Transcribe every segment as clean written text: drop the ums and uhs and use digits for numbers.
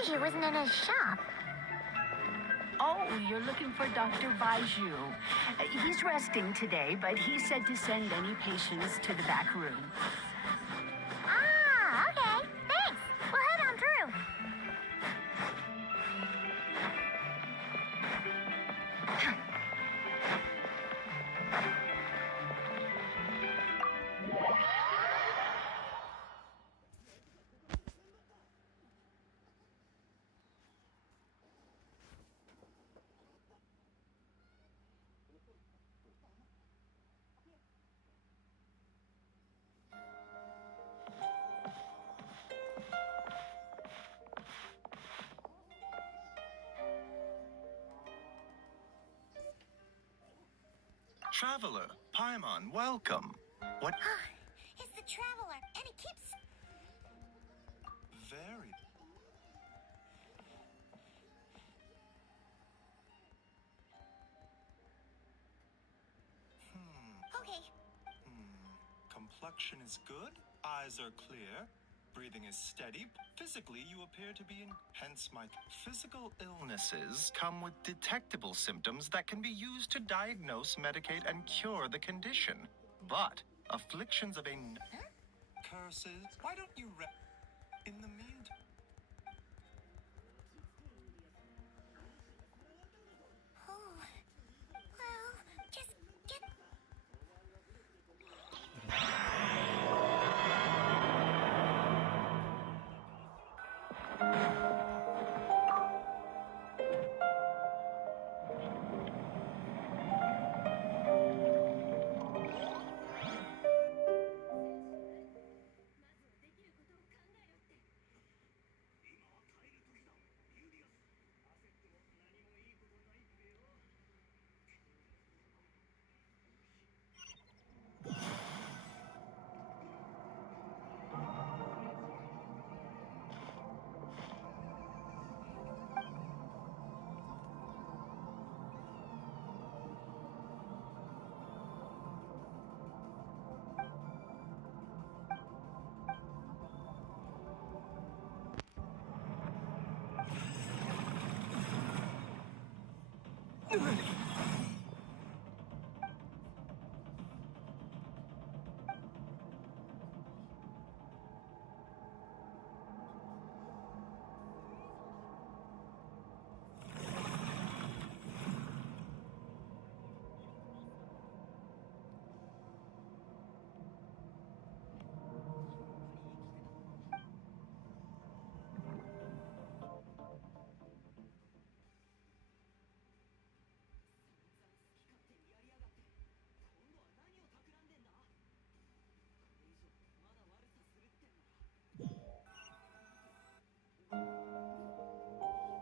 Baiju isn't in his shop. Oh, you're looking for Dr. Baiju. He's resting today, but he said to send any patients to the back room. Ah, okay. Thanks. We'll head on through. Traveler, Paimon, welcome. What? It's the Traveler, and he keeps... Very. Okay. Complexion is good, eyes are clear, breathing is steady. Physically, you appear to be in... Hence, my physical illnesses come with detectable symptoms that can be used to diagnose, medicate, and cure the condition. But afflictions of a... Curses, why don't you in the meantime... Oh, well, just get...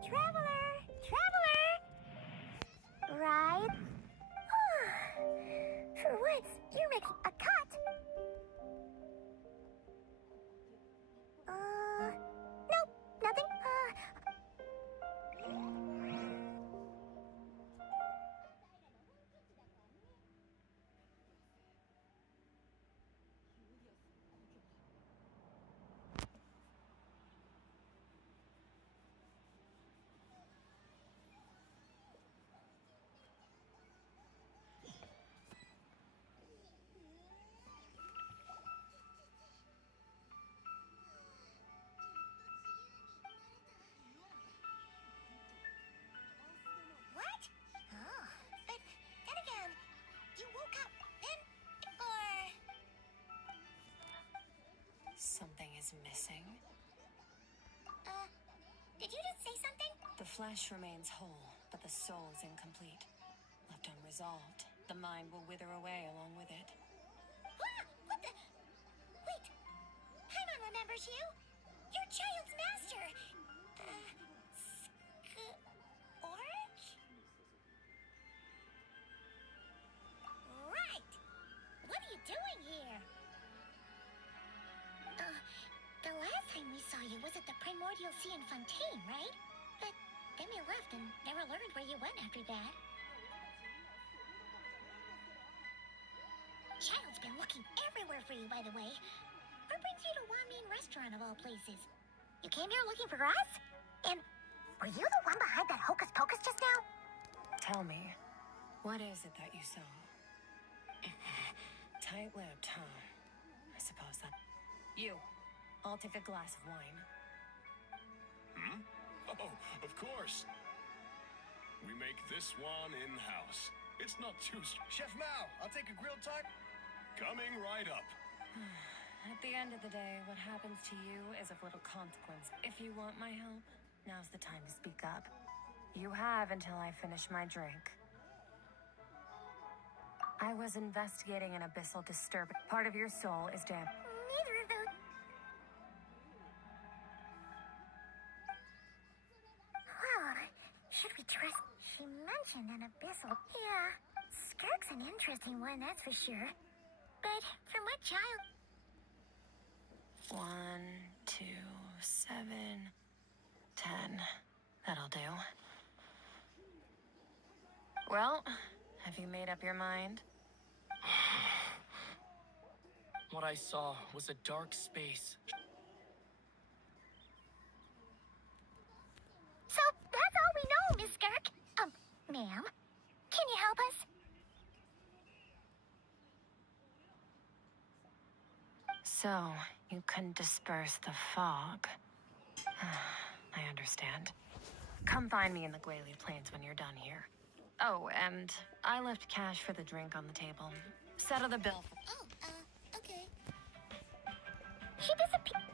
Traveler! Right? For once, you're making a cut. Nope, nothing. What? Oh, but then again, you woke up then, or... Something is missing. Did you just say something? The flesh remains whole, but the soul is incomplete. Left unresolved, the mind will wither away along with it. Ah, what the... Wait, Paimon remembers you. Your child's master. Skirk? Right. What are you doing here? The last time we saw you was at the Primordial Sea in Fontaine, right? But then you left and never learned where you went after that. Child's been looking everywhere for you, by the way. What brings you to Wanmin Restaurant of all places? You came here looking for us? And were you the one behind that hocus pocus just now? Tell me, what is it that you saw? Tight-lipped, huh? I suppose that... You. I'll take a glass of wine. Hmm? Oh, of course. We make this one in-house. It's not too... Chef Mao, I'll take a grilled taco. Coming right up. At the end of the day, what happens to you is of little consequence. If you want my help, now's the time to speak up. You have until I finish my drink. I was investigating an abyssal disturbance. Part of your soul is damp. Neither of those. Oh, should we trust? She mentioned an abyssal. Yeah, Skirk's an interesting one, that's for sure. But from what child? 1, 2, 7, 10. That'll do. Well, have you made up your mind? What I saw was a dark space. So that's all we know, Miss Skirk. Ma'am, can you help us? So, you can disperse the fog. I understand. Come find me in the Glalie Plains when you're done here. Oh, and I left cash for the drink on the table. Settle the bill. Oh, okay. She disappeared.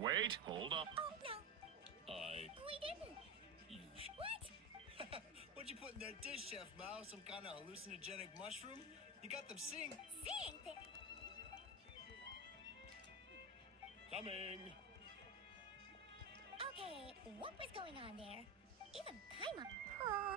Wait, hold up. Oh, no, we didn't. What? What'd you put in that dish, Chef Mao? Some kind of hallucinogenic mushroom? You got them seeing... Seeing things. Coming. Okay, what was going on there? Even Paimon. Oh.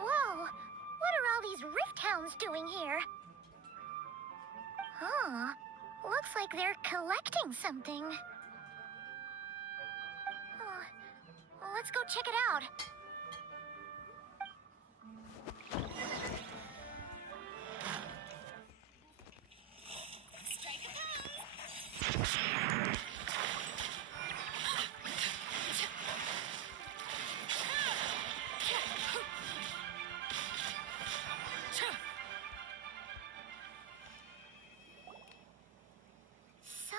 Whoa! What are all these rift hounds doing here? Huh. Looks like they're collecting something. Oh, let's go check it out. Strike a pose! So,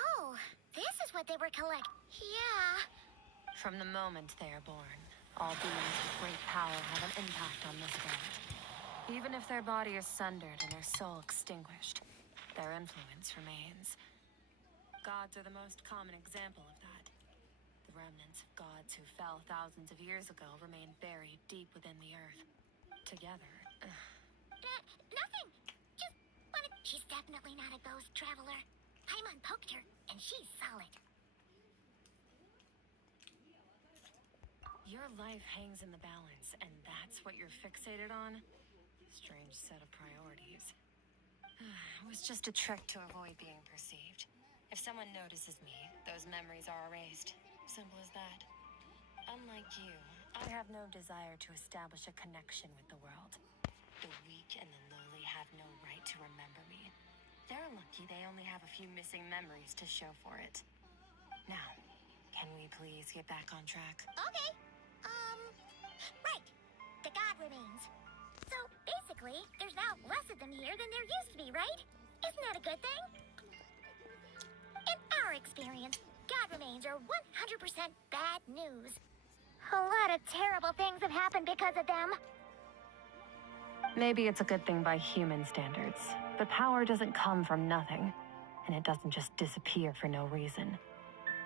this is what they were collecting. Yeah. From the moment they are born, all beings with great power have an impact on this world. Even if their body is sundered and their soul extinguished, their influence remains. Gods are the most common example of that. The remnants of gods who fell thousands of years ago remain buried deep within the earth. Together. Nothing. Just wanted... She's definitely not a ghost traveler. Paimon poked her, and she's solid. Your life hangs in the balance, and that's what you're fixated on? Strange set of priorities. It was just a trick to avoid being perceived. If someone notices me, those memories are erased. Simple as that. Unlike you, I have no desire to establish a connection with the world. The weak and the lowly have no right to remember me. They're lucky they only have a few missing memories to show for it. Now, can we please get back on track? Okay. Right. The god remains. So, basically, there's now less of them here than there used to be, right? Isn't that a good thing? experience, God remains are 100% bad news. A lot of terrible things have happened because of them. Maybe it's a good thing by human standards, but power doesn't come from nothing, and it doesn't just disappear for no reason.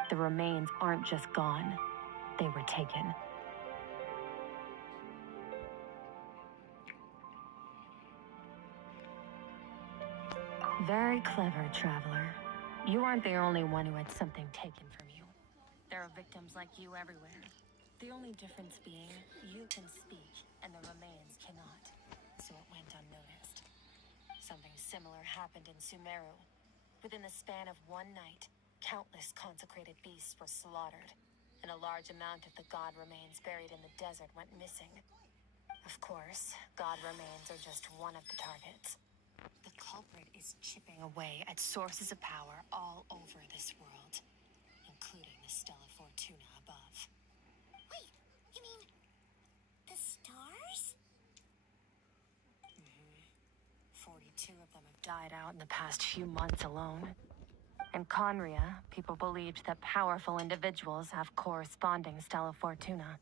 The remains aren't just gone, they were taken. Very clever, Traveler. You aren't the only one who had something taken from you. There are victims like you everywhere. The only difference being, you can speak, and the remains cannot. So it went unnoticed. Something similar happened in Sumeru. Within the span of one night, countless consecrated beasts were slaughtered, and a large amount of the god remains buried in the desert went missing. Of course, god remains are just one of the targets. The culprit is chipping away at sources of power all over this world, including the Stella Fortuna above. Wait, you mean the stars? 42 of them have died out in the past few months alone. In Conria, people believed that powerful individuals have corresponding Stella Fortuna.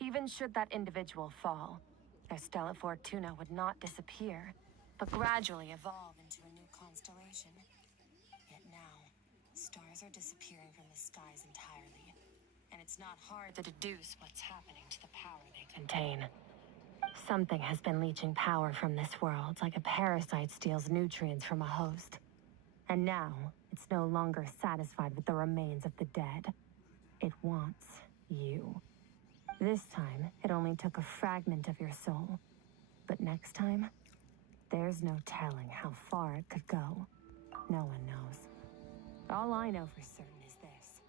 Even should that individual fall, their Stella Fortuna would not disappear, but gradually evolve into a new constellation. Yet now, stars are disappearing from the skies entirely, and it's not hard to deduce what's happening to the power they contain. Something has been leeching power from this world like a parasite steals nutrients from a host. And now, it's no longer satisfied with the remains of the dead. It wants you. This time, it only took a fragment of your soul. But next time, there's no telling how far it could go. No one knows. All I know for certain is this.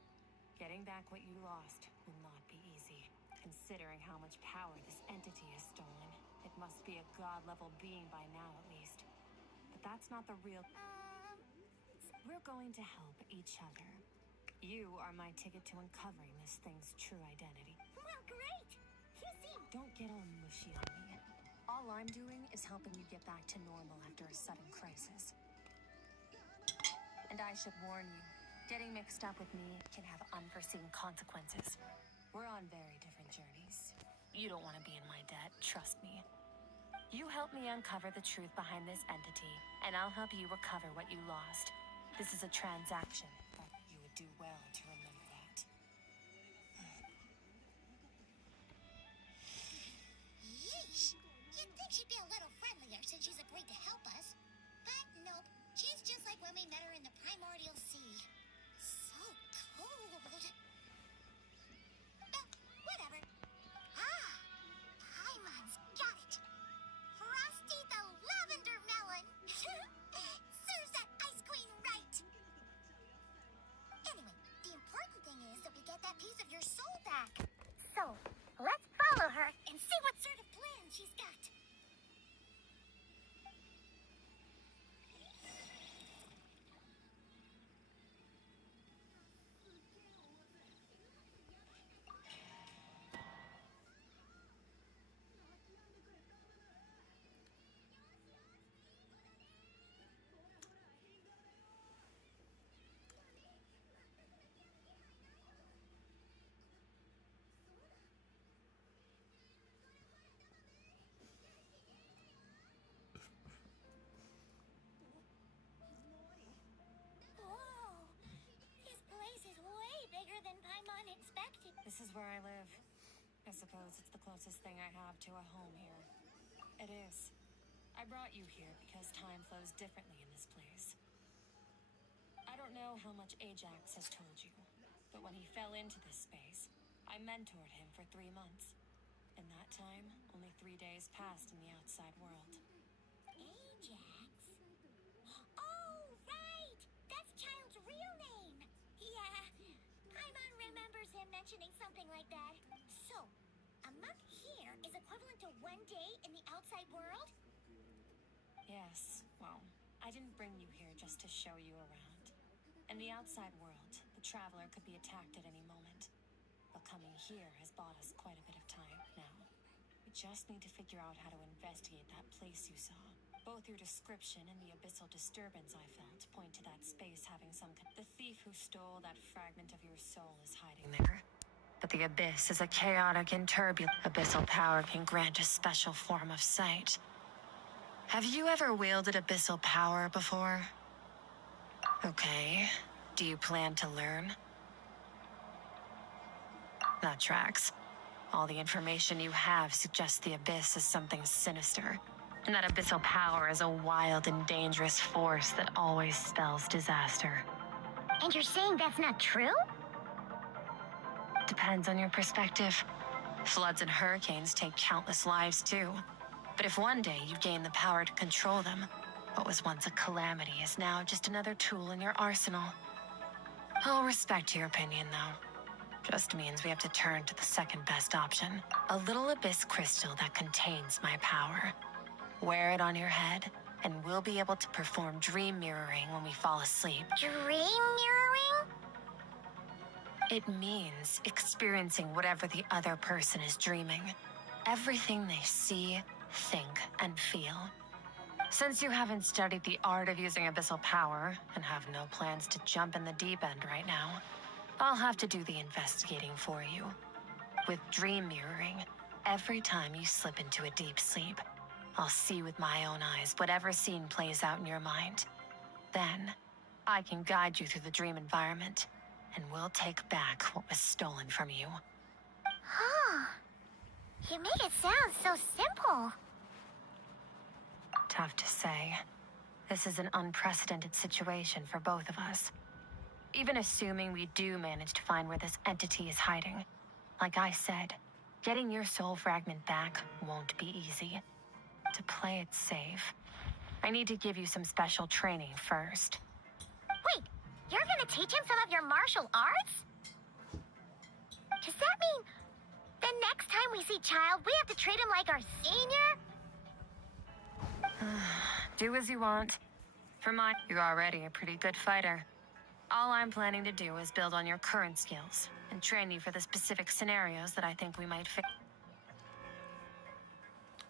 Getting back what you lost will not be easy. Considering how much power this entity has stolen, it must be a god-level being by now at least. But that's not the real... We're going to help each other. You are my ticket to uncovering this thing's true identity. Well, great! You seem... Don't get all mushy on me. All I'm doing is helping you get back to normal after a sudden crisis. And I should warn you, getting mixed up with me can have unforeseen consequences. We're on very different journeys. You don't want to be in my debt, trust me. You help me uncover the truth behind this entity, and I'll help you recover what you lost. This is a transaction, but you would do well to remember that. Yeesh! You'd think she'd be a little friendlier since she's agreed to help us. But nope, she's just like when we met her in the primordial sea. So cold. Well, whatever. Ah! Paimon's got it. Frosty the Lavender Melon. Serves that ice queen right. Anyway, the important thing is that we get that piece of your soul back. So, let's follow her and see what sort of plan she's got. This is where I live. I suppose it's the closest thing I have to a home here. It is. I brought you here because time flows differently in this place. I don't know how much Ajax has told you, but when he fell into this space, I mentored him for 3 months. In that time, only 3 days passed in the outside world. Ajax? Oh, right! That's Child's real name! Yeah, Paimon remembers him mentioning something like that. So, a month here is equivalent to 1 day in the outside world? Yes, well, I didn't bring you here just to show you around. In the outside world, the Traveler could be attacked at any moment. But coming here has bought us quite a bit of time now. We just need to figure out how to investigate that place you saw. Both your description and the abyssal disturbance I felt point to that space having The thief who stole that fragment of your soul is hiding there. But the abyss is a chaotic and turbulent. Abyssal power can grant a special form of sight. Have you ever wielded abyssal power before? Okay. Do you plan to learn? That tracks. All the information you have suggests the abyss is something sinister. And that abyssal power is a wild and dangerous force that always spells disaster. And you're saying that's not true? Depends on your perspective. Floods and hurricanes take countless lives too. But if one day you gain the power to control them, what was once a calamity is now just another tool in your arsenal. I'll respect your opinion though. Just means we have to turn to the second best option. A little abyss crystal that contains my power. Wear it on your head, and we'll be able to perform dream mirroring when we fall asleep. Dream mirroring? It means experiencing whatever the other person is dreaming. Everything they see, think, and feel. Since you haven't studied the art of using abyssal power, and have no plans to jump in the deep end right now, I'll have to do the investigating for you. With dream mirroring, every time you slip into a deep sleep, I'll see with my own eyes whatever scene plays out in your mind. Then, I can guide you through the dream environment, and we'll take back what was stolen from you. Huh. You make it sound so simple. Tough to say. This is an unprecedented situation for both of us. Even assuming we do manage to find where this entity is hiding, like I said, getting your soul fragment back won't be easy. To play it safe, I need to give you some special training first. Wait, you're gonna teach him some of your martial arts? Does that mean the next time we see Child, we have to treat him like our senior? Do as you want. For mine, you're already a pretty good fighter. All I'm planning to do is build on your current skills and train you for the specific scenarios that I think we might fit.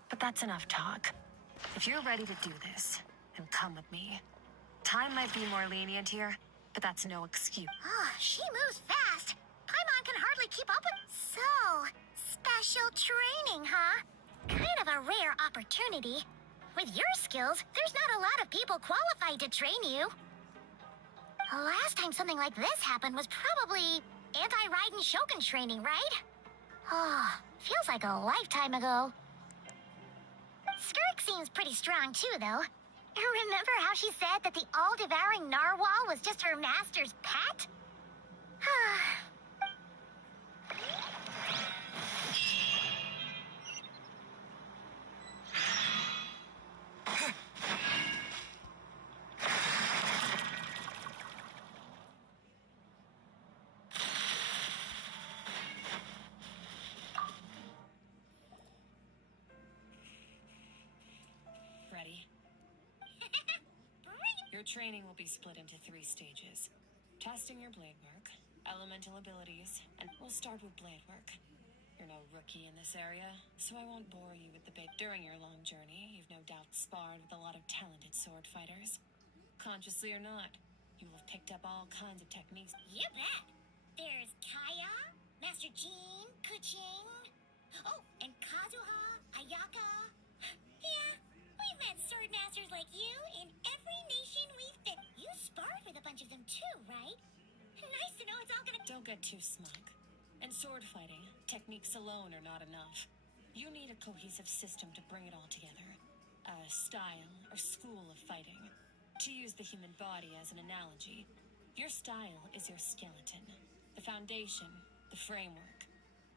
But that's enough talk. If you're ready to do this, then come with me. Time might be more lenient here, but that's no excuse. Oh, she moves fast. Paimon can hardly keep up with... So, special training, huh? Kind of a rare opportunity. With your skills, there's not a lot of people qualified to train you. The last time something like this happened was probably anti-Raiden Shogun training, right? Oh, feels like a lifetime ago. Skirk seems pretty strong too, though. Remember how she said that the all-devouring narwhal was just her master's pet? Ready? Your training will be split into 3 stages. Testing your blade work, elemental abilities, and we'll start with blade work. You're no rookie in this area, so I won't bore you with the bait. During your long journey, you've no doubt sparred with a lot of talented sword fighters. Consciously or not, you will have picked up all kinds of techniques. You bet. There's Kaya, Master Jean, Kuching. Oh, and Kazuha, Ayaka. Yeah, we've met sword masters like you in every nation we've been. You sparred with a bunch of them too, right? Nice to know it's all gonna... Don't get too smug. In sword fighting, techniques alone are not enough. You need a cohesive system to bring it all together. A style or school of fighting. To use the human body as an analogy, your style is your skeleton, the foundation, the framework.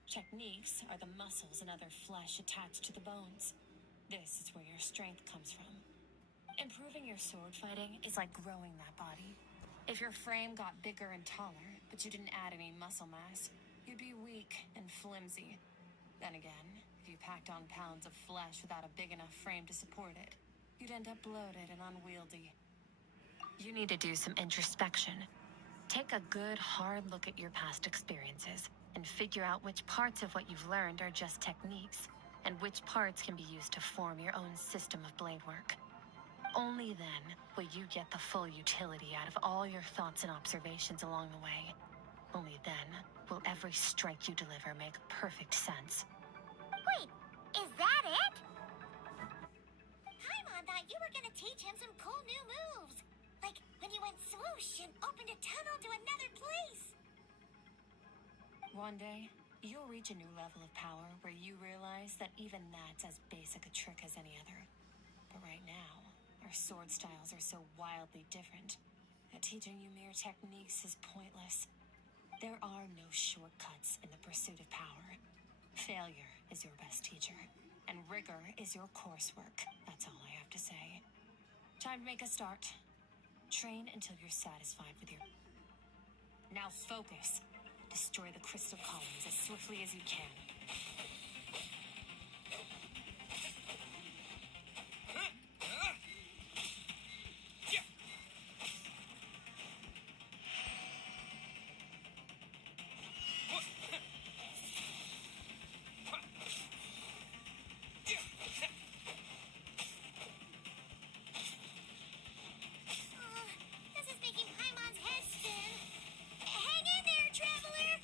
Techniques are the muscles and other flesh attached to the bones. This is where your strength comes from. Improving your sword fighting is like growing that body. If your frame got bigger and taller, but you didn't add any muscle mass, you'd be weak and flimsy. Then again, if you packed on pounds of flesh without a big enough frame to support it, you'd end up bloated and unwieldy. You need to do some introspection. Take a good, hard look at your past experiences and figure out which parts of what you've learned are just techniques, and which parts can be used to form your own system of blade work. Only then will you get the full utility out of all your thoughts and observations along the way. Only then will every strike you deliver make perfect sense. Wait, is that it? Paimon thought you were gonna teach him some cool new moves. Like when you went swoosh and opened a tunnel to another place. One day, you'll reach a new level of power where you realize that even that's as basic a trick as any other. But right now, our sword styles are so wildly different that teaching you mere techniques is pointless. There are no shortcuts in the pursuit of power. Failure is your best teacher, and rigor is your coursework. That's all I have to say. Time to make a start. Train until you're satisfied with your... Now focus. Destroy the crystal columns as swiftly as you can. This is making Paimon's head spin. Hang in there, traveler!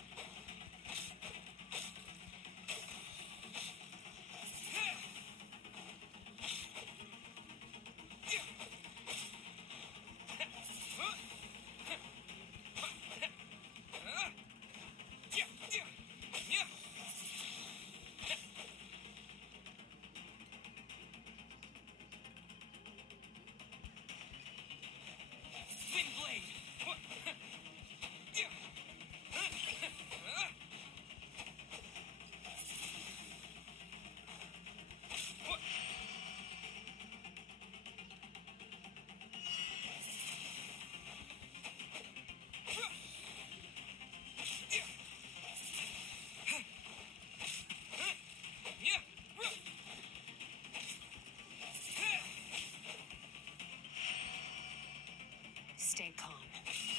Stay calm.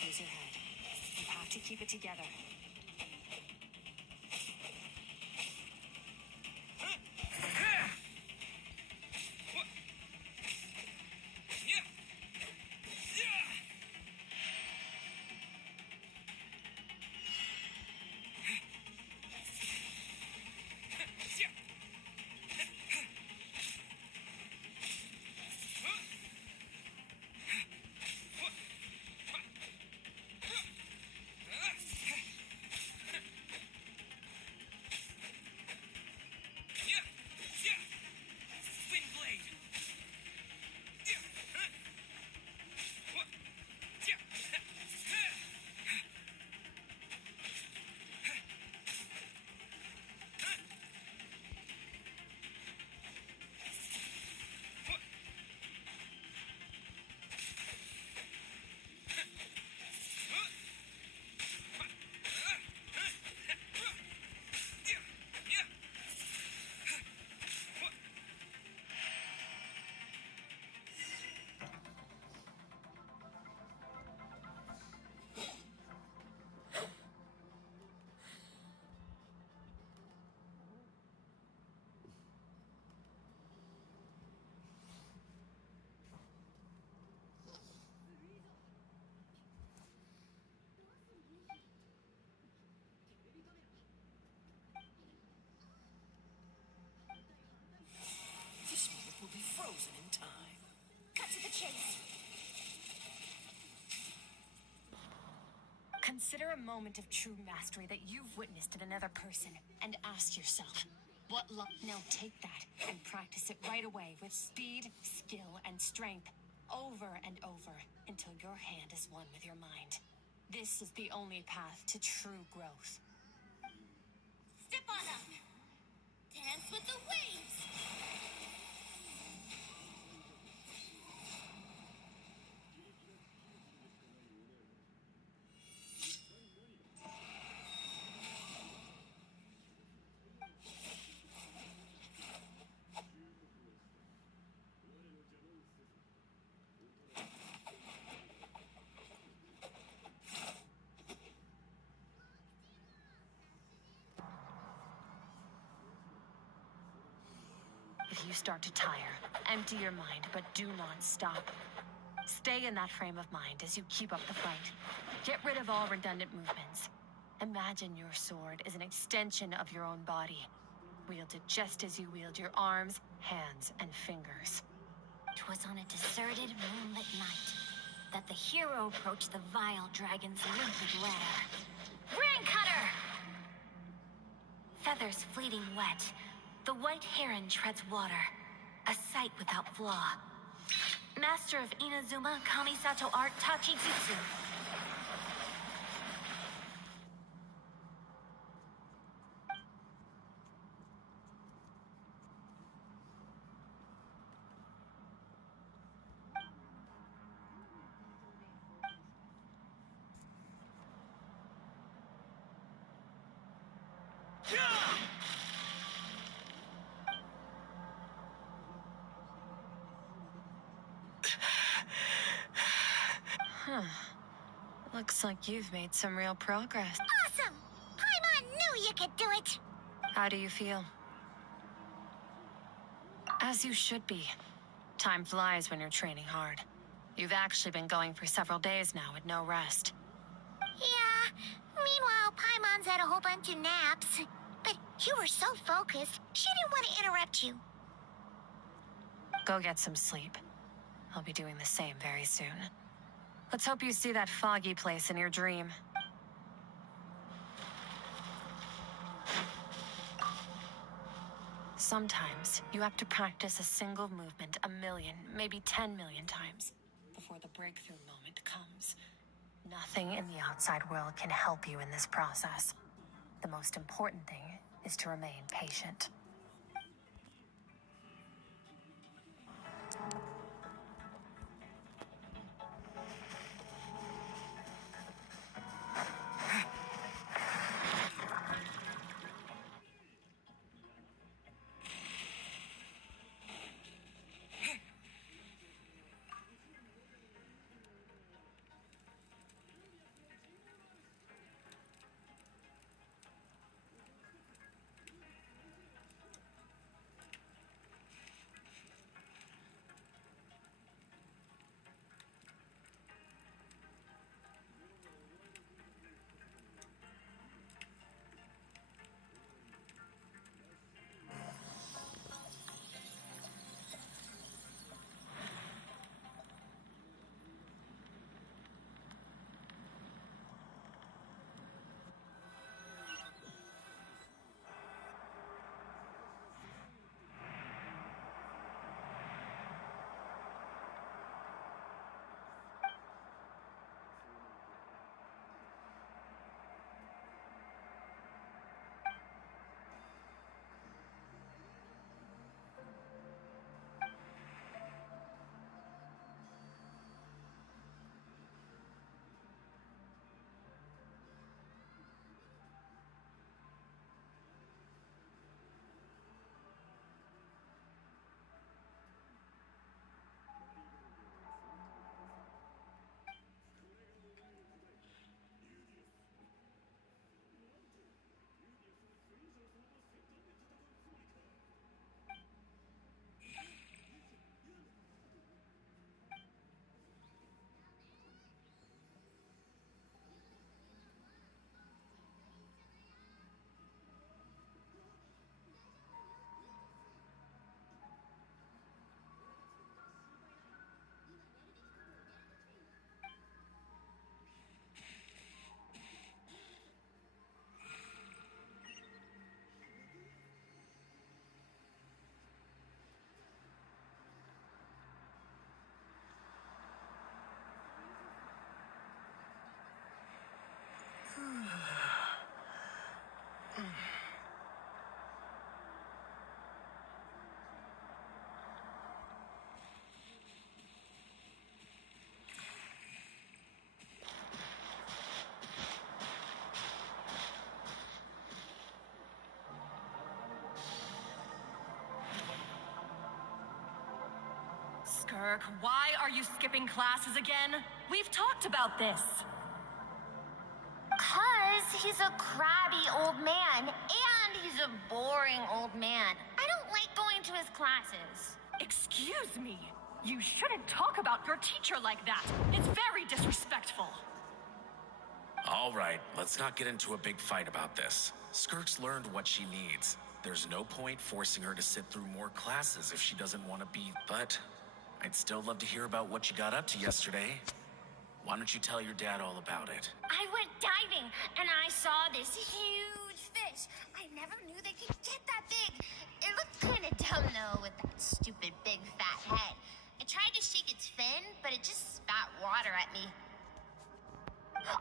Use your head. You have to keep it together. This moment will be frozen in time. Cut to the chase. Consider a moment of true mastery that you've witnessed in another person and ask yourself, what Now take that and practice it right away with speed, skill, and strength over and over until your hand is one with your mind. This is the only path to true growth. Step on up. Dance with the waves. If you start to tire Empty your mind, but do not stop. Stay in that frame of mind as you keep up the fight. Get rid of all redundant movements. Imagine your sword is an extension of your own body. Wield it just as you wield your arms, hands, and fingers. 'Twas on a deserted moonlit night that the hero approached the vile dragon's limpid lair. Ring cutter! Feathers fleeting wet, the white heron treads water, a sight without flaw. Master of Inazuma Kamisato art Tachijutsu. Looks like you've made some real progress. Awesome! Paimon knew you could do it! How do you feel? As you should be. Time flies when you're training hard. You've actually been going for several days now with no rest. Yeah, meanwhile Paimon's had a whole bunch of naps. But you were so focused, she didn't want to interrupt you. Go get some sleep. I'll be doing the same very soon. Let's hope you see that foggy place in your dream. Sometimes you have to practice a single movement 1 million, maybe 10 million times before the breakthrough moment comes. Nothing in the outside world can help you in this process. The most important thing is to remain patient. Skirk, why are you skipping classes again? We've talked about this. 'Cause he's a crabby old man, and he's a boring old man. I don't like going to his classes. Excuse me. You shouldn't talk about your teacher like that. It's very disrespectful. All right, let's not get into a big fight about this. Skirk's learned what she needs. There's no point forcing her to sit through more classes if she doesn't want to be. But I'd still love to hear about what you got up to yesterday. Why don't you tell your dad all about it? I went diving, and I saw this huge fish. I never knew they could get that big. It looked kind of dumb, though, with that stupid big fat head. I tried to shake its fin, but it just spat water at me.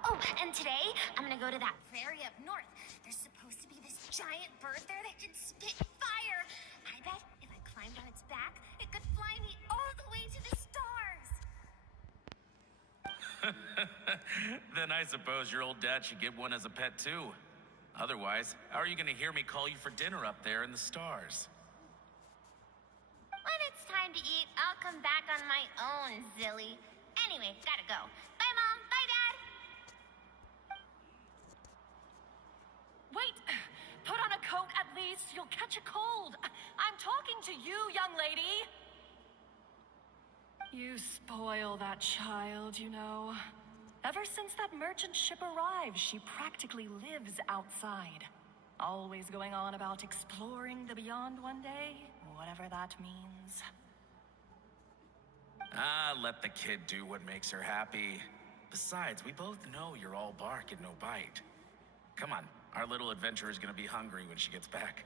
Oh, and today, I'm gonna go to that prairie up north. There's supposed to be this giant bird there that can spit fire. I bet if I climbed on its back, it could fly me all the way to the stars. Then I suppose your old dad should get one as a pet too. Otherwise, how are you gonna hear me call you for dinner up there in the stars? When it's time to eat, I'll come back on my own, Zilly. Anyway, gotta go. Bye, Mom. Bye, Dad. Wait, put on a coat at least. You'll catch a cold. I'm talking to you, young lady. You spoil that child, you know. Ever since that merchant ship arrived, she practically lives outside. Always going on about exploring the beyond one day, whatever that means. Ah, let the kid do what makes her happy. Besides, we both know you're all bark and no bite. Come on, our little adventurer is gonna be hungry when she gets back.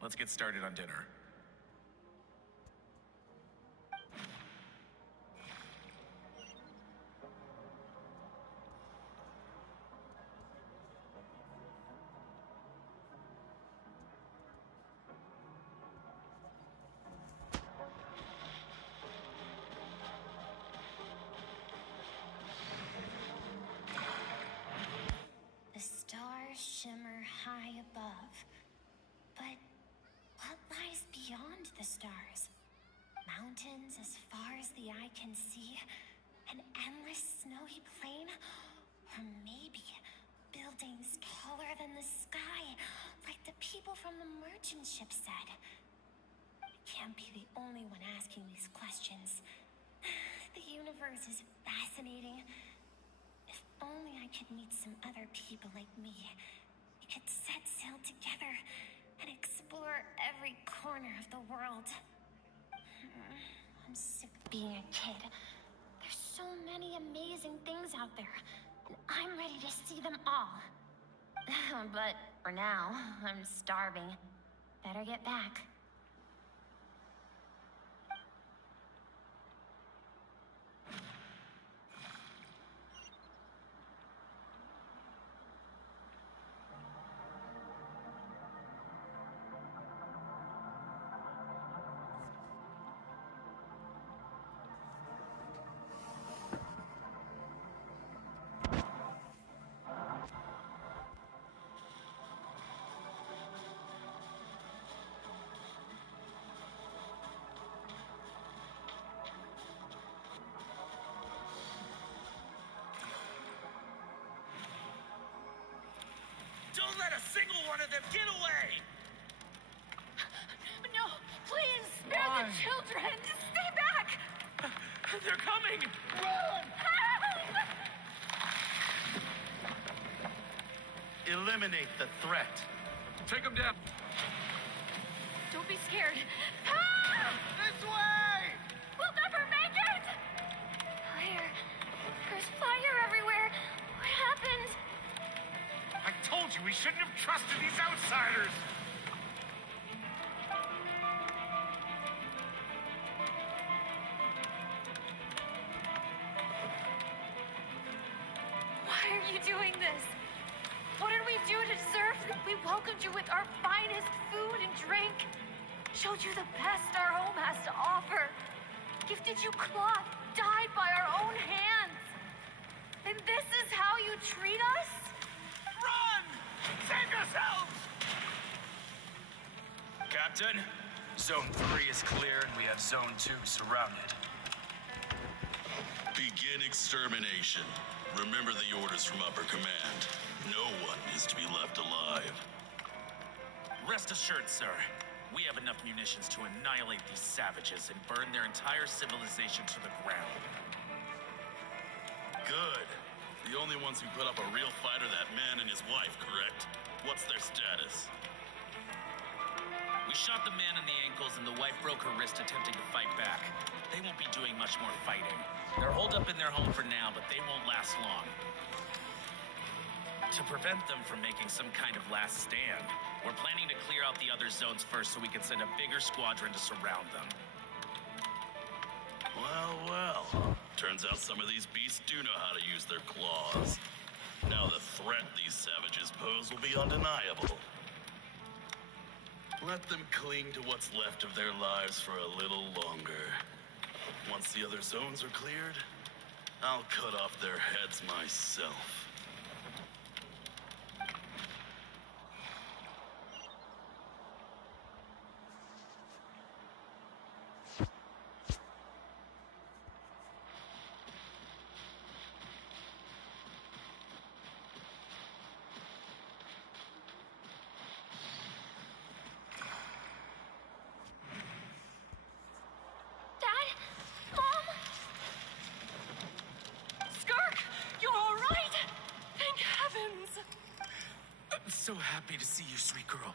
Let's get started on dinner. The stars shimmer high above. But what lies beyond the stars? Mountains as far as the eye can see? An endless snowy plain? Or maybe buildings taller than the sky, like the people from the merchant ship said? I can't be the only one asking these questions. The universe is fascinating. If only I could meet some other people like me. We could set sail together and explore every corner of the world. I'm sick of being a kid. There's so many amazing things out there, and I'm ready to see them all. But for now, I'm starving. Better get back. Don't let a single one of them get away! No, please, spare the children. Stay back. They're coming! Run! Help! Eliminate the threat. Take them down. Don't be scared. Help! This way! We'll never make it! Fire. There's fire everywhere. What happened? I told you we shouldn't have trusted these outsiders! Why are you doing this? What did we do to deserve it? We welcomed you with our finest food and drink. Showed you the best our home has to offer. Gifted you cloth dyed by our own hands. And this is how you treat us? Run! Save yourselves! Captain, Zone 3 is clear and we have Zone 2 surrounded. Begin extermination. Remember the orders from upper command. No one is to be left alive. Rest assured, sir. We have enough munitions to annihilate these savages and burn their entire civilization to the ground. Good. The only ones who put up a real fight are that man and his wife, correct? What's their status? We shot the man in the ankles and the wife broke her wrist attempting to fight back. They won't be doing much more fighting. They're holed up in their home for now, but they won't last long. To prevent them from making some kind of last stand, we're planning to clear out the other zones first so we can send a bigger squadron to surround them. Well, well. Turns out some of these beasts do know how to use their claws. Now the threat these savages pose will be undeniable. Let them cling to what's left of their lives for a little longer. Once the other zones are cleared, I'll cut off their heads myself. So happy to see you, sweet girl.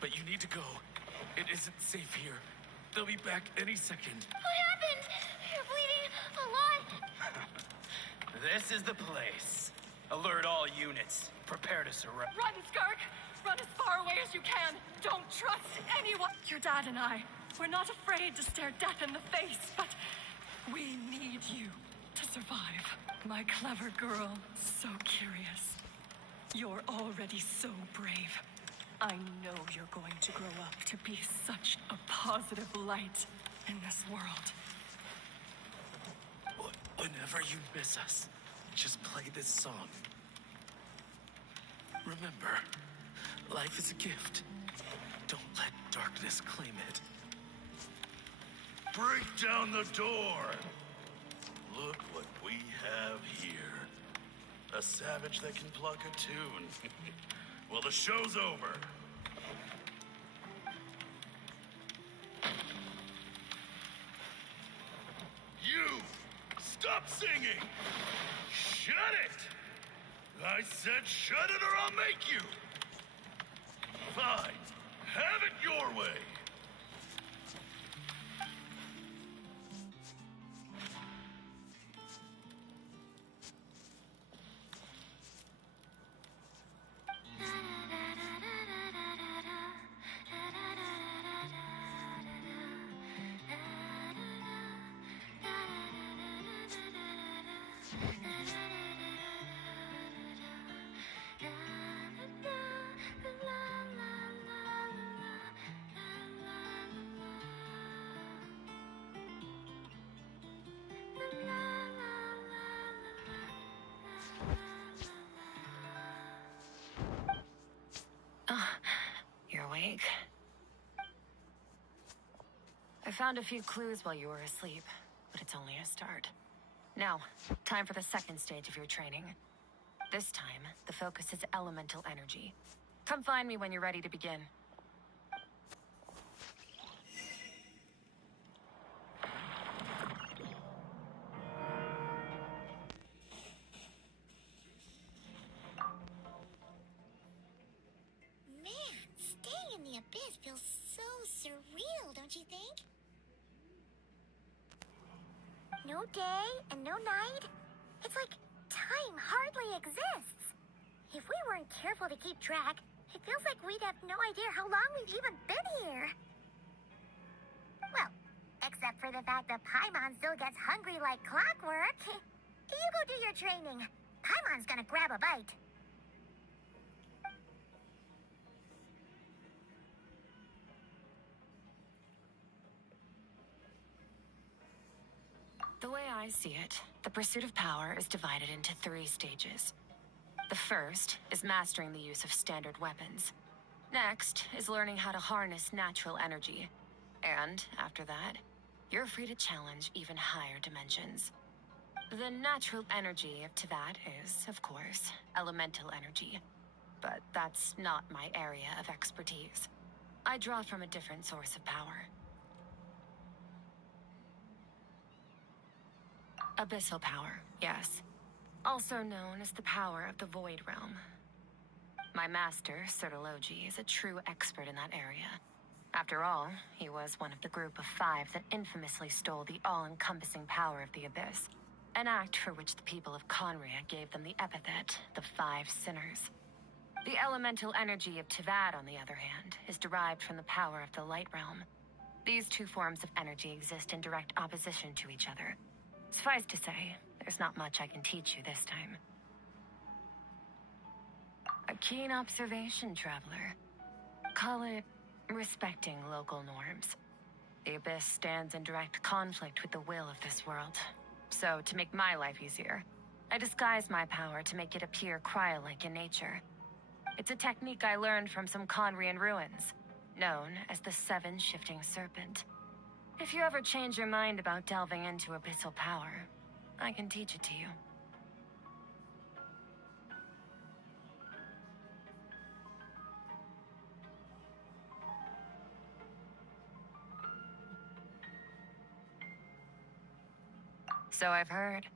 But you need to go. It isn't safe here. They'll be back any second. What happened? You're bleeding a lot. This is the place. Alert all units. Prepare to surrender. Run, Skirk! Run as far away as you can. Don't trust anyone. Your dad and I, we're not afraid to stare death in the face, but we need you to survive. My clever girl, so curious. You're already so brave. I know you're going to grow up to be such a positive light in this world. Whenever you miss us, just play this song. Remember, life is a gift. Don't let darkness claim it. Break down the door! Look what we have here. A savage that can pluck a tune. Well, the show's over. You! Stop singing! Shut it! I said shut it or I'll make you! Fine. Have it your way. You're awake. I found a few clues while you were asleep, but it's only a start. Now, time for the second stage of your training. This time, the focus is elemental energy. Come find me when you're ready to begin. Abyss feels so surreal, don't you think? No day and no night. It's like time hardly exists. If we weren't careful to keep track, it feels like we'd have no idea how long we've even been here. Well, except for the fact that Paimon still gets hungry like clockwork. You go do your training. Paimon's gonna grab a bite. The way I see it, the pursuit of power is divided into 3 stages. The first is mastering the use of standard weapons. Next is learning how to harness natural energy. And after that, you're free to challenge even higher dimensions. The natural energy to that is, of course, elemental energy. But that's not my area of expertise. I draw from a different source of power. Abyssal power, yes. Also known as the power of the Void Realm. My master, Sertologi, is a true expert in that area. After all, he was one of the group of 5 that infamously stole the all-encompassing power of the Abyss. An act for which the people of Conria gave them the epithet, the 5 Sinners. The elemental energy of Tivad, on the other hand, is derived from the power of the Light Realm. These 2 forms of energy exist in direct opposition to each other. Suffice to say, there's not much I can teach you this time. A keen observation, traveler. Call it respecting local norms. The Abyss stands in direct conflict with the will of this world. So, to make my life easier, I disguise my power to make it appear cryo-like in nature. It's a technique I learned from some Conrian ruins, known as the 7 Shifting Serpent. If you ever change your mind about delving into abyssal power, I can teach it to you. So I've heard.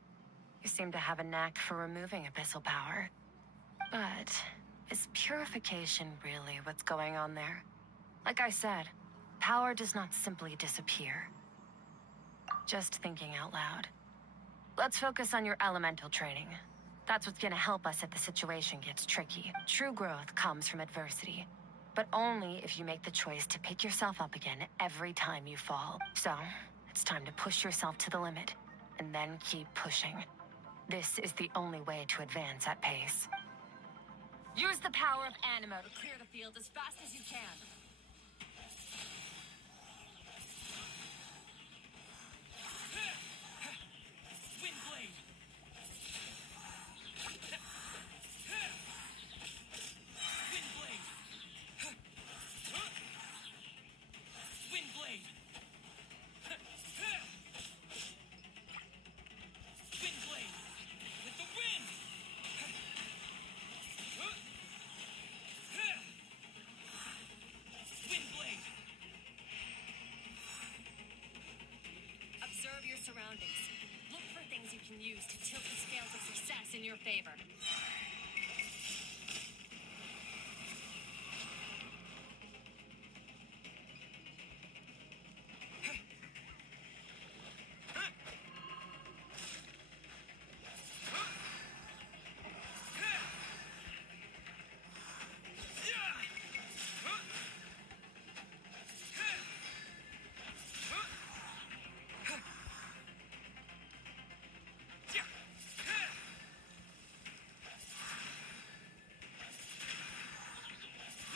You seem to have a knack for removing abyssal power. But is purification really what's going on there? Like I said, power does not simply disappear. Just thinking out loud. Let's focus on your elemental training. That's what's gonna help us if the situation gets tricky. True growth comes from adversity, but only if you make the choice to pick yourself up again every time you fall. So, it's time to push yourself to the limit, and then keep pushing. This is the only way to advance at pace. Use the power of Animo to clear the field as fast as you can. Windblade! Windblade! Windblade! Windblade! With the wind! Windblade! Observe your surroundings. Look for things you can use to tilt the scales of success in your favor.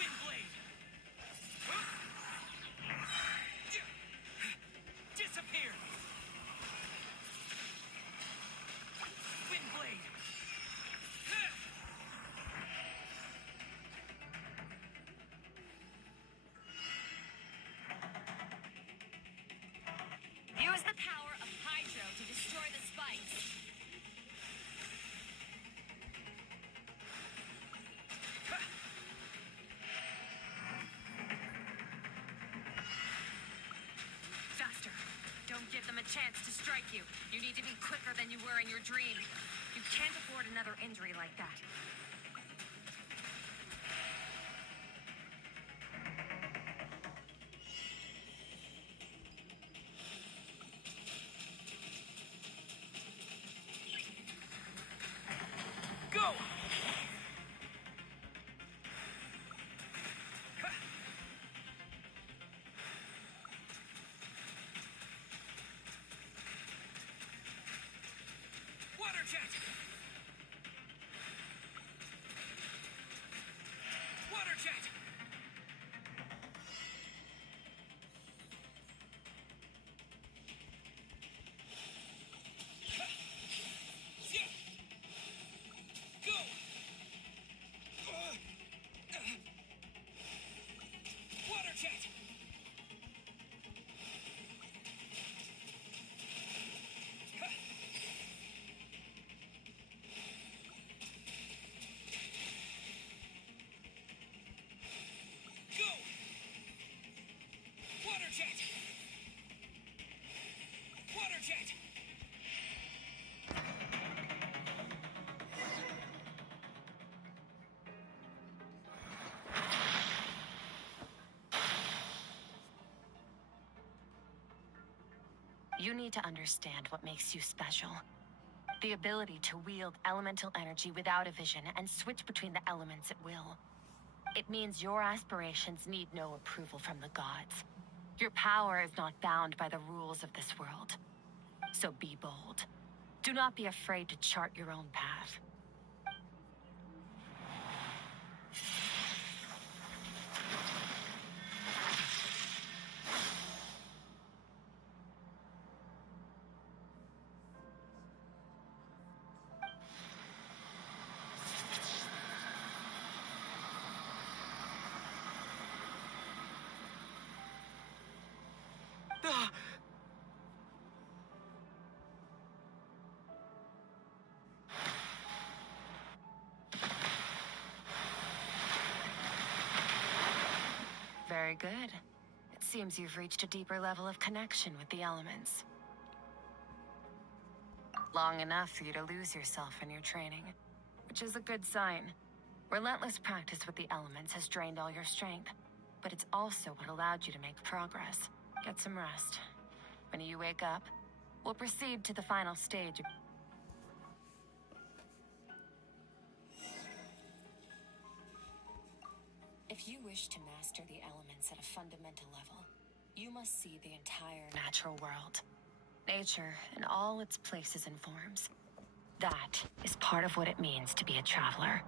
Windblade! Disappear! Windblade! Use the power of Hydro to destroy the spikes. Faster. Don't give them a chance to strike you. You need to be quicker than you were in your dream. You can't afford another injury like that. Go! Water jet! Water jet! Go! Water jet! You need to understand what makes you special. The ability to wield elemental energy without a vision and switch between the elements at will. It means your aspirations need no approval from the gods. Your power is not bound by the rules of this world. So be bold. Do not be afraid to chart your own path. Very good. It seems you've reached a deeper level of connection with the elements. Long enough for you to lose yourself in your training, which is a good sign. Relentless practice with the elements has drained all your strength, but it's also what allowed you to make progress. Get some rest. When you wake up, we'll proceed to the final stage. If you wish to master the elements at a fundamental level, you must see the entire natural world. Nature in all its places and forms. That is part of what it means to be a traveler.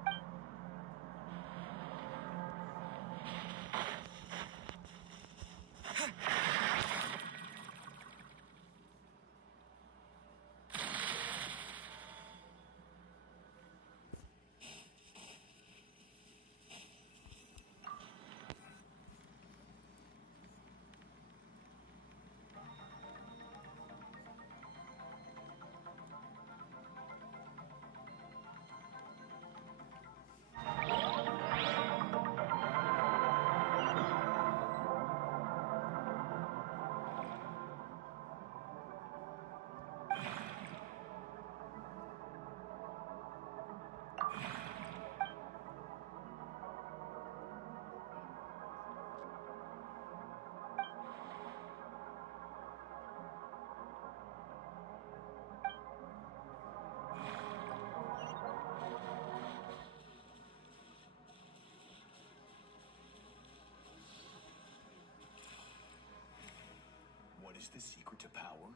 What is the secret to power?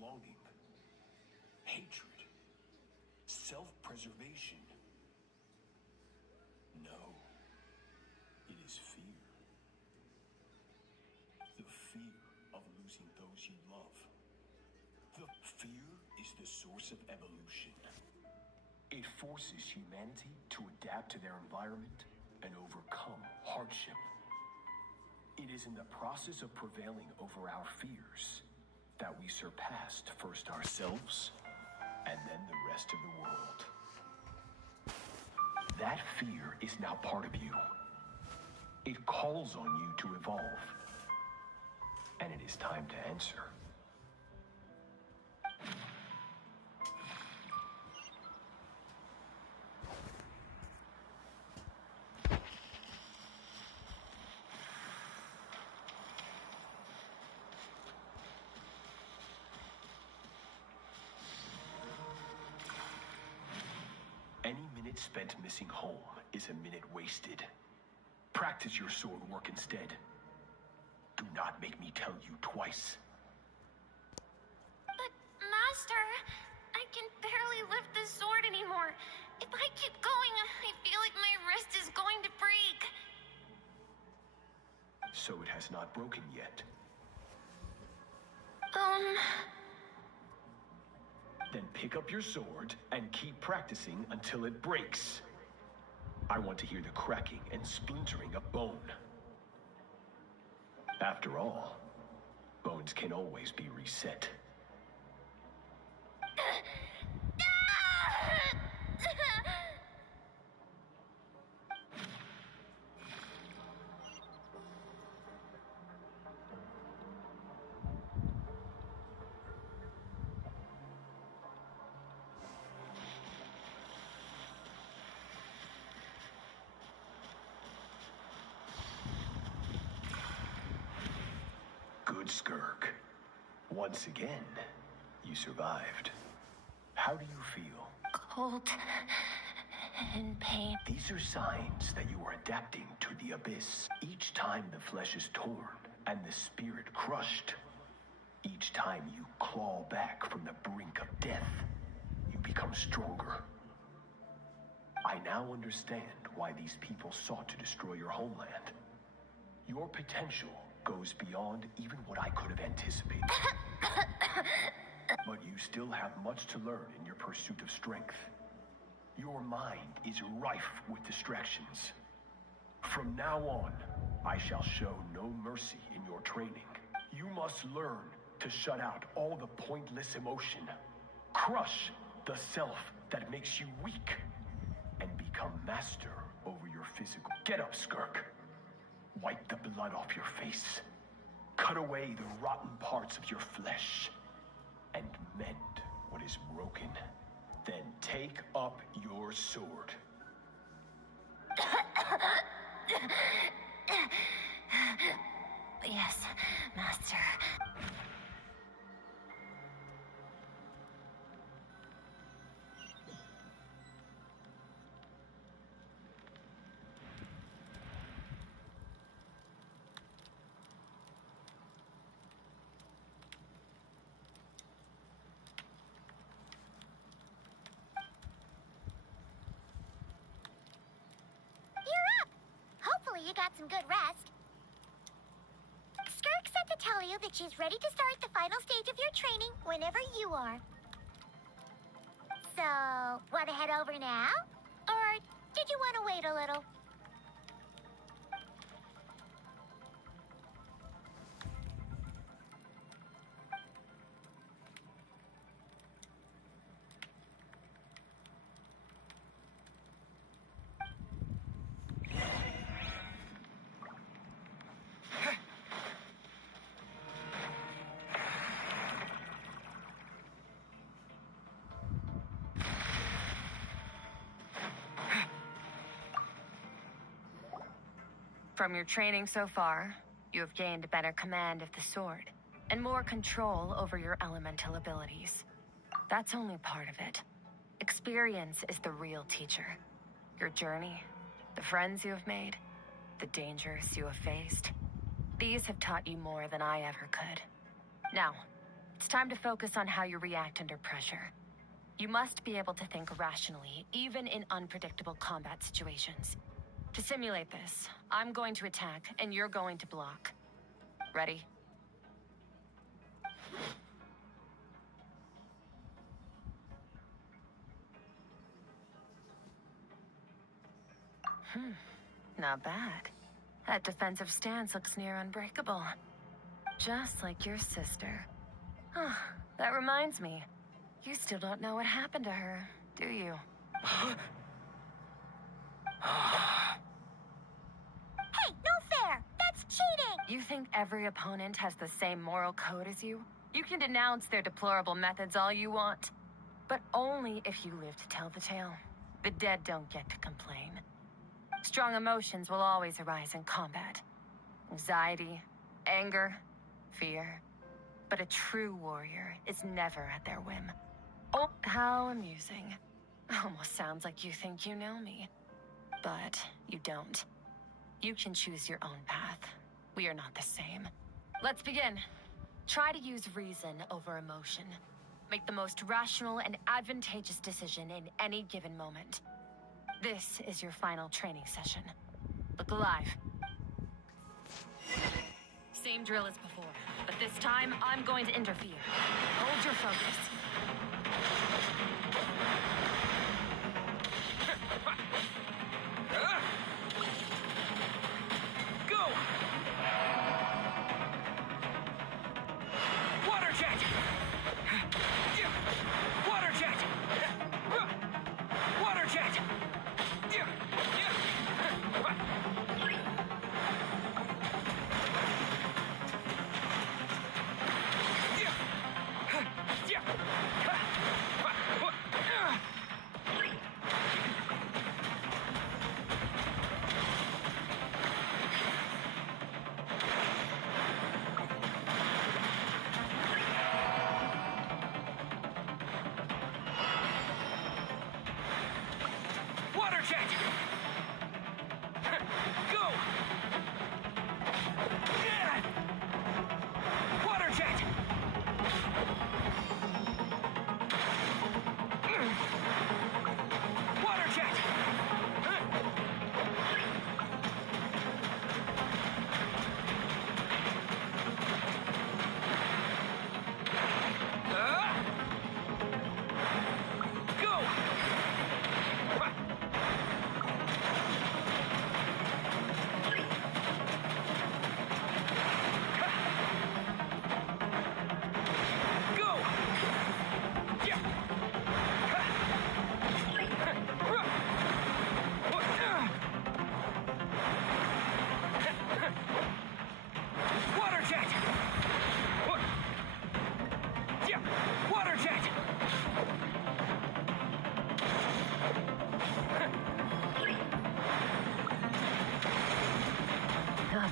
Longing, hatred, self-preservation. No, it is fear. The fear of losing those you love. The fear is the source of evolution. It forces humanity to adapt to their environment and overcome hardship. It is in the process of prevailing over our fears that we surpassed first ourselves and then the rest of the world. That fear is now part of you. It calls on you to evolve. And it is time to answer. Any minute spent missing home is a minute wasted. Practice your sword work instead. Do not make me tell you twice. But, Master, I can barely lift the sword anymore. If I keep going, I feel like my wrist is going to break. So it has not broken yet. Then pick up your sword and keep practicing until it breaks. I want to hear the cracking and splintering of bone. After all, bones can always be reset. Good, Skirk. Once again, you survived. How do you feel? Cold and pain. These are signs that you are adapting to the abyss. Each time the flesh is torn and the spirit crushed, each time you claw back from the brink of death, you become stronger. I now understand why these people sought to destroy your homeland. Your potential goes beyond even what I could have anticipated. But you still have much to learn in your pursuit of strength. Your mind is rife with distractions. From now on, I shall show no mercy in your training. You must learn to shut out all the pointless emotion. Crush the self that makes you weak. And become master over your physical. Get up, Skirk. Wipe the blood off your face. Cut away the rotten parts of your flesh. And mend what is broken. Then take up your sword. Yes, Master. Hopefully you got some good rest. Skirk said to tell you that she's ready to start the final stage of your training whenever you are. So, want to head over now? Or did you want to wait a little? From your training so far, you have gained a better command of the sword, and more control over your elemental abilities. That's only part of it. Experience is the real teacher. Your journey, the friends you have made, the dangers you have faced. These have taught you more than I ever could. Now, it's time to focus on how you react under pressure. You must be able to think rationally, even in unpredictable combat situations. To simulate this, I'm going to attack, and you're going to block. Ready? Not bad. That defensive stance looks near unbreakable. Just like your sister. Oh, that reminds me. You still don't know what happened to her, do you? Hey, no fair! That's cheating! You think every opponent has the same moral code as you? You can denounce their deplorable methods all you want, but only if you live to tell the tale. The dead don't get to complain. Strong emotions will always arise in combat. Anxiety, anger, fear. But a true warrior is never at their whim. Oh, how amusing. Almost sounds like you think you know me. But you don't. You can choose your own path. We are not the same. Let's begin. Try to use reason over emotion. Make the most rational and advantageous decision in any given moment. This is your final training session. Look alive. Same drill as before, but this time I'm going to interfere. Hold your focus. Go! Water jet! Water jet! Water jet!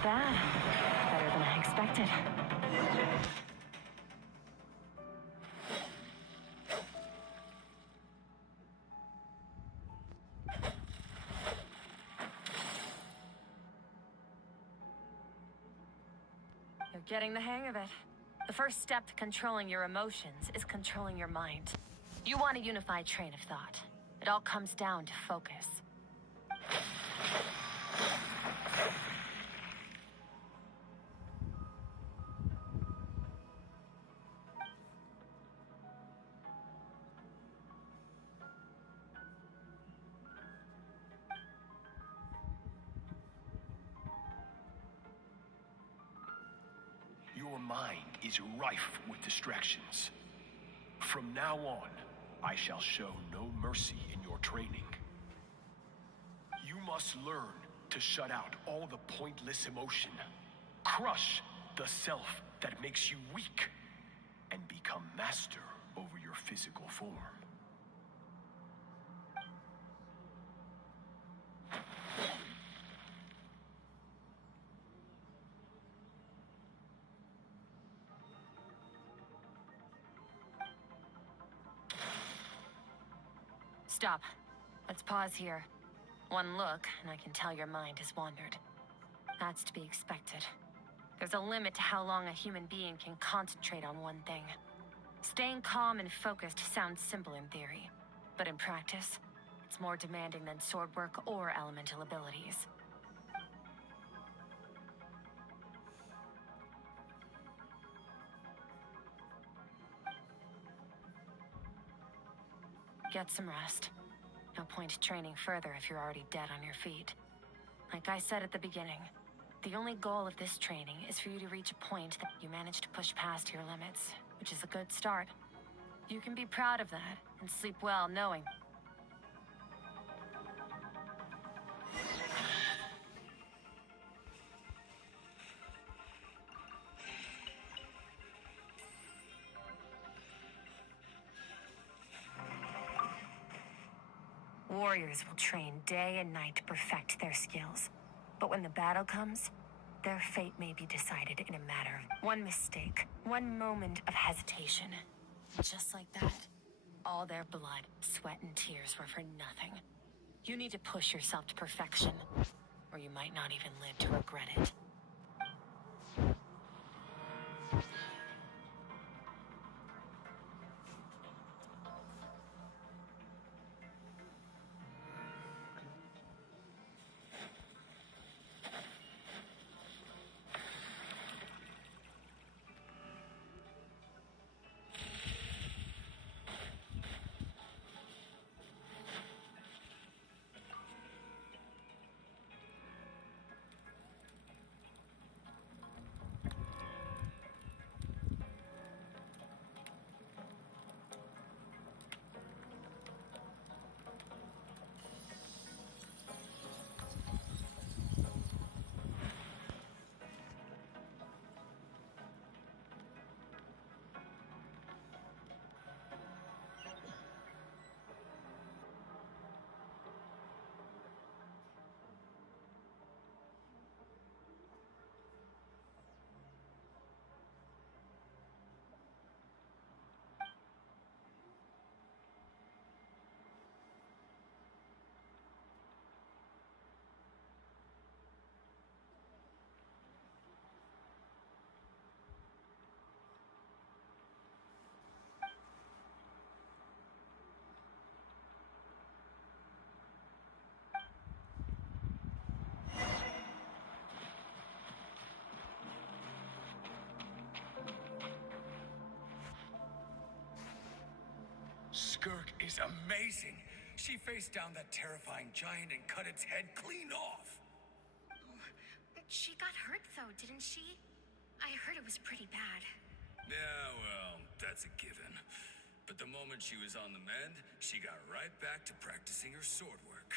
bad. Better than I expected. You're getting the hang of it. The first step to controlling your emotions is controlling your mind. You want a unified train of thought. It all comes down to focus. Your mind is rife with distractions. From now on, I shall show no mercy in your training. You must learn to shut out all the pointless emotion. Crush the self that makes you weak, and become master over your physical form. Stop. Let's pause here. One look, and I can tell your mind has wandered. That's to be expected. There's a limit to how long a human being can concentrate on one thing. Staying calm and focused sounds simple in theory, but in practice, it's more demanding than sword work or elemental abilities. Get some rest. No point training further if you're already dead on your feet. Like I said at the beginning, the only goal of this training is for you to reach a point that you manage to push past your limits, which is a good start. You can be proud of that and sleep well knowing. Warriors will train day and night to perfect their skills. But when the battle comes, their fate may be decided in a matter of one mistake, one moment of hesitation. Just like that, all their blood, sweat, and tears were for nothing. You need to push yourself to perfection, or you might not even live to regret it. Skirk is amazing. She faced down that terrifying giant and cut its head clean off. She got hurt though, didn't she? I heard it was pretty bad. Yeah, well, that's a given. But the moment she was on the mend, she got right back to practicing her sword work.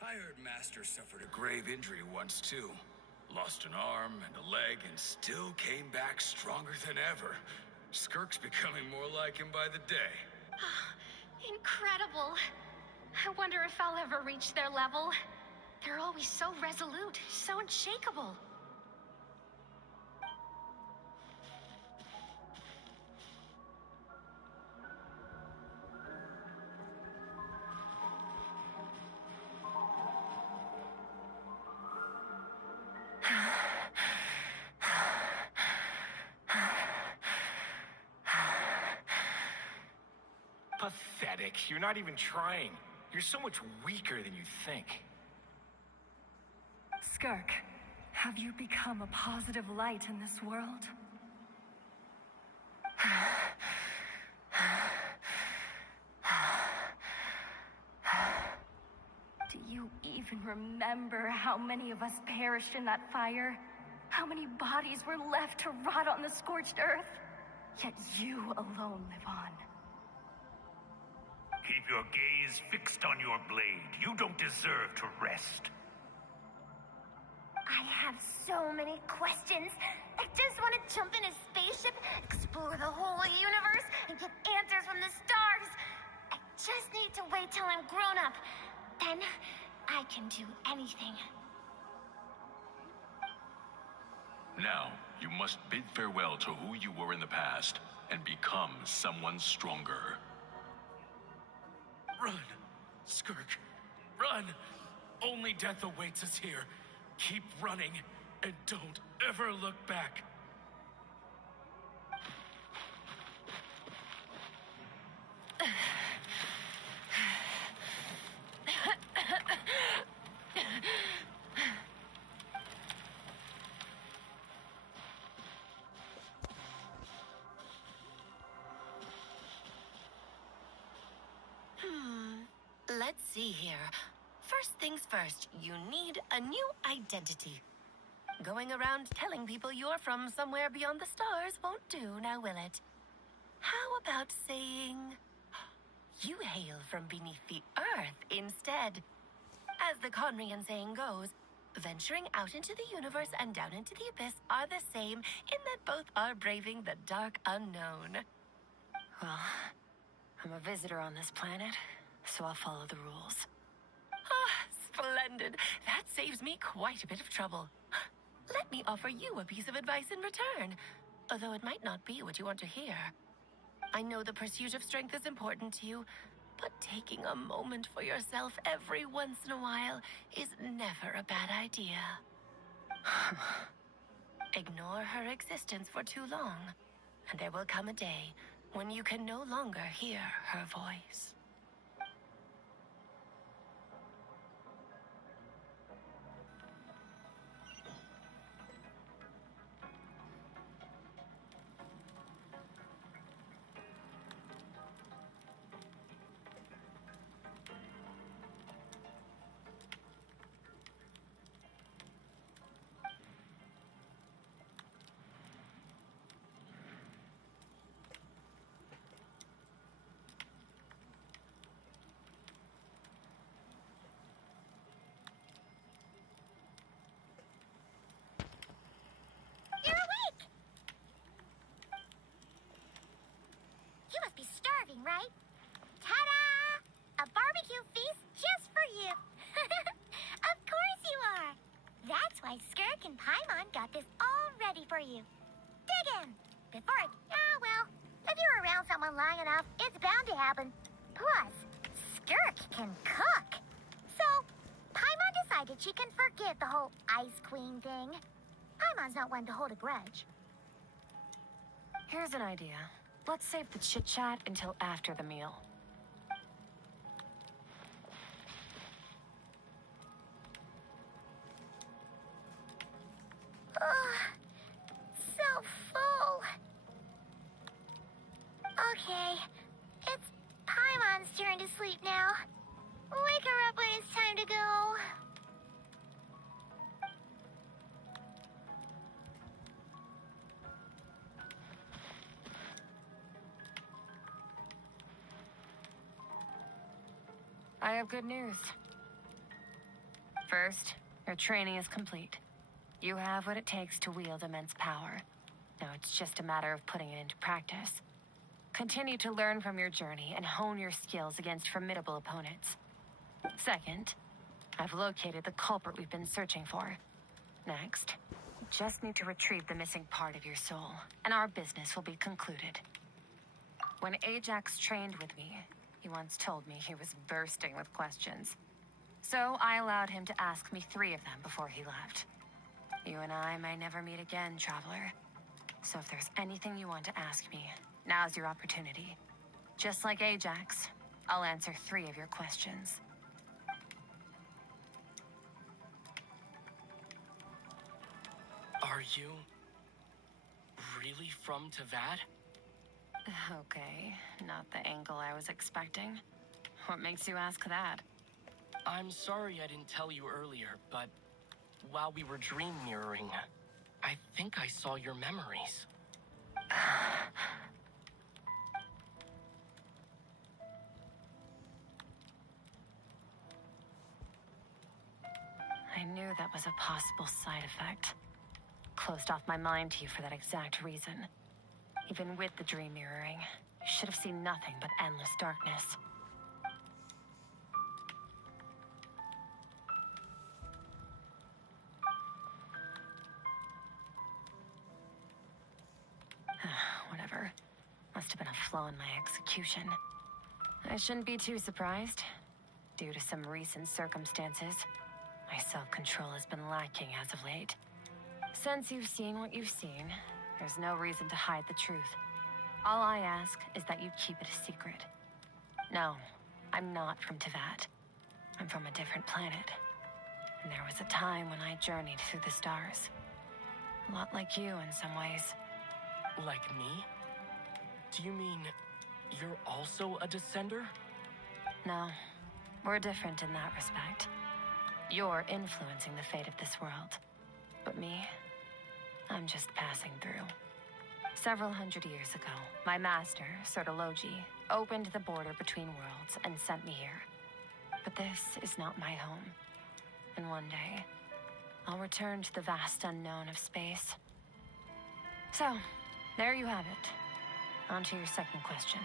I heard Master suffered a grave injury once too. Lost an arm and a leg and still came back stronger than ever. Skirk's becoming more like him by the day. Incredible. I wonder if I'll ever reach their level. They're always so resolute, so unshakable. Pathetic. You're not even trying. You're so much weaker than you think. Skirk, have you become a positive light in this world? Do you even remember how many of us perished in that fire? How many bodies were left to rot on the scorched earth? Yet you alone live on. Keep your gaze fixed on your blade. You don't deserve to rest. I have so many questions. I just want to jump in a spaceship, explore the whole universe, and get answers from the stars. I just need to wait till I'm grown up. Then I can do anything. Now, you must bid farewell to who you were in the past and become someone stronger. Run, Skirk. Run! Only death awaits us here. Keep running, and don't ever look back. Let's see here. First things first, you need a new identity. Going around telling people you're from somewhere beyond the stars won't do, now will it? How about saying you hail from beneath the earth instead? As the Conrian saying goes, venturing out into the universe and down into the abyss are the same in that both are braving the dark unknown. Well, I'm a visitor on this planet, so I'll follow the rules. Ah, splendid. That saves me quite a bit of trouble. Let me offer you a piece of advice in return, although it might not be what you want to hear. I know the pursuit of strength is important to you, but taking a moment for yourself every once in a while is never a bad idea. Ignore her existence for too long, and there will come a day when you can no longer hear her voice. You're awake! You must be starving, right? Ta-da! A barbecue feast just for you. Of course you are. That's why Skirk and Paimon got this all ready for you. Dig in. Before it... Ah, well, if you're around someone long enough, it's bound to happen. Plus, Skirk can cook. So, Paimon decided she can forget the whole Ice Queen thing. Paimon's not one to hold a grudge. Here's an idea. Let's save the chit-chat until after the meal. So full. Okay, it's Paimon's turn to sleep now. Wake her up when it's time to go. I have good news. First, your training is complete. You have what it takes to wield immense power. Now it's just a matter of putting it into practice. Continue to learn from your journey and hone your skills against formidable opponents. Second, I've located the culprit we've been searching for. Next, just need to retrieve the missing part of your soul, and our business will be concluded. When Ajax trained with me, he once told me he was bursting with questions. So I allowed him to ask me 3 of them before he left. You and I may never meet again, traveler. So if there's anything you want to ask me, now's your opportunity. Just like Ajax, I'll answer 3 of your questions. Are you really from Tavad? Okay, not the angle I was expecting. What makes you ask that? I'm sorry I didn't tell you earlier, but while we were dream mirroring, I think I saw your memories. I knew that was a possible side effect. Closed off my mind to you for that exact reason. Even with the dream mirroring, you should have seen nothing but endless darkness. Whatever. Must have been a flaw in my execution. I shouldn't be too surprised. Due to some recent circumstances, my self-control has been lacking as of late. Since you've seen what you've seen, there's no reason to hide the truth. All I ask is that you keep it a secret. No, I'm not from Tavad. I'm from a different planet. And there was a time when I journeyed through the stars. A lot like you in some ways. Like me? Do you mean you're also a descender? No, we're different in that respect. You're influencing the fate of this world. But me, I'm just passing through. Several hundred years ago, my master, Sertologi, opened the border between worlds and sent me here. But this is not my home. And one day, I'll return to the vast unknown of space. So, there you have it. On to your second question.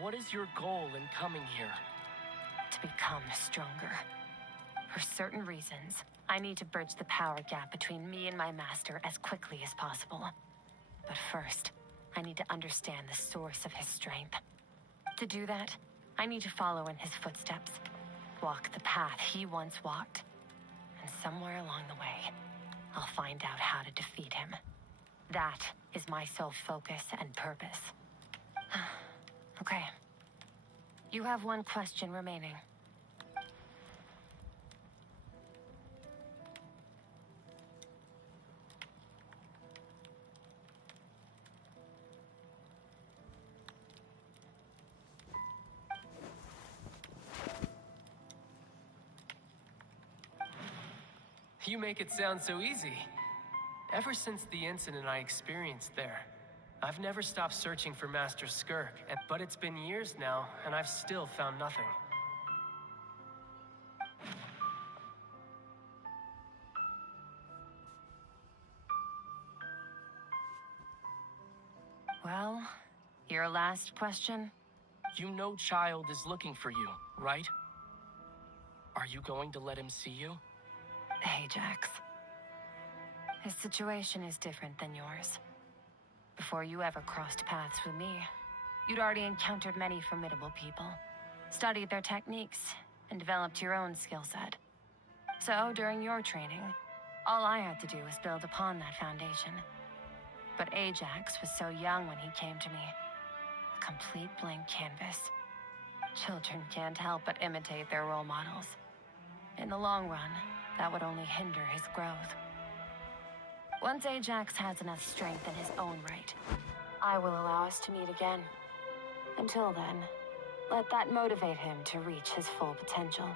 What is your goal in coming here? To become stronger. For certain reasons, I need to bridge the power gap between me and my master as quickly as possible. But first, I need to understand the source of his strength. To do that, I need to follow in his footsteps, walk the path he once walked, and somewhere along the way, I'll find out how to defeat him. That is my sole focus and purpose. Okay. You have one question remaining. You make it sound so easy. Ever since the incident I experienced there, I've never stopped searching for Master Skirk, but it's been years now, and I've still found nothing. Well, your last question? You know Child is looking for you, right? Are you going to let him see you? Ajax. His situation is different than yours. Before you ever crossed paths with me, you'd already encountered many formidable people, studied their techniques, and developed your own skill set. So, during your training, all I had to do was build upon that foundation. But Ajax was so young when he came to me. A complete blank canvas. Children can't help but imitate their role models. In the long run, that would only hinder his growth. Once Ajax has enough strength in his own right, I will allow us to meet again. Until then, let that motivate him to reach his full potential.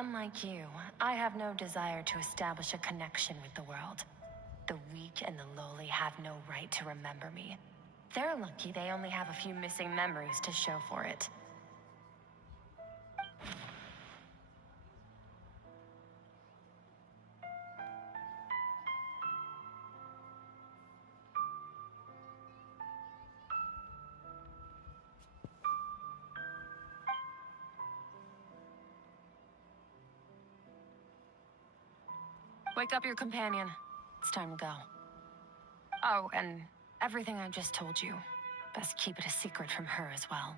Unlike you, I have no desire to establish a connection with the world. The weak and the lowly have no right to remember me. They're lucky they only have a few missing memories to show for it. Wake up your companion. It's time to go. Oh, and everything I just told you, best keep it a secret from her as well.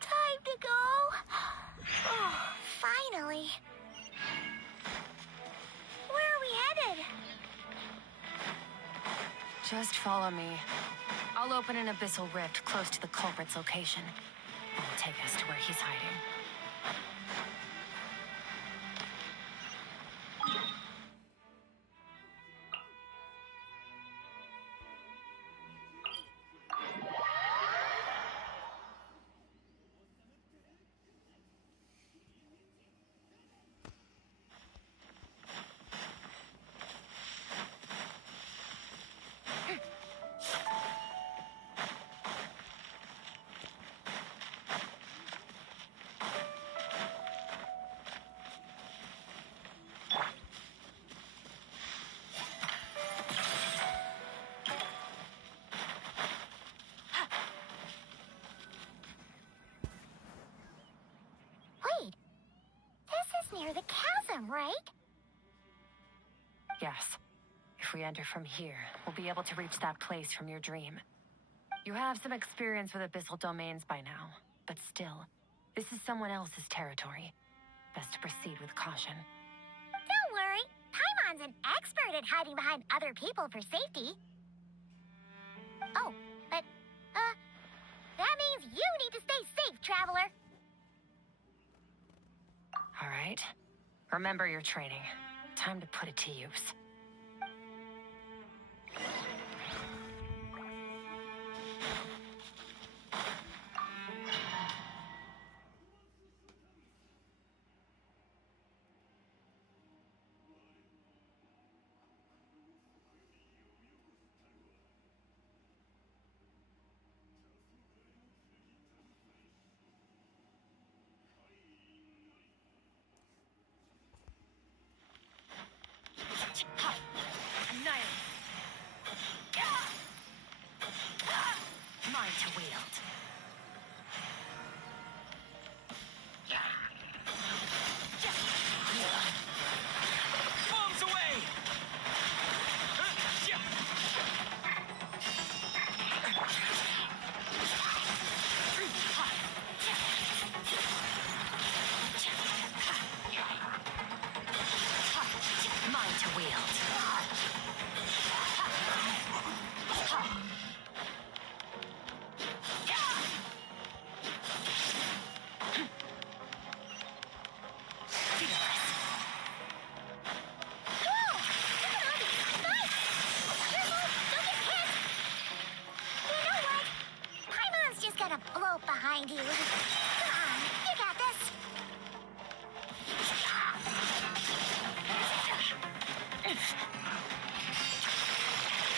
Time to go. Oh, finally. Where are we headed? Just follow me. I'll open an abyssal rift close to the culprit's location. It will take us to where he's hiding. Wait. This is near the chasm, right? Yes. If we enter from here, we'll be able to reach that place from your dream. You have some experience with abyssal domains by now, but still, this is someone else's territory. Best to proceed with caution. Don't worry. Paimon's an expert at hiding behind other people for safety. Oh, but, that means you need to stay safe, traveler. All right. Remember your training. Time to put it to use. Mine to wield. Bombs away! Mine to wield. Gonna blow behind you. Come on, you got this.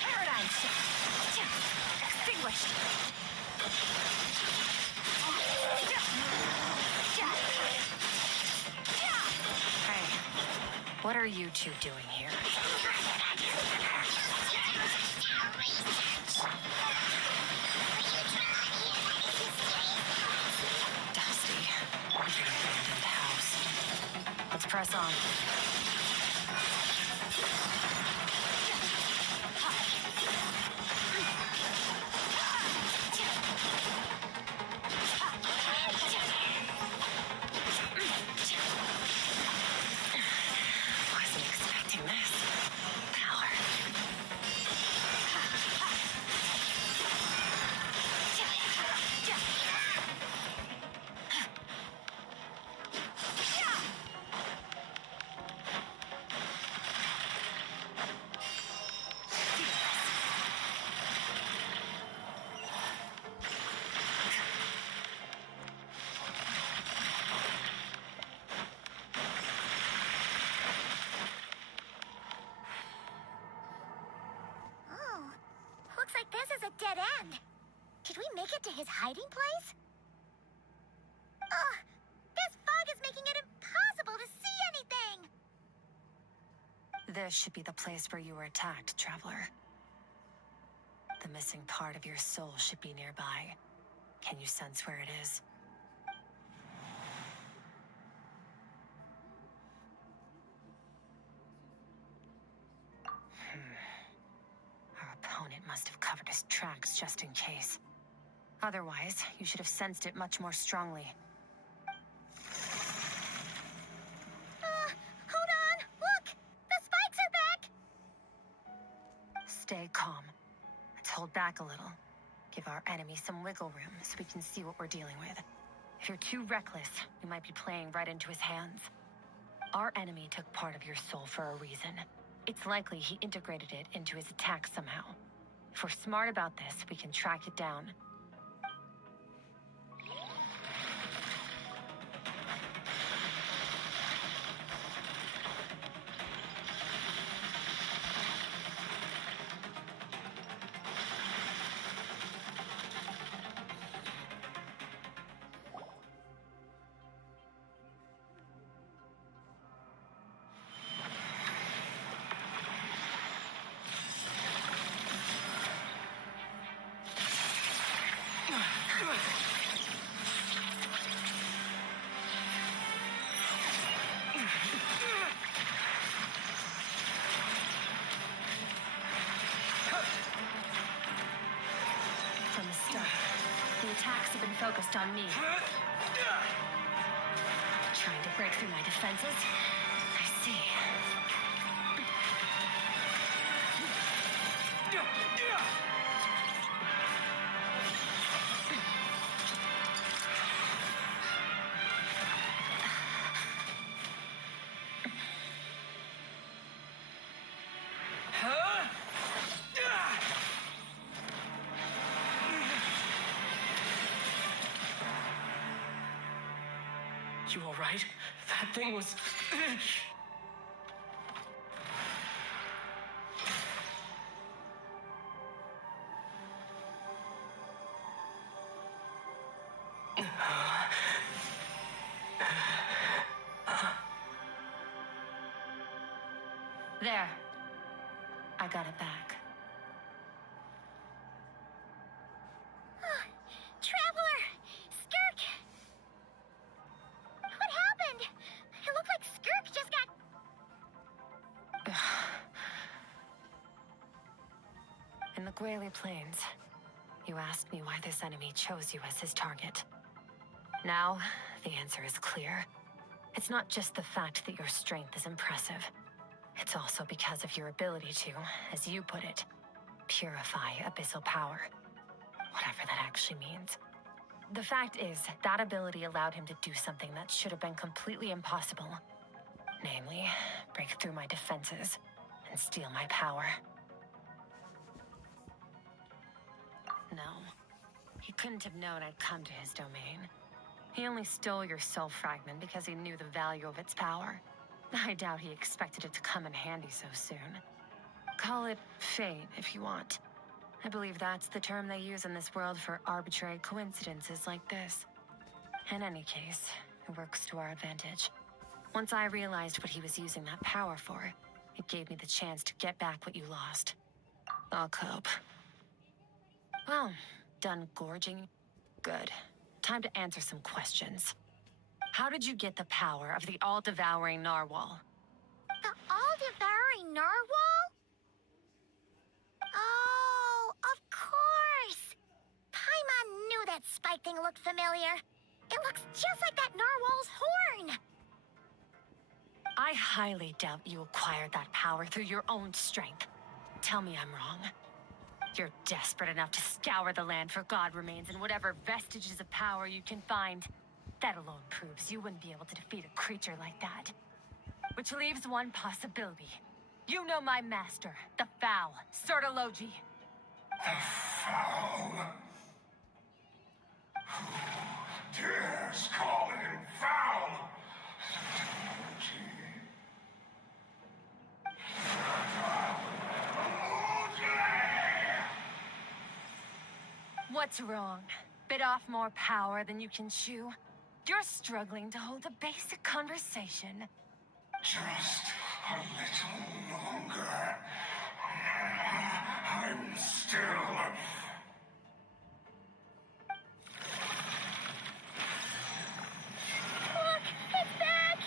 Paradigm shift. Extinguished. Hey, what are you two doing here? Abandoned house. Let's press on. Wasn't expecting this is a dead end. Did we make it to his hiding place? Ugh! This fog is making it impossible to see anything! This should be the place where you were attacked, Traveler. The missing part of your soul should be nearby. Can you sense where it is? Our opponent must have covered his tracks just in case. Otherwise, you should have sensed it much more strongly. Hold on! Look! The spikes are back! Stay calm. Let's hold back a little. Give our enemy some wiggle room so we can see what we're dealing with. If you're too reckless, we might be playing right into his hands. Our enemy took part of your soul for a reason. It's likely he integrated it into his attack somehow. If we're smart about this, we can track it down. From the start, the attacks have been focused on me. Trying to break through my defenses? I see. You all right? That thing was... There. I got it back. Traveler! Skirk! What happened? It looked like Skirk just got... In the Grayley Plains, you asked me why this enemy chose you as his target. Now, the answer is clear. It's not just the fact that your strength is impressive. It's also because of your ability to, as you put it, purify abyssal power. Whatever that actually means. The fact is, that ability allowed him to do something that should have been completely impossible. Namely, break through my defenses and steal my power. No, he couldn't have known I'd come to his domain. He only stole your soul fragment because he knew the value of its power. I doubt he expected it to come in handy so soon. Call it fate, if you want. I believe that's the term they use in this world for arbitrary coincidences like this. In any case, it works to our advantage. Once I realized what he was using that power for, it gave me the chance to get back what you lost. I'll cope. Well, done gorging? Good. Time to answer some questions. How did you get the power of the all-devouring narwhal? The all-devouring narwhal? Oh, of course! Paimon knew that spike thing looked familiar. It looks just like that narwhal's horn! I highly doubt you acquired that power through your own strength. Tell me I'm wrong. You're desperate enough to scour the land for god remains and whatever vestiges of power you can find. That alone proves you wouldn't be able to defeat a creature like that. Which leaves one possibility. You know my master, the Foul, Sortologi. The Foul? Who dares call him foul? What's wrong? Bit off more power than you can chew? You're struggling to hold a basic conversation. Just a little longer. I'm still... Look! It's back!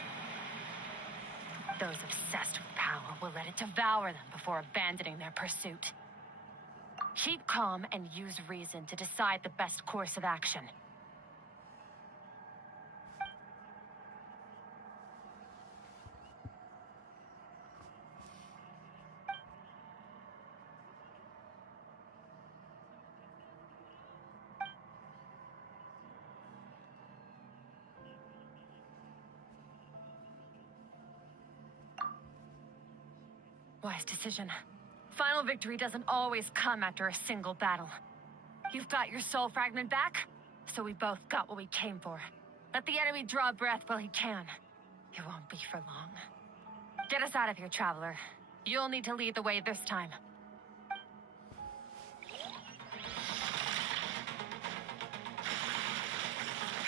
Those obsessed with power will let it devour them before abandoning their pursuit. Keep calm and use reason to decide the best course of action. Wise decision. Final victory doesn't always come after a single battle. You've got your soul fragment back, so we both got what we came for. Let the enemy draw breath while he can. It won't be for long. Get us out of here, Traveler. You'll need to lead the way this time.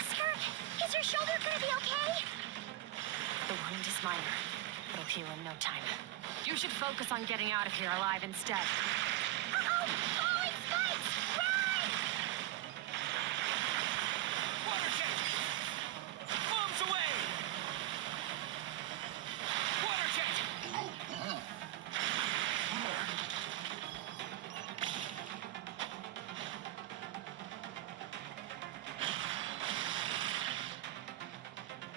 Skirk, is your shoulder gonna be okay? The wound is minor. It'll heal in no time. You should focus on getting out of here alive instead. Uh-oh! Falling spikes! Run! Water jet! Bombs away! Water jet!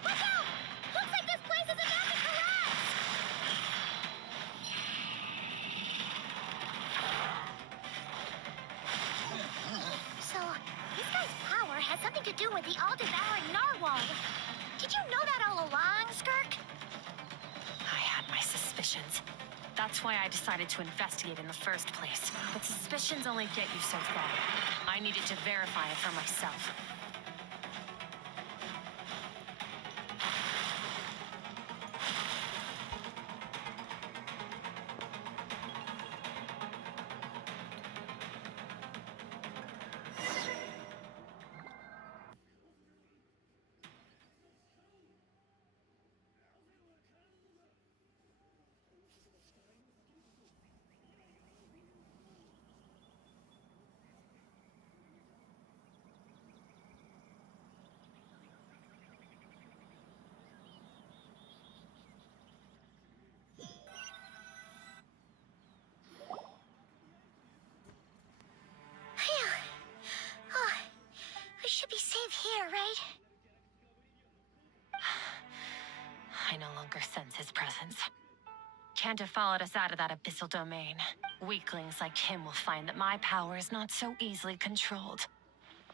Look out! Looks like this place is about to collapse! So, this guy's power has something to do with the all-devouring narwhal. Did you know that all along, Skirk? I had my suspicions. That's why I decided to investigate in the first place. But suspicions only get you so far. I needed to verify it for myself. Phew. Oh, we should be safe here, right? I no longer sense his presence. Can't have followed us out of that abyssal domain. Weaklings like him will find that my power is not so easily controlled.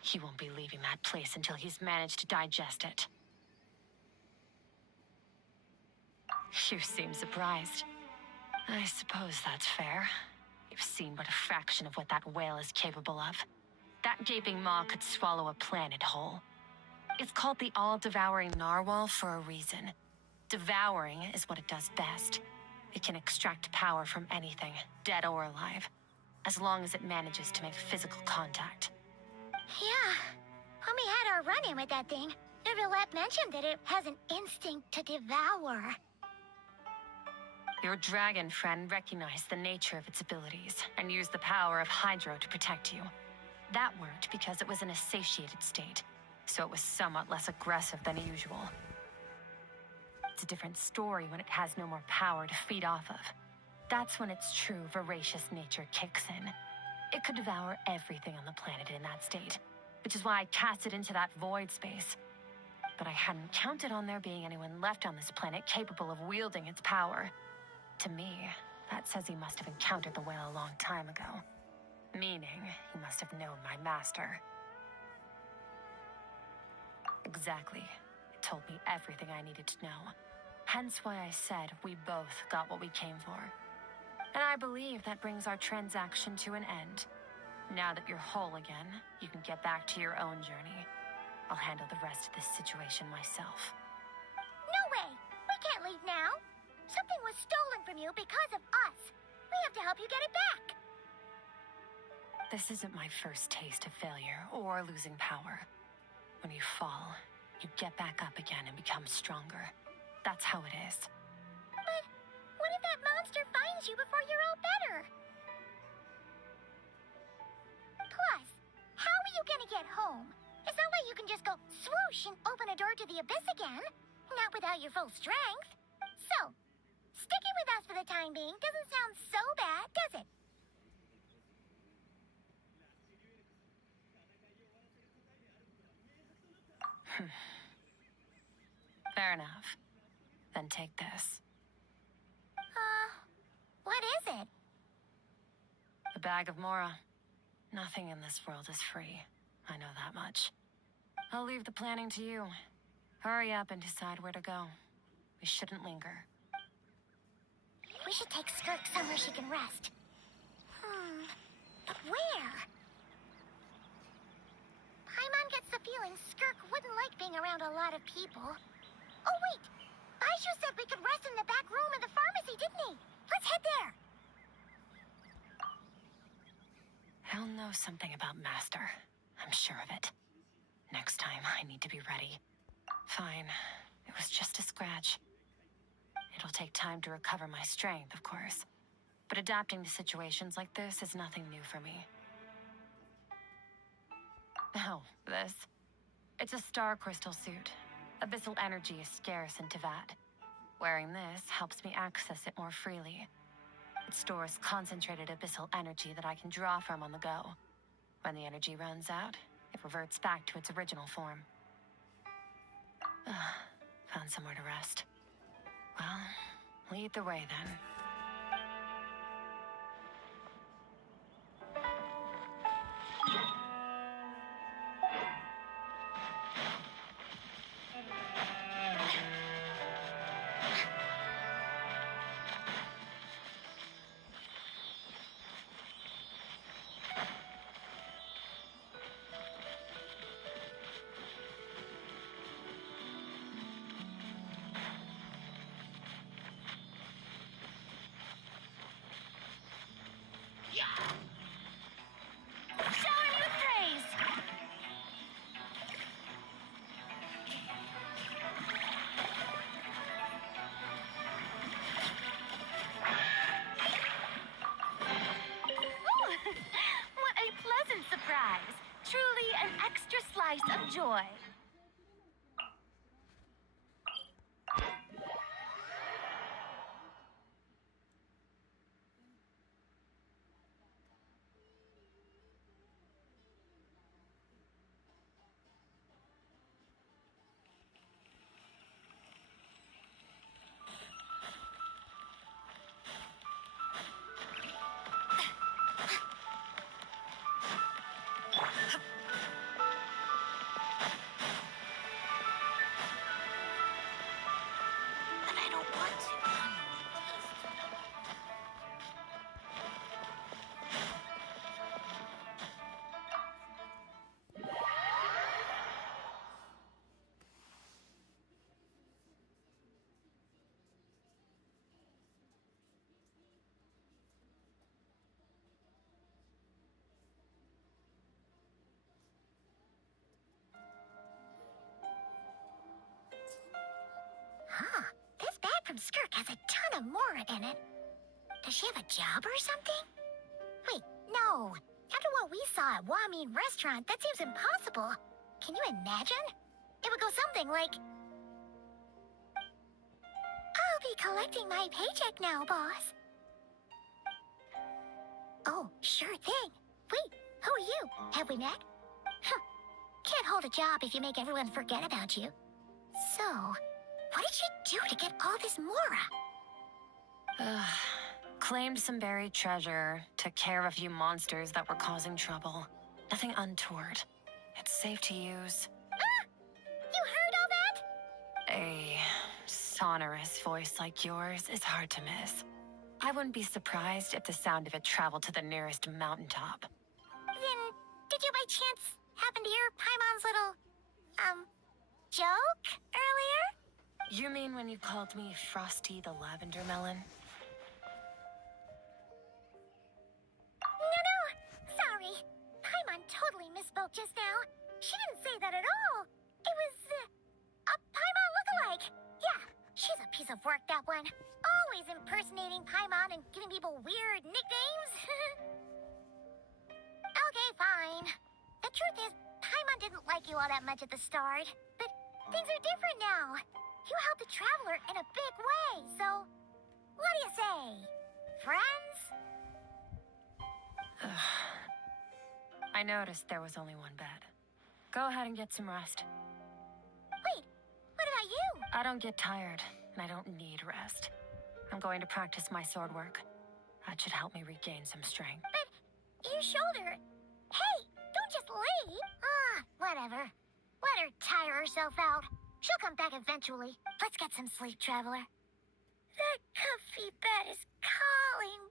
He won't be leaving that place until he's managed to digest it. You seem surprised. I suppose that's fair. You've seen but a fraction of what that whale is capable of. That gaping maw could swallow a planet whole. It's called the all-devouring narwhal for a reason. Devouring is what it does best. It can extract power from anything, dead or alive, as long as it manages to make physical contact. Yeah. When we had our run-in with that thing, Neverlap mentioned that it has an instinct to devour. Your dragon friend recognized the nature of its abilities and used the power of Hydro to protect you. That worked because it was in a satiated state, so it was somewhat less aggressive than usual. It's a different story when it has no more power to feed off of. That's when its true voracious nature kicks in. It could devour everything on the planet in that state, which is why I cast it into that void space. But I hadn't counted on there being anyone left on this planet capable of wielding its power. To me, that says he must have encountered the whale a long time ago. Meaning, he must have known my master. Exactly. It told me everything I needed to know. Hence why I said we both got what we came for. And I believe that brings our transaction to an end. Now that you're whole again, you can get back to your own journey. I'll handle the rest of this situation myself. No way! We can't leave now! Something was stolen from you because of us. We have to help you get it back. This isn't my first taste of failure or losing power. When you fall, you get back up again and become stronger. That's how it is. But what if that monster finds you before you're all better? Plus, how are you gonna get home? It's not like you can just go swoosh and open a door to the abyss again. Not without your full strength. So, sticking with us for the time being doesn't sound so bad, does it? Fair enough. Then take this. What is it? A bag of Mora. Nothing in this world is free. I know that much. I'll leave the planning to you. Hurry up and decide where to go. We shouldn't linger. We should take Skirk somewhere she can rest. But where? Paimon gets the feeling Skirk wouldn't like being around a lot of people. Oh wait! Baishu said we could rest in the back room of the pharmacy, didn't he? Let's head there! He'll know something about Master. I'm sure of it. Next time, I need to be ready. Fine. It was just a scratch. It'll take time to recover my strength, of course. But adapting to situations like this is nothing new for me. Oh, this. It's a star crystal suit. Abyssal energy is scarce in Teyvat. Wearing this helps me access it more freely. It stores concentrated abyssal energy that I can draw from on the go. When the energy runs out, it reverts back to its original form. Found somewhere to rest. Well, lead the way then. Truly an extra slice of joy. This bag from Skirk has a ton of Mora in it. Does she have a job or something? Wait, no. After what we saw at Wamin Restaurant, that seems impossible. Can you imagine? It would go something like... I'll be collecting my paycheck now, boss. Oh, sure thing. Wait, who are you? Have we met? Can't hold a job if you make everyone forget about you. So, what did she do to get all this Mora? Claimed some buried treasure, took care of a few monsters that were causing trouble. Nothing untoward. It's safe to use. You heard all that? A sonorous voice like yours is hard to miss. I wouldn't be surprised if the sound of it traveled to the nearest mountaintop. Then, did you by chance happen to hear Paimon's little, joke earlier? You mean when you called me Frosty the Lavender Melon? No, sorry. spoke just now. She didn't say that at all. It was, a Paimon lookalike. Yeah, she's a piece of work, that one. Always impersonating Paimon and giving people weird nicknames. Okay, fine. The truth is, Paimon didn't like you all that much at the start. But things are different now. You helped the Traveler in a big way, so... What do you say? Friends? I noticed there was only one bed. Go ahead and get some rest. Wait, what about you? I don't get tired, and I don't need rest. I'm going to practice my sword work. That should help me regain some strength. But your shoulder... Hey, don't just leave. Whatever. Let her tire herself out. She'll come back eventually. Let's get some sleep, Traveler. That comfy bed is calling.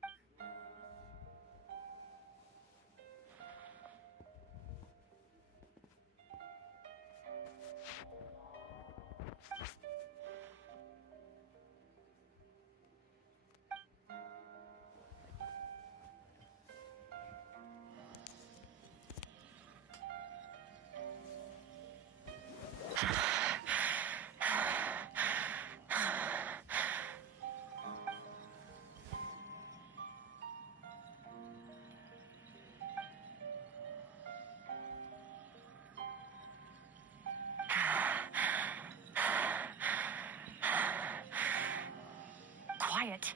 Quiet.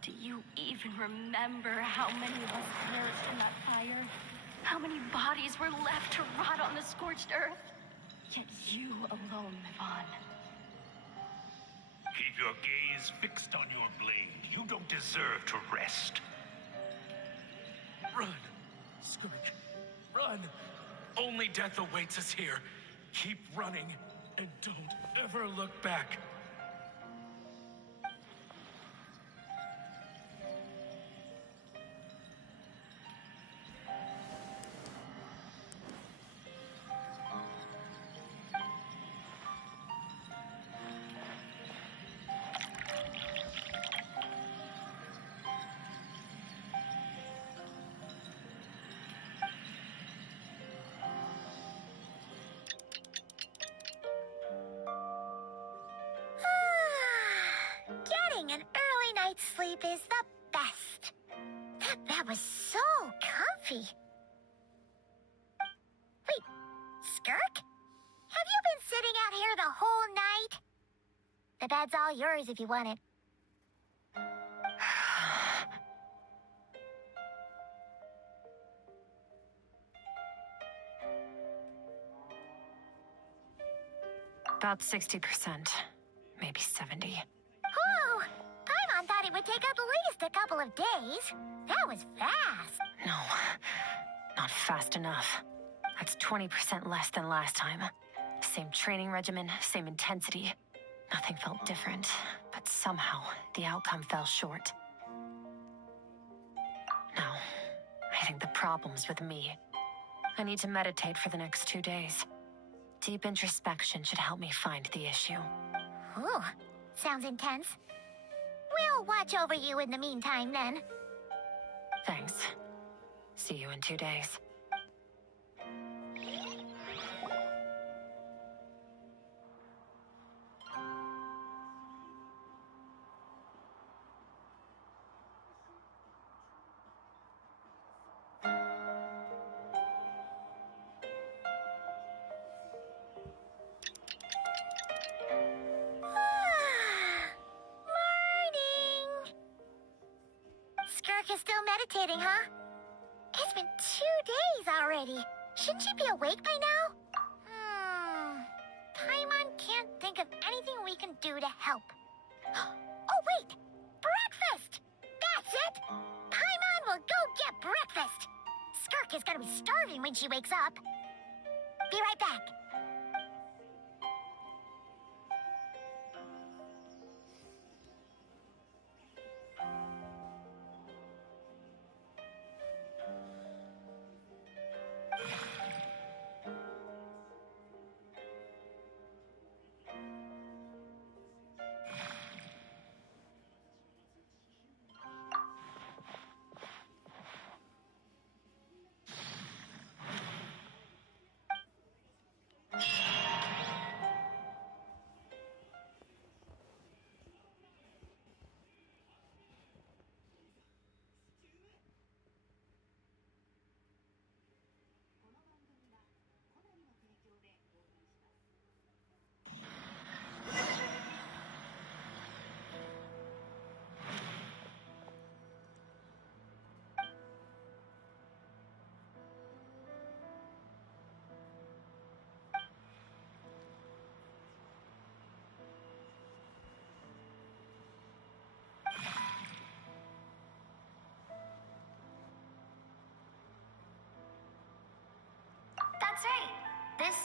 Do you even remember how many of us perished in that fire? How many bodies were left to rot on the scorched earth? Yet you alone live on. Keep your gaze fixed on your blade. You don't deserve to rest. Run, Skirk. Run. Only death awaits us here. Keep running and don't ever look back. Getting an early night's sleep is the best. That bed was so comfy. Wait, Skirk? Have you been sitting out here the whole night? The bed's all yours if you want it. About 60%, maybe 70. Oh, Paimon thought it would take at least a couple of days. That was fast. No, not fast enough. That's 20% less than last time. Same training regimen, same intensity. Nothing felt different, but somehow the outcome fell short. No, I think the problem's with me. I need to meditate for the next 2 days. Deep introspection should help me find the issue. Ooh, sounds intense. We'll watch over you in the meantime, then. Thanks. See you in 2 days. Skirk is still meditating, huh? It's been 2 days already. Shouldn't she be awake by now? Paimon can't think of anything we can do to help. Oh, wait! Breakfast! That's it! Paimon will go get breakfast! Skirk is gonna be starving when she wakes up. Be right back.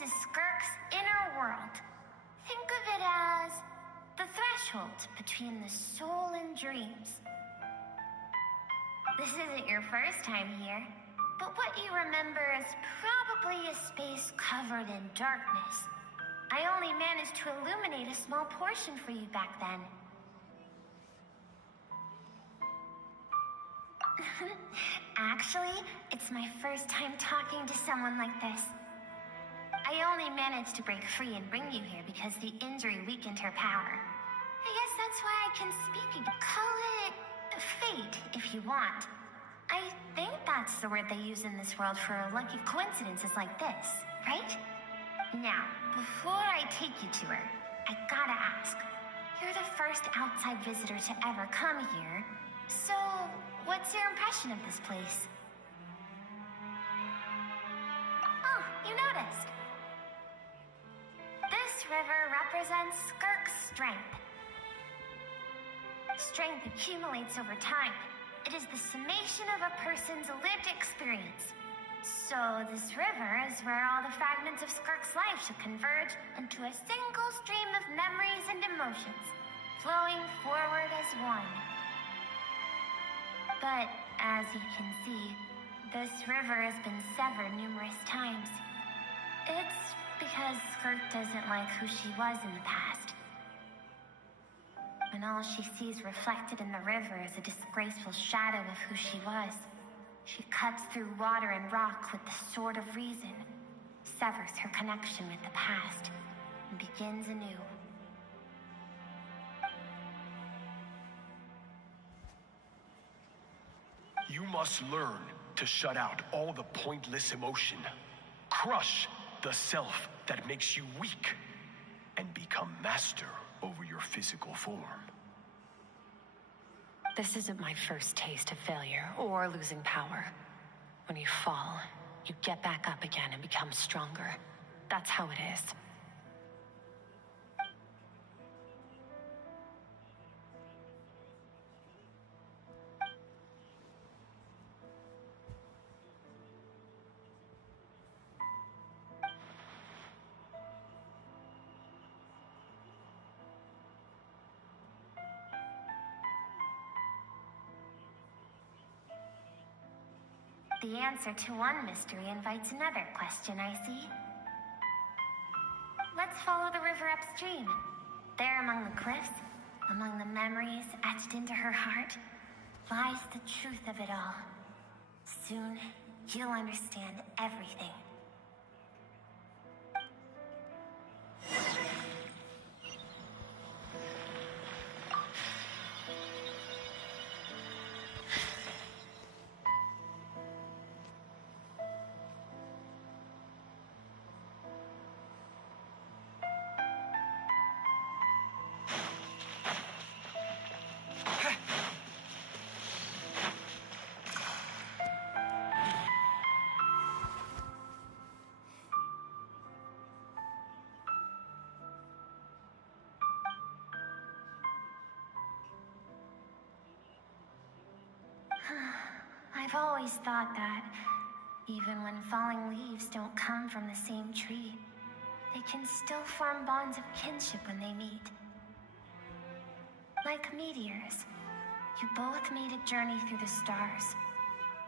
is Skirk's inner world. Think of it as the threshold between the soul and dreams. This isn't your first time here, but what you remember is probably a space covered in darkness. I only managed to illuminate a small portion for you back then. Actually, it's my first time talking to someone like this. I only managed to break free and bring you here because the injury weakened her power. I guess that's why I can speak again. Call it fate, if you want. I think that's the word they use in this world for lucky coincidences like this, right? Now, before I take you to her, I gotta ask. You're the first outside visitor to ever come here, so what's your impression of this place? Oh, you noticed. This river represents Skirk's strength. Strength accumulates over time. It is the summation of a person's lived experience. So this river is where all the fragments of Skirk's life should converge into a single stream of memories and emotions, flowing forward as one. But as you can see, this river has been severed numerous times. It's because Skirk doesn't like who she was in the past. When all she sees reflected in the river is a disgraceful shadow of who she was, she cuts through water and rock with the sword of reason, severs her connection with the past, and begins anew. You must learn to shut out all the pointless emotion. Crush the self that makes you weak, and become master over your physical form. This isn't my first taste of failure or losing power. When you fall, you get back up again and become stronger. That's how it is. The answer to one mystery invites another question, I see. Let's follow the river upstream. There among the cliffs, among the memories etched into her heart, lies the truth of it all. Soon, you'll understand everything. I've always thought that, even when falling leaves don't come from the same tree, they can still form bonds of kinship when they meet. Like meteors, you both made a journey through the stars.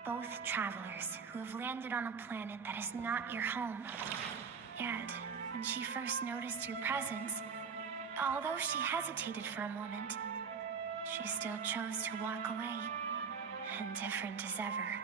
Both travelers who have landed on a planet that is not your home. Yet, when she first noticed your presence, although she hesitated for a moment, she still chose to walk away. Indifferent as ever.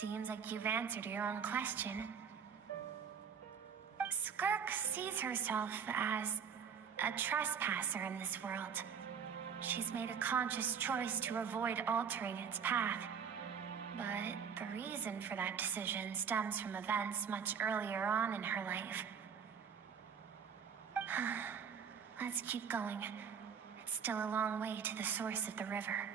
Seems like you've answered your own question. Skirk sees herself as a trespasser in this world. She's made a conscious choice to avoid altering its path. But the reason for that decision stems from events much earlier on in her life. Let's keep going. It's still a long way to the source of the river.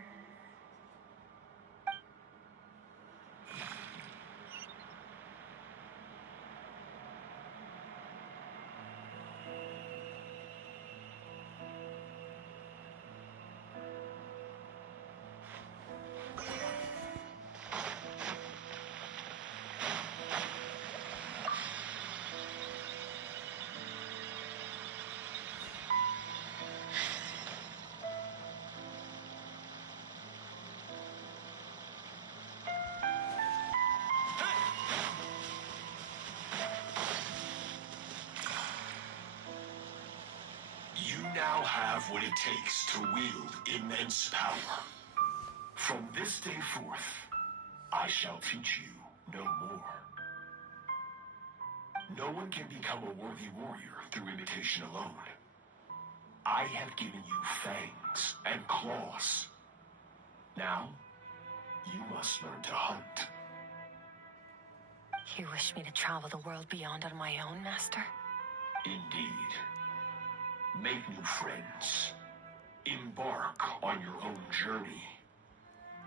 Now have what it takes to wield immense power. From this day forth, I shall teach you no more. No one can become a worthy warrior through imitation alone. I have given you fangs and claws. Now, you must learn to hunt. You wish me to travel the world beyond on my own, Master? Indeed. Make new friends. Embark on your own journey.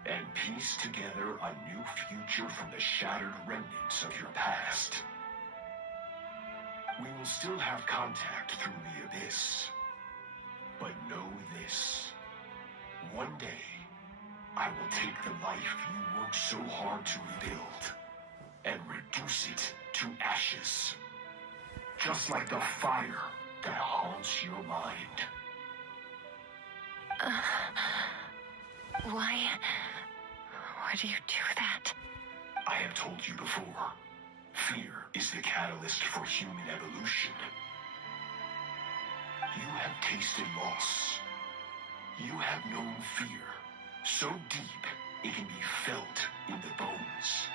And piece together a new future from the shattered remnants of your past. We will still have contact through the Abyss. But know this. One day, I will take the life you worked so hard to rebuild and reduce it to ashes. Just like the fire that haunts your mind. Why do you do that? I have told you before, fear is the catalyst for human evolution. You have tasted loss. You have known fear so deep it can be felt in the bones.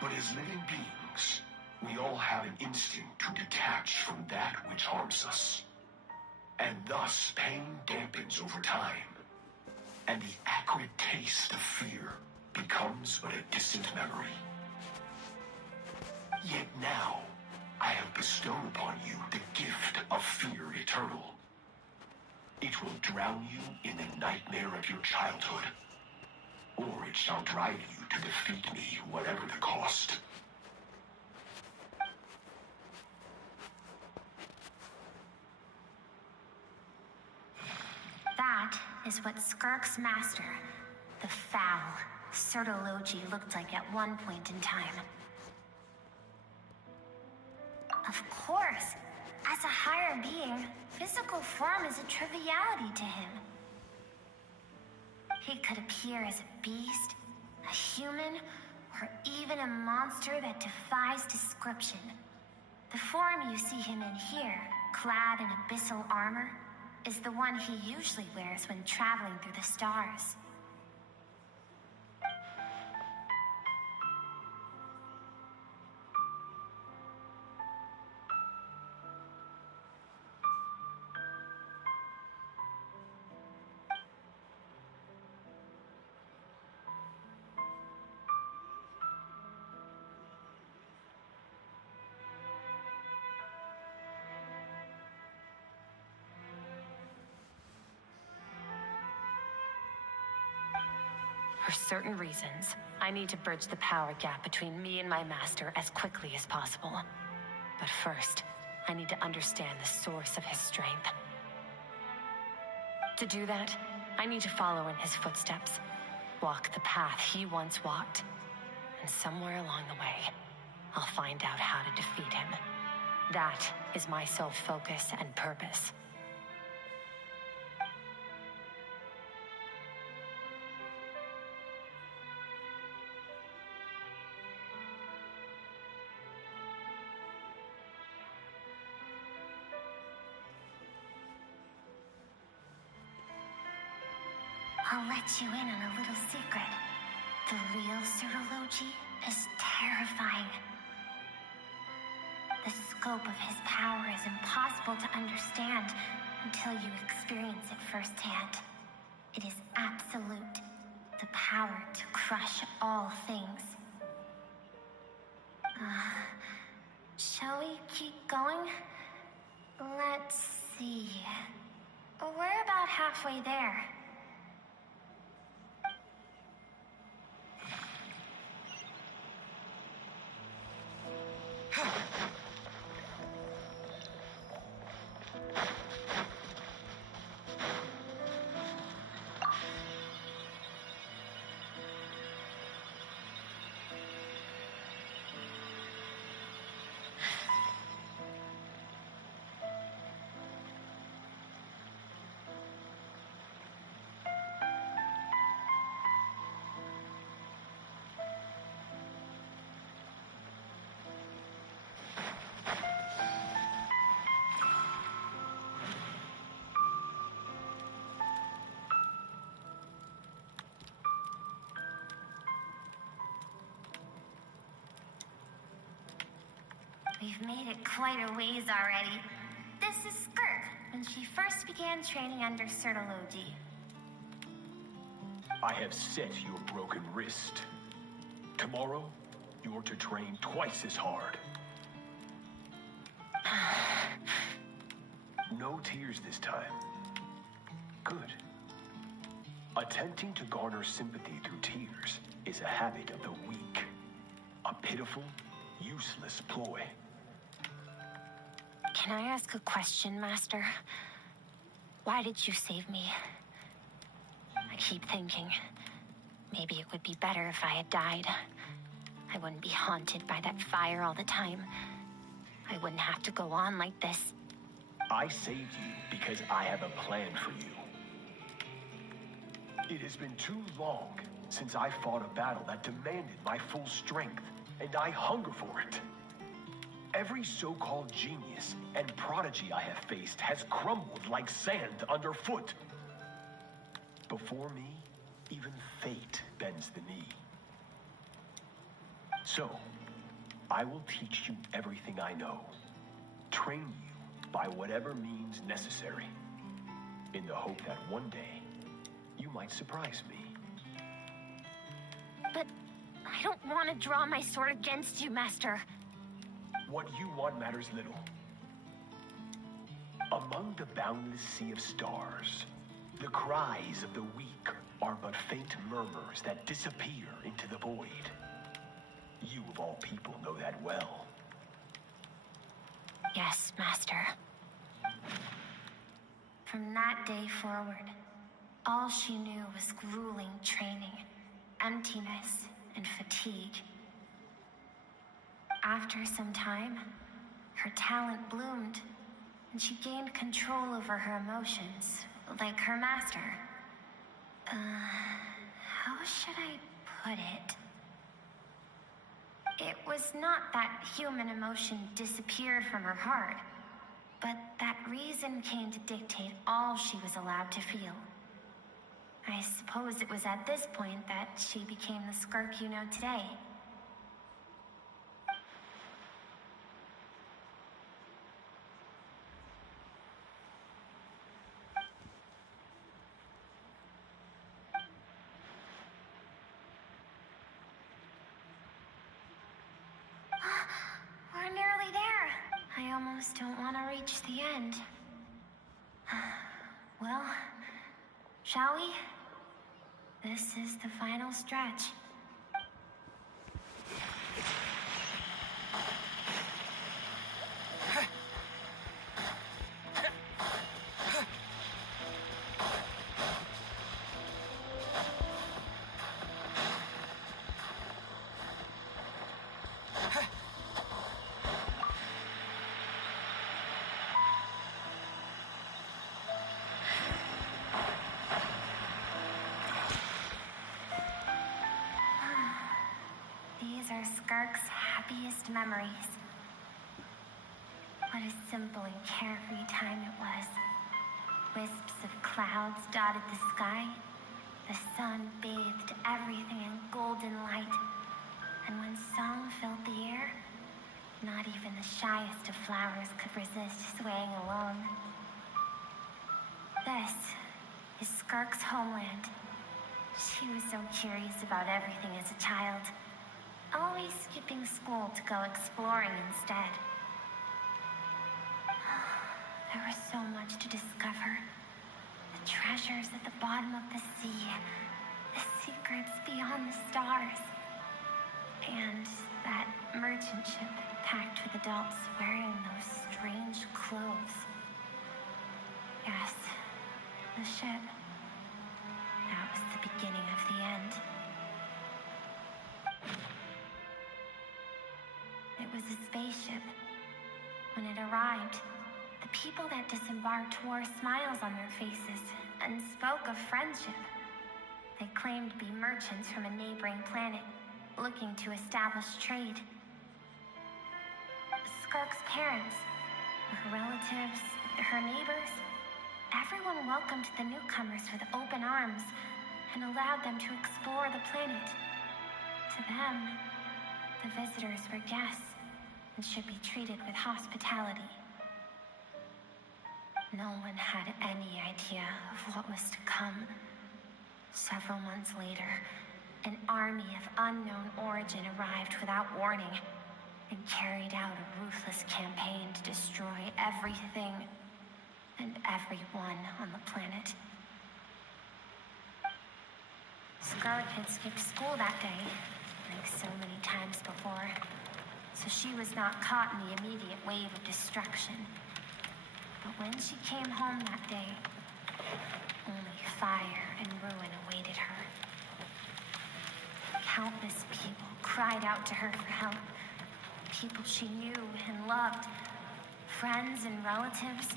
But as living beings, we all have an instinct to detach from that which harms us. And thus, pain dampens over time. And the acrid taste of fear becomes but a distant memory. Yet now, I have bestowed upon you the gift of fear eternal. It will drown you in the nightmare of your childhood. Or it shall drive you to defeat me, whatever the cost. That is what Skirk's master, the foul Sertologi, looked like at one point in time. Of course, as a higher being, physical form is a triviality to him. He could appear as a beast, a human, or even a monster that defies description. The form you see him in here, clad in abyssal armor, is the one he usually wears when traveling through the stars. For certain reasons, I need to bridge the power gap between me and my master as quickly as possible. But first, I need to understand the source of his strength. To do that, I need to follow in his footsteps, walk the path he once walked, and somewhere along the way, I'll find out how to defeat him. That is my sole focus and purpose. I'll let you in on a little secret. The real Sertologi is terrifying. The scope of his power is impossible to understand until you experience it firsthand. It is absolute. The power to crush all things. Shall we keep going? Let's see. We're about halfway there. We've made it quite a ways already. This is Skirk, when she first began training under Sertology. I have set your broken wrist. Tomorrow, you're to train twice as hard. No tears this time. Good. Attempting to garner sympathy through tears is a habit of the weak. A pitiful, useless ploy. Can I ask a question, Master? Why did you save me? I keep thinking, maybe it would be better if I had died. I wouldn't be haunted by that fire all the time. I wouldn't have to go on like this. I saved you because I have a plan for you. It has been too long since I fought a battle that demanded my full strength, and I hunger for it. Every so-called genius and prodigy I have faced has crumbled like sand underfoot. Before me, even fate bends the knee. So, I will teach you everything I know. Train you by whatever means necessary, in the hope that one day, you might surprise me. But I don't want to draw my sword against you, Master. What you want matters little. Among the boundless sea of stars, the cries of the weak are but faint murmurs that disappear into the void. You of all people know that well. Yes, Master. From that day forward, all she knew was grueling training, emptiness, and fatigue. After some time, her talent bloomed, and she gained control over her emotions, like her master. How should I put it? It was not that human emotion disappeared from her heart, but that reason came to dictate all she was allowed to feel. I suppose it was at this point that she became the Skirk you know today. We're nearly there. I almost don't want to reach the end. Well, shall we? This is the final stretch. These are Skirk's happiest memories. What a simple and carefree time it was. Wisps of clouds dotted the sky. The sun bathed everything in golden light. And when song filled the air, Not even the shyest of flowers could resist swaying along. This is Skirk's homeland. She was so curious about everything as a child, always skipping school to go exploring instead. There was so much to discover. The treasures at the bottom of the sea, the secrets beyond the stars, and that merchant ship packed with adults wearing those strange clothes. Yes, the ship. That was the beginning of the end. It was a spaceship. When it arrived, the people that disembarked wore smiles on their faces and spoke of friendship. They claimed to be merchants from a neighboring planet, looking to establish trade. Skirk's parents, her relatives, her neighbors, everyone welcomed the newcomers with open arms and allowed them to explore the planet. To them, the visitors were guests and should be treated with hospitality. No one had any idea of what was to come. Several months later, an army of unknown origin arrived without warning and carried out a ruthless campaign to destroy everything and everyone on the planet. Skirk had skipped school that day, like so many times before, so she was not caught in the immediate wave of destruction. But when she came home that day, only fire and ruin awaited her. Countless people cried out to her for help. People she knew and loved. Friends and relatives.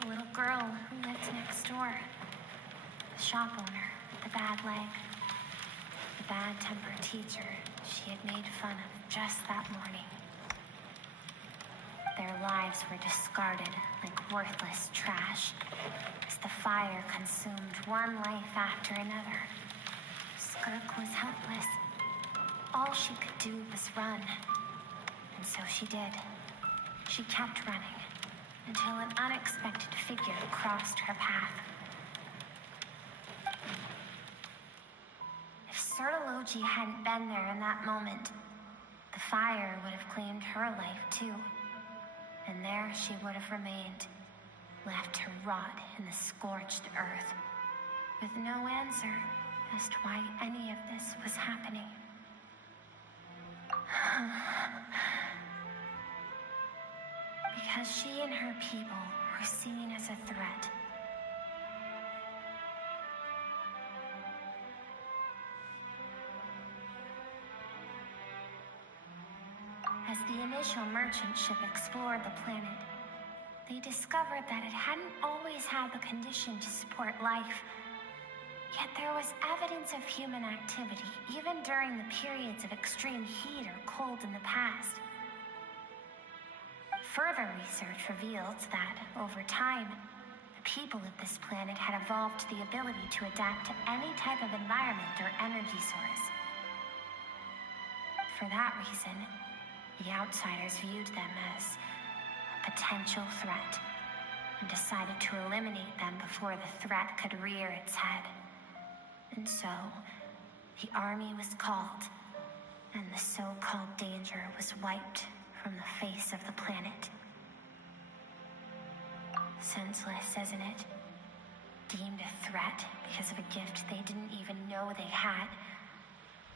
The little girl who lived next door. The shop owner with the bad leg. The bad-tempered teacher she had made fun of just that morning. Their lives were discarded like worthless trash as the fire consumed one life after another. Skirk was helpless. All she could do was run. And so she did. She kept running until an unexpected figure crossed her path. If Sertology hadn't been there in that moment, the fire would have claimed her life too. And there she would have remained, left to rot in the scorched earth, with no answer as to why any of this was happening. Because she and her people were seen as a threat. As the initial merchant ship explored the planet, they discovered that it hadn't always had the condition to support life. Yet there was evidence of human activity, even during the periods of extreme heat or cold in the past. Further research revealed that, over time, the people of this planet had evolved the ability to adapt to any type of environment or energy source. For that reason, the outsiders viewed them as a potential threat and decided to eliminate them before the threat could rear its head. And so, the army was called, and the so-called danger was wiped from the face of the planet. Senseless, isn't it? Deemed a threat because of a gift they didn't even know they had.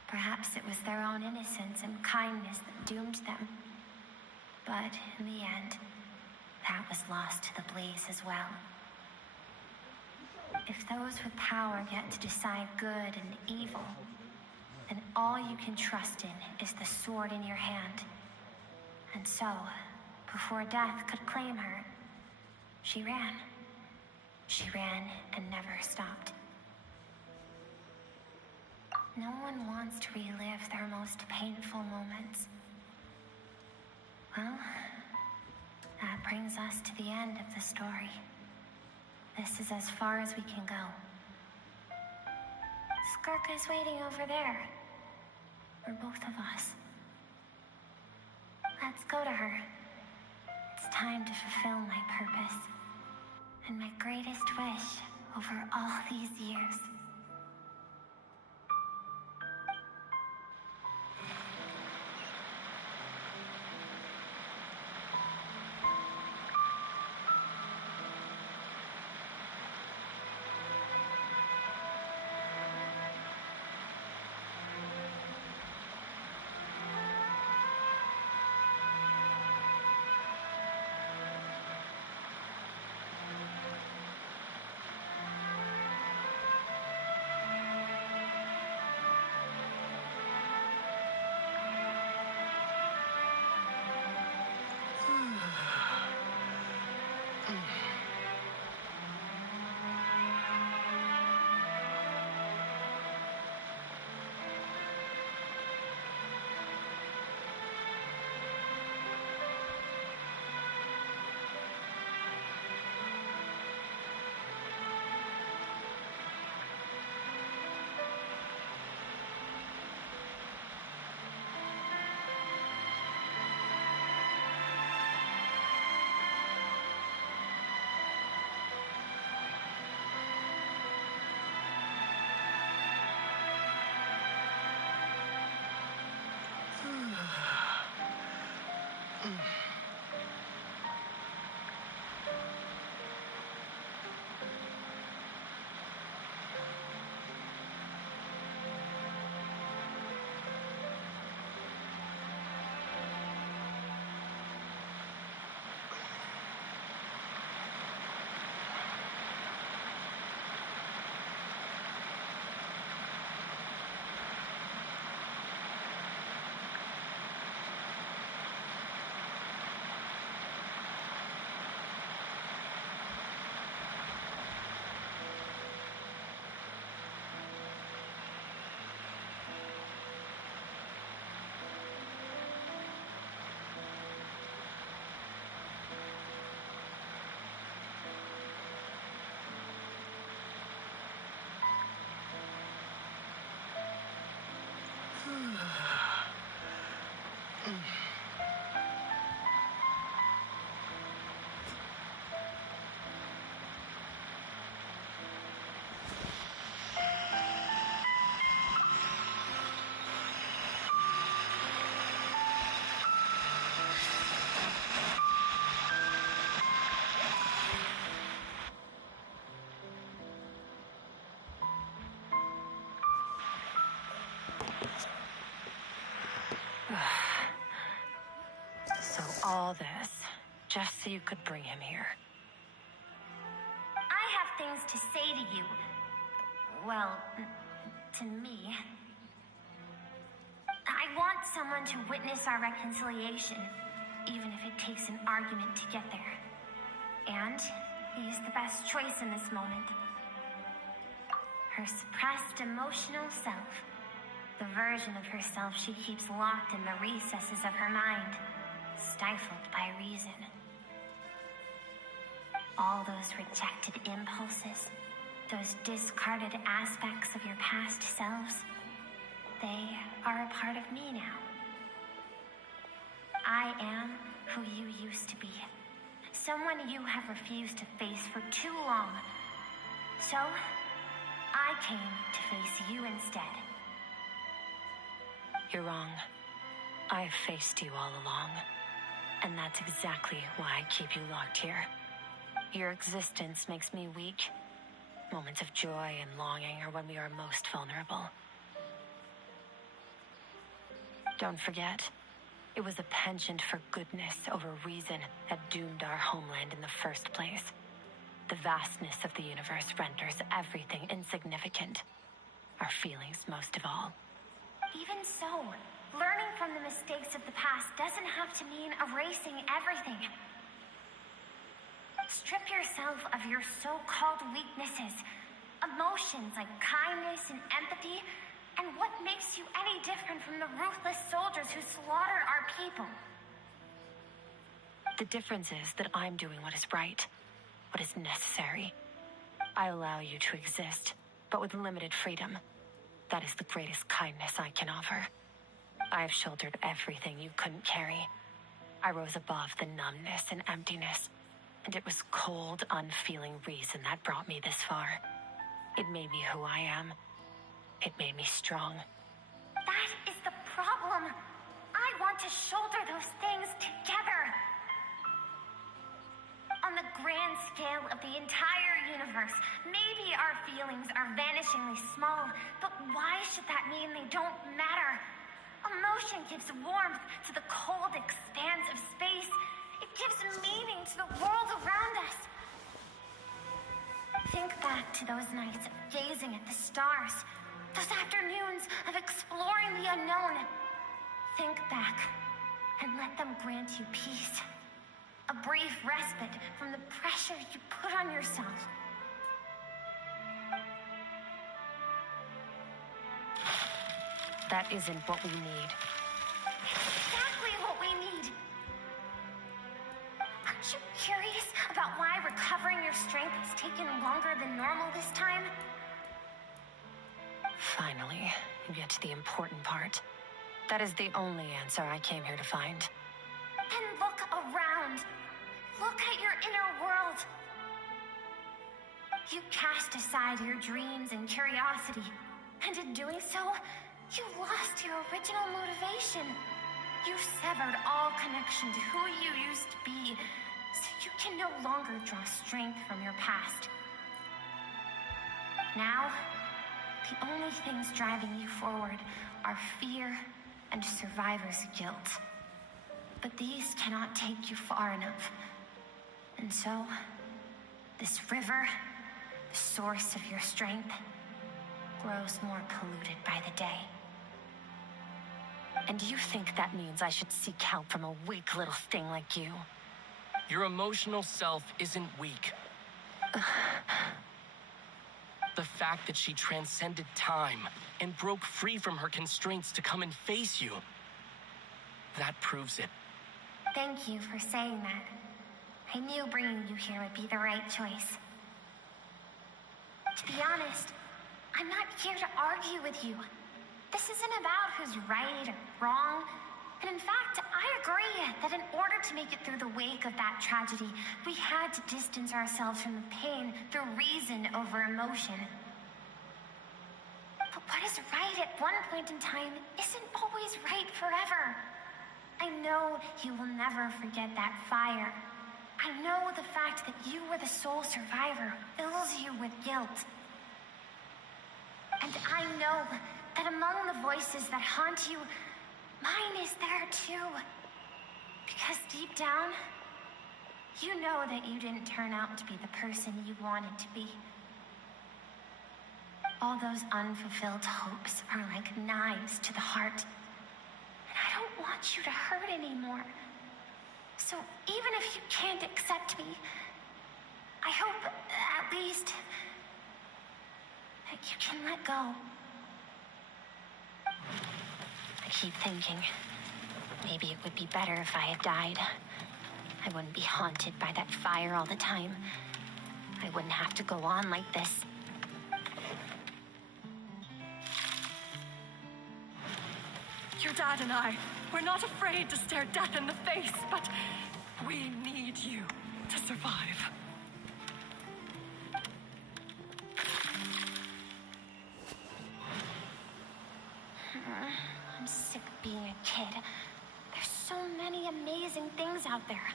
Perhaps it was their own innocence and kindness that doomed them. But in the end, that was lost to the blaze as well. If those with power get to decide good and evil, then all you can trust in is the sword in your hand. And so, before death could claim her, she ran. She ran and never stopped. No one wants to relive their most painful moments. Well, that brings us to the end of the story. This is as far as we can go. Skirk is waiting over there. For both of us. Let's go to her. It's time to fulfill my purpose. And my greatest wish over all these years. So all this, just so you could bring him here. I have things to say to you. Well, to me. I want someone to witness our reconciliation, even if it takes an argument to get there. And he's the best choice in this moment. Her suppressed emotional self. The version of herself she keeps locked in the recesses of her mind, stifled by reason. All those rejected impulses, those discarded aspects of your past selves, they are a part of me now. I am who you used to be. Someone you have refused to face for too long. So, I came to face you instead. You're wrong. I've faced you all along. And that's exactly why I keep you locked here. Your existence makes me weak. Moments of joy and longing are when we are most vulnerable. Don't forget, it was a penchant for goodness over reason that doomed our homeland in the first place. The vastness of the universe renders everything insignificant. Our feelings most of all. Even so, learning from the mistakes of the past doesn't have to mean erasing everything. Strip yourself of your so-called weaknesses, emotions like kindness and empathy, and what makes you any different from the ruthless soldiers who slaughtered our people? The difference is that I'm doing what is right, what is necessary. I allow you to exist, but with limited freedom. That is the greatest kindness I can offer. I've shouldered everything you couldn't carry. I rose above the numbness and emptiness, and it was cold, unfeeling reason that brought me this far. It made me who I am. It made me strong. That is the problem. I want to shoulder those things together. On the grand scale of the entire universe, maybe our feelings are vanishingly small, but why should that mean they don't matter? Emotion gives warmth to the cold expanse of space. It gives meaning to the world around us. Think back to those nights of gazing at the stars, those afternoons of exploring the unknown. Think back and let them grant you peace. A brief respite from the pressure you put on yourself. That isn't what we need. Exactly what we need. Aren't you curious about why recovering your strength has taken longer than normal this time? Finally, you get to the important part. That is the only answer I came here to find. Then look around. Look at your inner world. You cast aside your dreams and curiosity, and in doing so, you lost your original motivation. You severed all connection to who you used to be, so you can no longer draw strength from your past. Now, the only things driving you forward are fear and survivor's guilt. But these cannot take you far enough. And so, this river, the source of your strength, grows more polluted by the day. And you think that means I should seek help from a weak little thing like you? Your emotional self isn't weak. The fact that she transcended time and broke free from her constraints to come and face you, that proves it. Thank you for saying that. I knew bringing you here would be the right choice. To be honest, I'm not here to argue with you. This isn't about who's right or wrong. And in fact, I agree that in order to make it through the wake of that tragedy, we had to distance ourselves from the pain through reason over emotion. But what is right at one point in time isn't always right forever. I know you will never forget that fire. I know the fact that you were the sole survivor fills you with guilt. And I know that among the voices that haunt you, mine is there too. Because deep down, you know that you didn't turn out to be the person you wanted to be. All those unfulfilled hopes are like knives to the heart. And I don't want you to hurt anymore. So even if you can't accept me, I hope at least that you can let go. I keep thinking, maybe it would be better if I had died. I wouldn't be haunted by that fire all the time. I wouldn't have to go on like this. Your dad and I, we're not afraid to stare death in the face, but we need you to survive. I'm sick of being a kid. There's so many amazing things out there,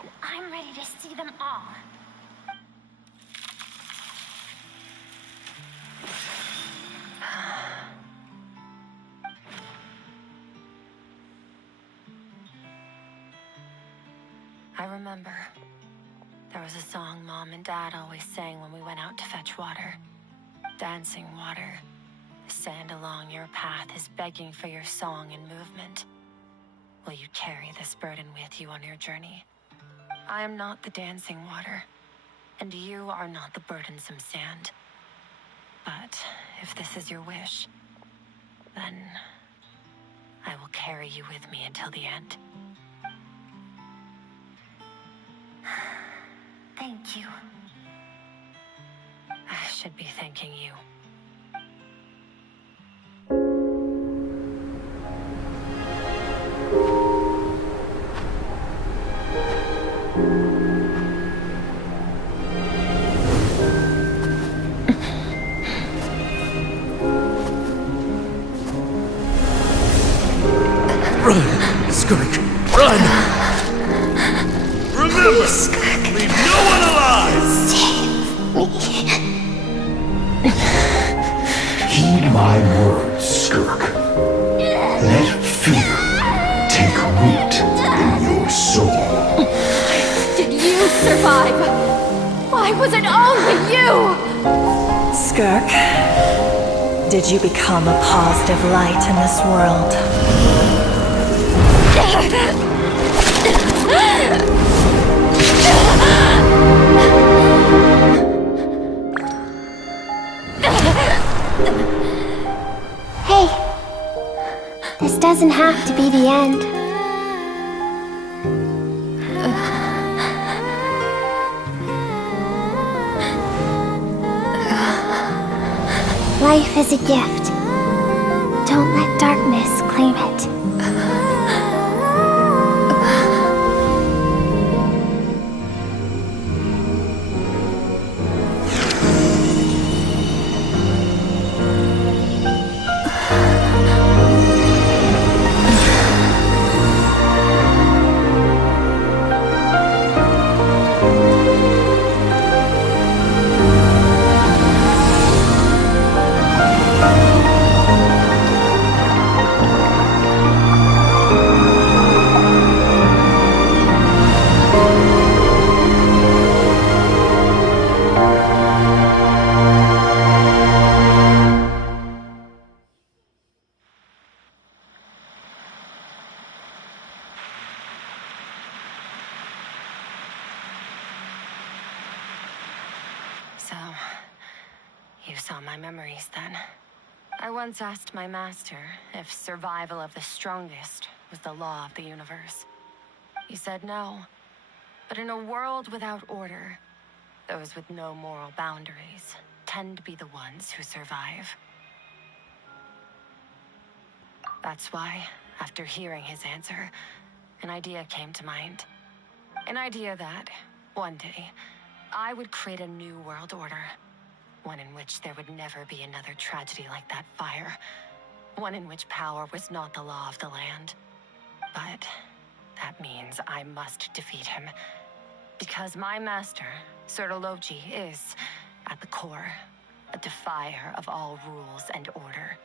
and I'm ready to see them all. I remember. There was a song Mom and Dad always sang when we went out to fetch water. Dancing water. The sand along your path is begging for your song and movement. Will you carry this burden with you on your journey? I am not the dancing water, and you are not the burdensome sand. But if this is your wish, then I will carry you with me until the end. Thank you. I should be thanking you. Run, Skirk, run! Remember, leave no one alive! Heed my words, Skirk. Let fear take root in your soul. Did you survive? Why was it only you? Skirk, did you become a positive light in this world? Hey, this doesn't have to be the end. Life is a gift. Don't let darkness claim it. So, you saw my memories then. I once asked my master if survival of the strongest was the law of the universe. He said no. But in a world without order, those with no moral boundaries tend to be the ones who survive. That's why, after hearing his answer, an idea came to mind. An idea that, one day, I would create a new world order. One in which there would never be another tragedy like that fire. One in which power was not the law of the land. But that means I must defeat him. Because my master, Sirtologi, is, at the core, a defier of all rules and order.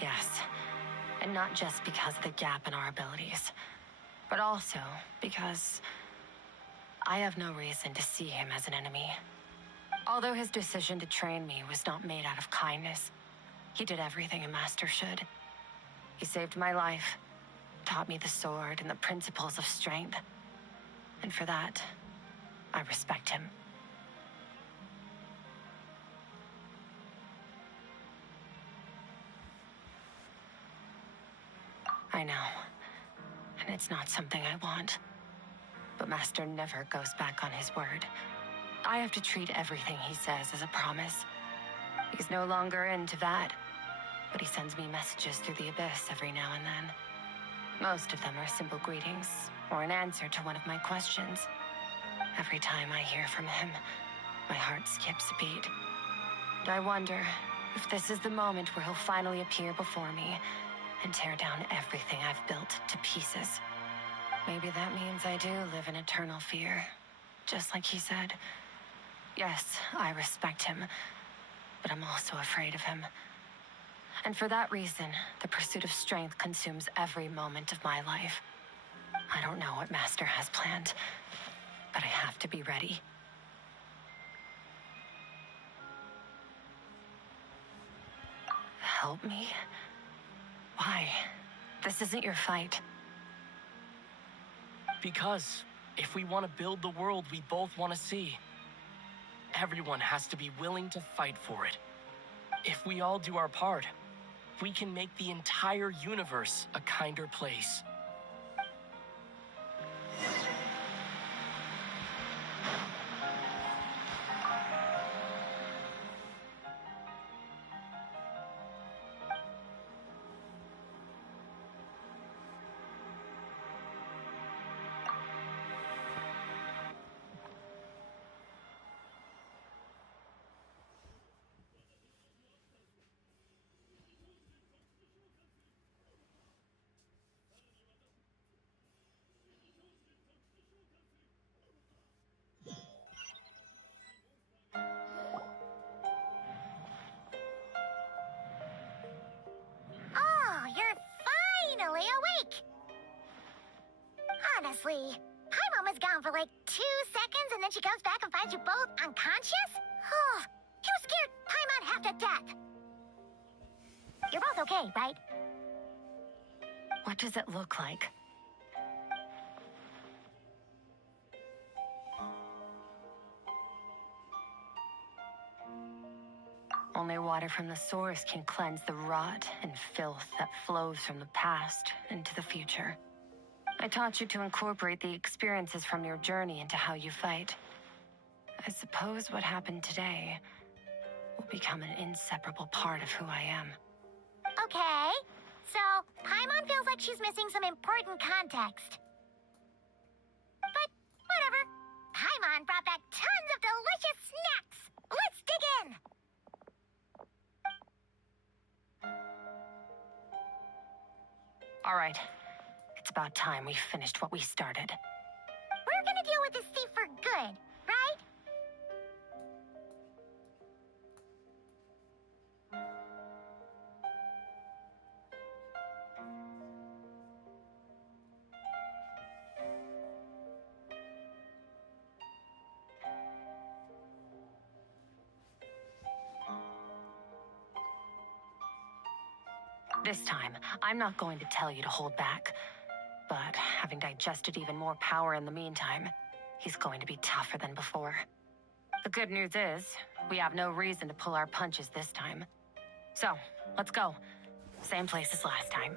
Yes, and not just because of the gap in our abilities, but also because I have no reason to see him as an enemy. Although his decision to train me was not made out of kindness, he did everything a master should. He saved my life, taught me the sword and the principles of strength. And for that, I respect him. I know. And it's not something I want. But Master never goes back on his word. I have to treat everything he says as a promise. He's no longer into that. But he sends me messages through the abyss every now and then. Most of them are simple greetings, or an answer to one of my questions. Every time I hear from him, my heart skips a beat. And I wonder if this is the moment where he'll finally appear before me and tear down everything I've built to pieces. Maybe that means I do live in eternal fear, just like he said. Yes, I respect him, but I'm also afraid of him. And for that reason, the pursuit of strength consumes every moment of my life. I don't know what Master has planned, but I have to be ready. Help me? Why? This isn't your fight. Because if we want to build the world we both want to see, everyone has to be willing to fight for it. If we all do our part, we can make the entire universe a kinder place. honestly. Paimon was gone for like 2 seconds and then she comes back and finds you both unconscious? You scared Paimon half to death. You're both okay, right? What does it look like? Only water from the source can cleanse the rot and filth that flows from the past into the future. I taught you to incorporate the experiences from your journey into how you fight. I suppose what happened today will become an inseparable part of who I am. Okay, so Paimon feels like she's missing some important context. But whatever. Paimon brought back tons of delicious snacks. Let's dig in. All right. It's about time we finished what we started. We're gonna deal with this thief for good, right? This time, I'm not going to tell you to hold back. But having digested even more power in the meantime, he's going to be tougher than before. The good news is, we have no reason to pull our punches this time. So, let's go. Same place as last time.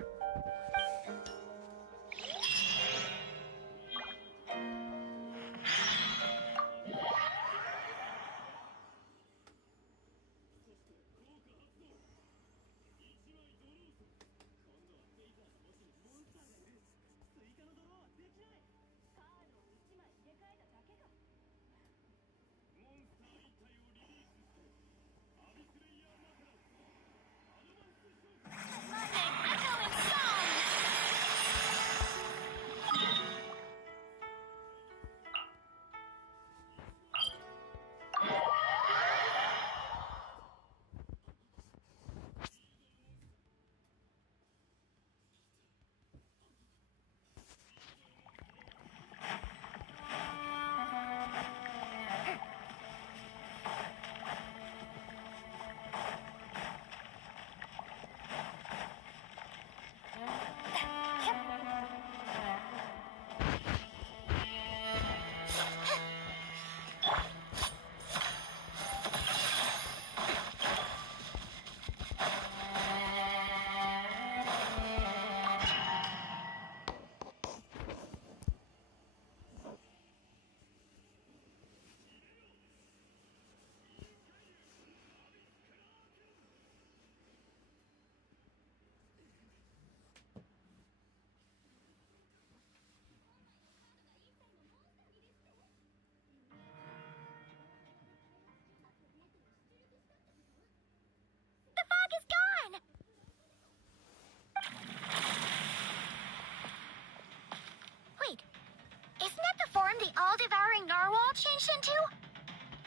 The all-devouring narwhal changed into?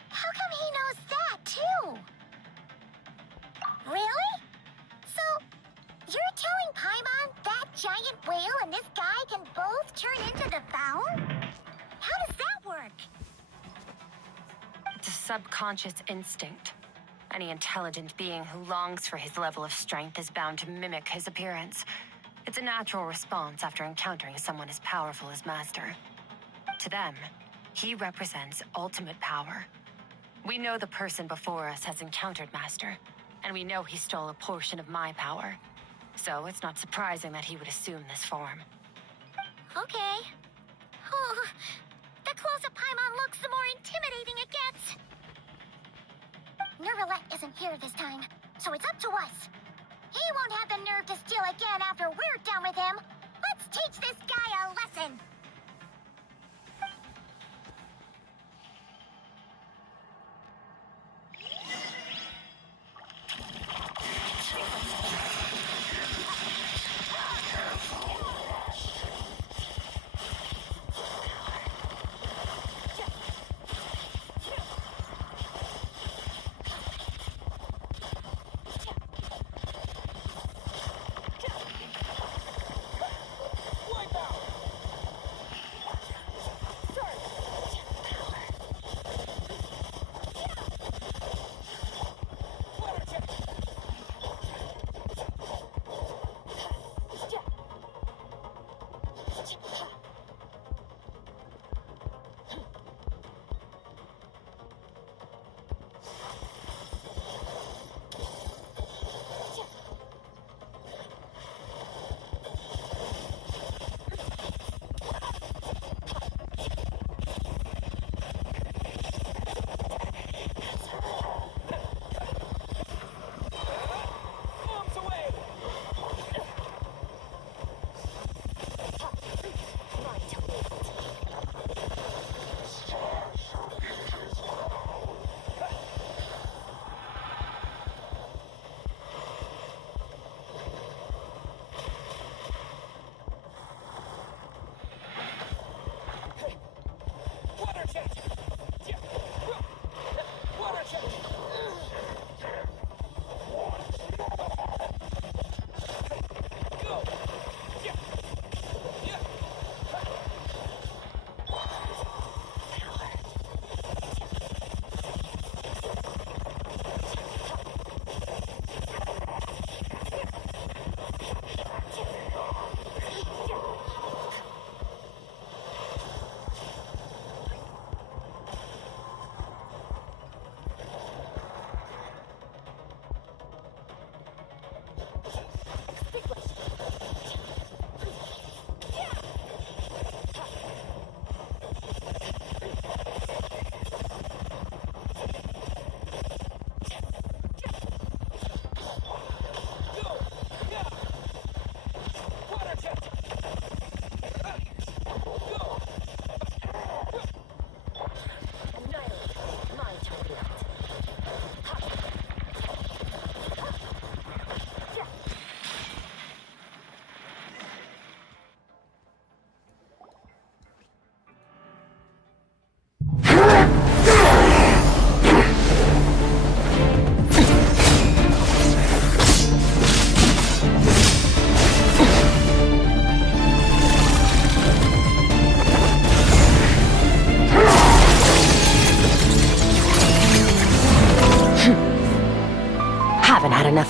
How come he knows that, too? Really? So, you're telling Paimon that giant whale and this guy can both turn into the Faun? How does that work? It's a subconscious instinct. Any intelligent being who longs for his level of strength is bound to mimic his appearance. It's a natural response after encountering someone as powerful as Master. To them, he represents ultimate power. We know the person before us has encountered Master, and we know he stole a portion of my power. So it's not surprising that he would assume this form. Okay. Oh, the closer Paimon looks, the more intimidating it gets. Nervalette isn't here this time, so it's up to us. He won't have the nerve to steal again after we're done with him. Let's teach this guy a lesson.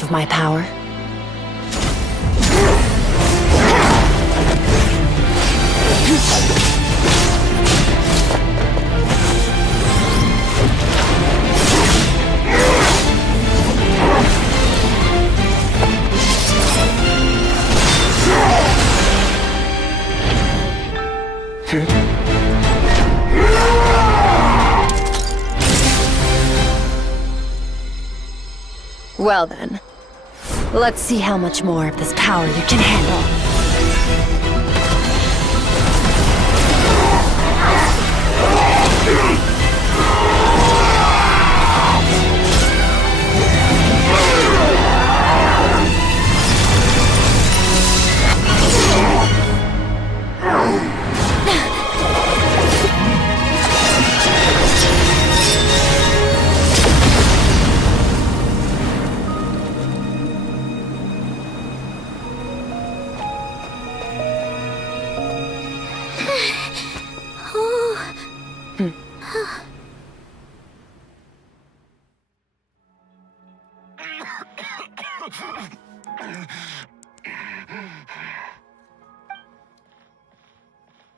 of my power. Well then, let's see how much more of this power you can handle.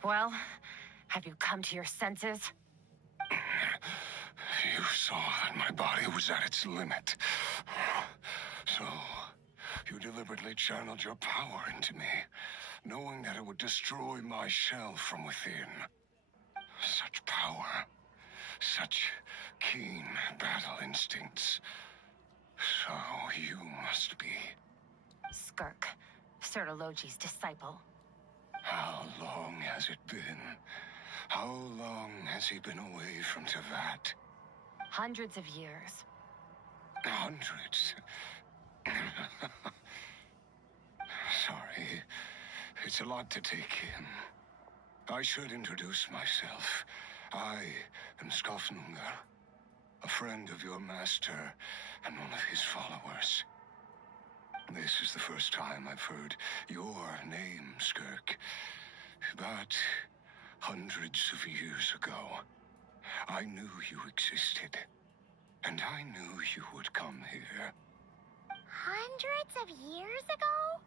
Well, have you come to your senses? You saw that my body was at its limit. So, you deliberately channeled your power into me, knowing that it would destroy my shell from within. Such power, such keen battle instincts. So you must be... Skirk, Sertologi's disciple. How long has it been? How long has he been away from Tevat? Hundreds of years. Hundreds? Sorry. It's a lot to take in. I should introduce myself. I am Skofnungar, a friend of your master and one of his followers. This is the first time I've heard your name, Skirk. But hundreds of years ago, I knew you existed. And I knew you would come here. Hundreds of years ago?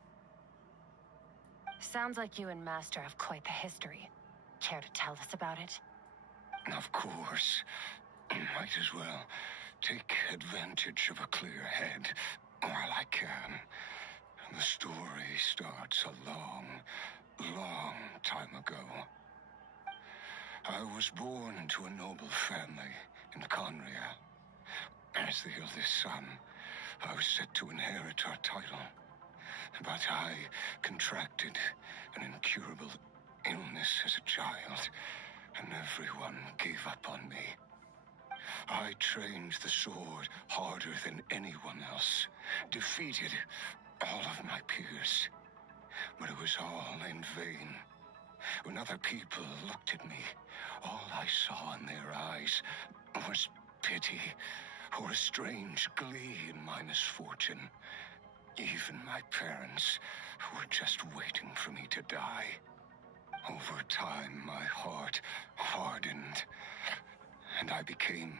Sounds like you and Master have quite the history. Care to tell us about it? Of course. Might as well take advantage of a clear head while I can. The story starts a long, long time ago. I was born into a noble family in Conria. As the eldest son, I was set to inherit our title. But I contracted an incurable illness as a child, and everyone gave up on me. I trained the sword harder than anyone else, defeated all of my peers. But it was all in vain. When other people looked at me, all I saw in their eyes was pity or a strange glee in my misfortune. Even my parents were just waiting for me to die. Over time, my heart hardened, and I became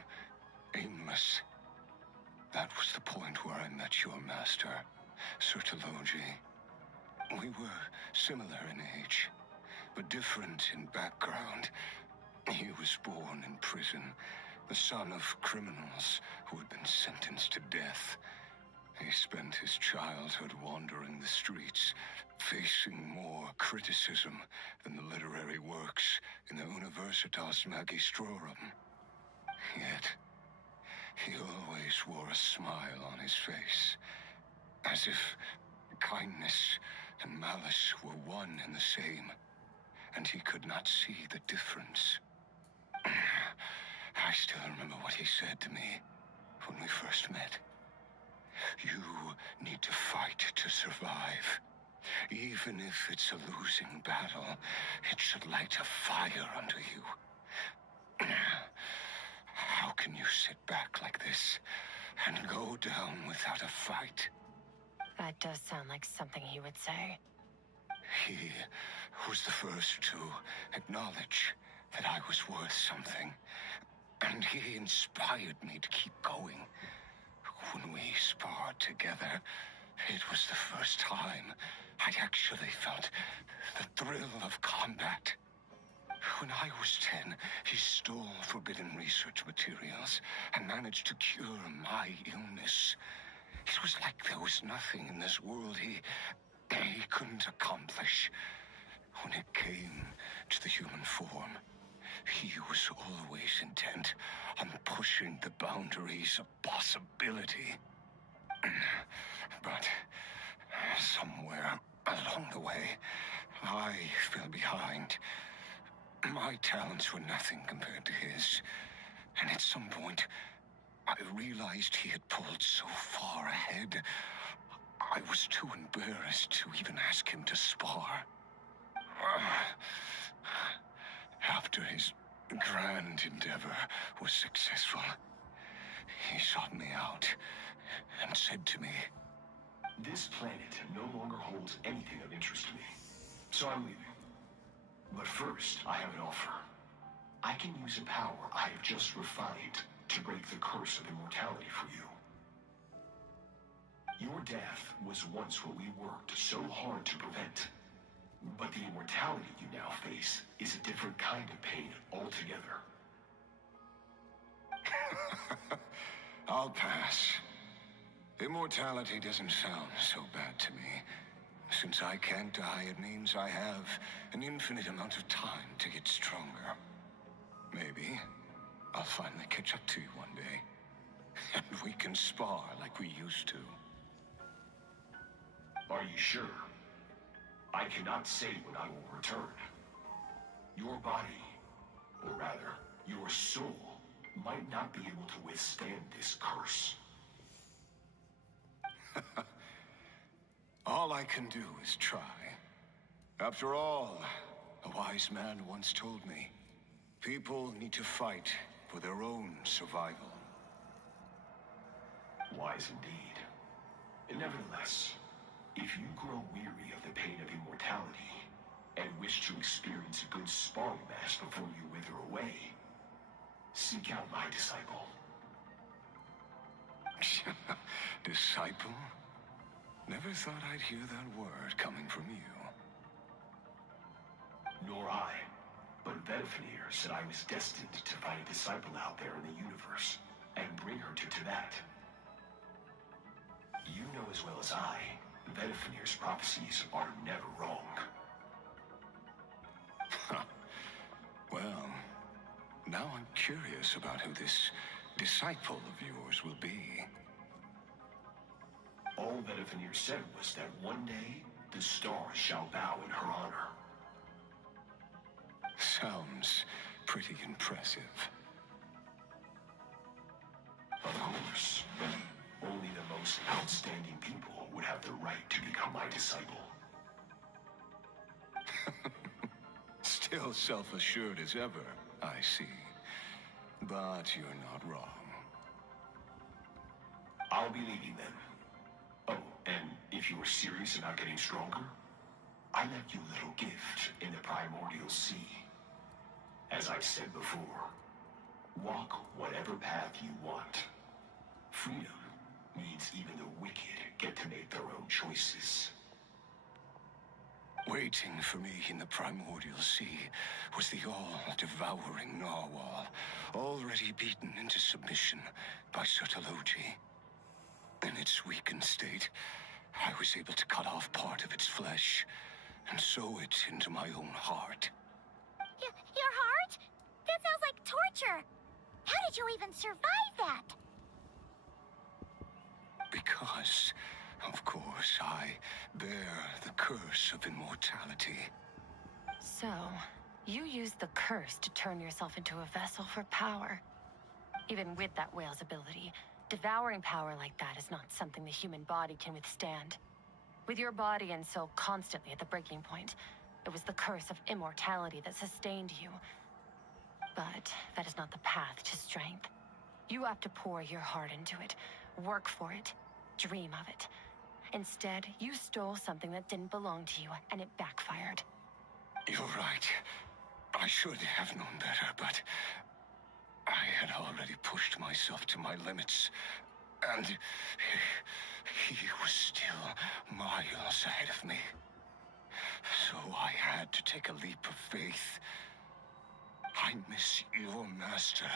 aimless. That was the point where I met your master, Sertologi. We were similar in age, but different in background. He was born in prison, the son of criminals who had been sentenced to death. He spent his childhood wandering the streets, facing more criticism than the literary works in the Universitas Magistrorum. Yet, he always wore a smile on his face, as if kindness and malice were one and the same, and he could not see the difference. I still remember what he said to me when we first met. You need to fight to survive. Even if it's a losing battle, it should light a fire under you. How can you sit back like this and go down without a fight? That does sound like something he would say. He was the first to acknowledge that I was worth something, and he inspired me to keep going. When we sparred together, it was the first time I'd actually felt the thrill of combat. When I was 10, he stole forbidden research materials and managed to cure my illness. It was like there was nothing in this world he couldn't accomplish. When it came to the human form, he was always intent on pushing the boundaries of possibility. But somewhere along the way, I fell behind. My talents were nothing compared to his. And at some point, I realized he had pulled so far ahead, I was too embarrassed to even ask him to spar. After his grand endeavor was successful, he sought me out and said to me, "This planet no longer holds anything of interest to me, so I'm leaving. But first, I have an offer. I can use a power I have just refined to break the curse of immortality for you. Your death was once what we worked so hard to prevent. But the immortality you now face is a different kind of pain altogether." I'll pass. Immortality doesn't sound so bad to me. Since I can't die, it means I have an infinite amount of time to get stronger. Maybe I'll finally catch up to you one day, and we can spar like we used to. Are you sure? I cannot say when I will return. Your body, or rather, your soul, might not be able to withstand this curse. All I can do is try. After all, a wise man once told me, people need to fight for their own survival. Wise indeed. Nevertheless, if you grow weary of the pain of immortality and wish to experience a good sparring match before you wither away, seek out my disciple. Disciple? Never thought I'd hear that word coming from you. Nor I. But Vedifenir said I was destined to find a disciple out there in the universe and bring her to that. You know as well as I, Vedifenir's prophecies are never wrong. Well, now I'm curious about who this disciple of yours will be. All Vedifenir said was that one day, the stars shall bow in her honor. Sounds pretty impressive. Of course. Only the most outstanding people would have the right to become my disciple. Still self-assured as ever, I see. But you're not wrong. I'll be leaving then. Oh, and if you were serious about getting stronger, I left you a little gift in the primordial sea. As I've said before, walk whatever path you want. Freedom means even the wicked get to make their own choices. Waiting for me in the primordial sea was the all-devouring narwhal, already beaten into submission by Sertologi. In its weakened state, I was able to cut off part of its flesh and sew it into my own heart. Your heart? That sounds like torture. How did you even survive that? Because, of course, I bear the curse of immortality. So, you used the curse to turn yourself into a vessel for power. Even with that whale's ability, devouring power like that is not something the human body can withstand. With your body and soul constantly at the breaking point, it was the curse of immortality that sustained you. But that is not the path to strength. You have to pour your heart into it, work for it, dream of it. Instead, you stole something that didn't belong to you, and it backfired. You're right. I should have known better, but I had already pushed myself to my limits. And he was still miles ahead of me. So I had to take a leap of faith. I miss your master.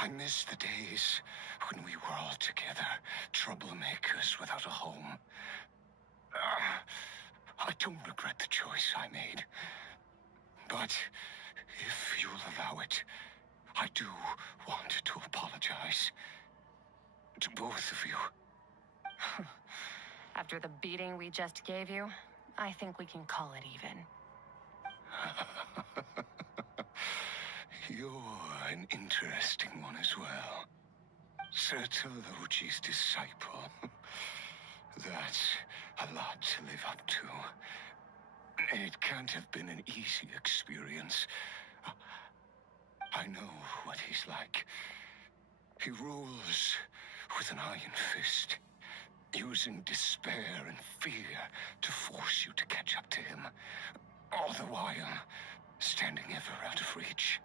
I miss the days when we were all together, troublemakers without a home. I don't regret the choice I made. But if you'll allow it, I do want to apologize. To both of you. After the beating we just gave you, I think we can call it even. You're an interesting one as well. Sertologi's disciple. That's a lot to live up to. It can't have been an easy experience. I know what he's like. He rules with an iron fist, using despair and fear to force you to catch up to him, all the while standing ever out of reach.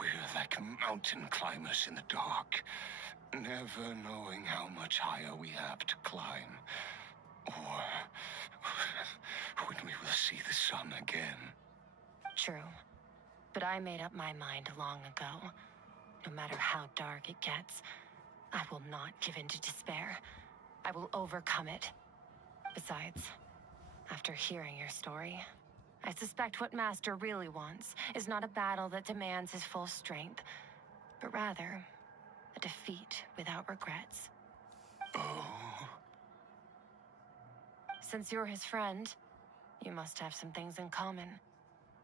We're like mountain climbers in the dark, never knowing how much higher we have to climb, or when we will see the sun again. True. But I made up my mind long ago. No matter how dark it gets, I will not give in to despair. I will overcome it. Besides, after hearing your story, I suspect what Master really wants is not a battle that demands his full strength, but rather a defeat without regrets. Oh? Since you're his friend, you must have some things in common.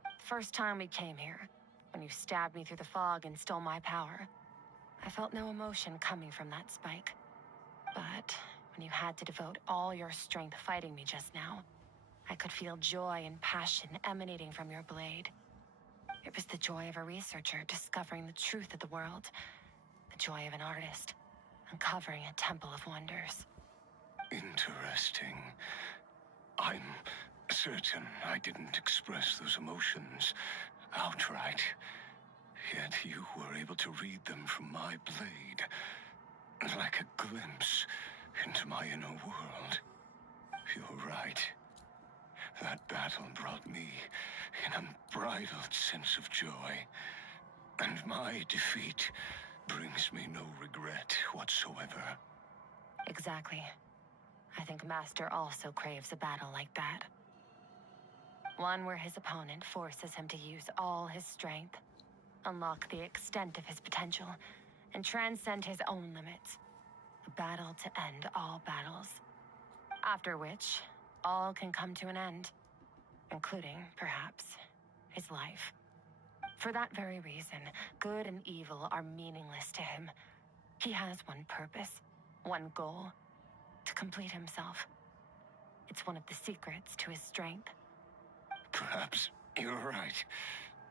The first time we came here, when you stabbed me through the fog and stole my power, I felt no emotion coming from that spike. But when you had to devote all your strength fighting me just now, I could feel joy and passion emanating from your blade. It was the joy of a researcher discovering the truth of the world, the joy of an artist uncovering a temple of wonders. Interesting. I'm certain I didn't express those emotions outright. Yet you were able to read them from my blade, like a glimpse into my inner world. You're right. That battle brought me an unbridled sense of joy, and my defeat brings me no regret whatsoever. Exactly. I think Master also craves a battle like that. One where his opponent forces him to use all his strength, unlock the extent of his potential, and transcend his own limits. A battle to end all battles. After which, all can come to an end, including, perhaps, his life. For that very reason, good and evil are meaningless to him. He has one purpose, one goal, to complete himself. It's one of the secrets to his strength. Perhaps you're right.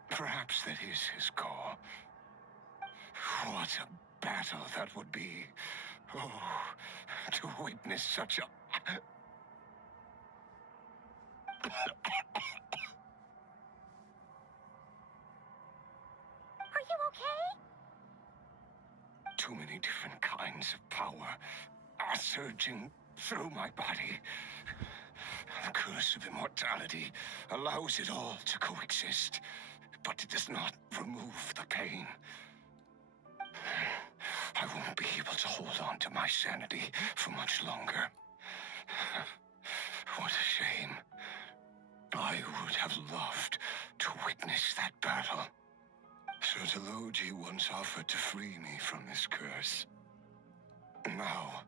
Perhaps that is his call. What a battle that would be. Oh, to witness such a... Are you okay? Too many different kinds of power are surging through my body. The curse of immortality allows it all to coexist, but it does not remove the pain. I won't be able to hold on to my sanity for much longer. What a shame. I would have loved to witness that battle. Sertologi once offered to free me from this curse. Now,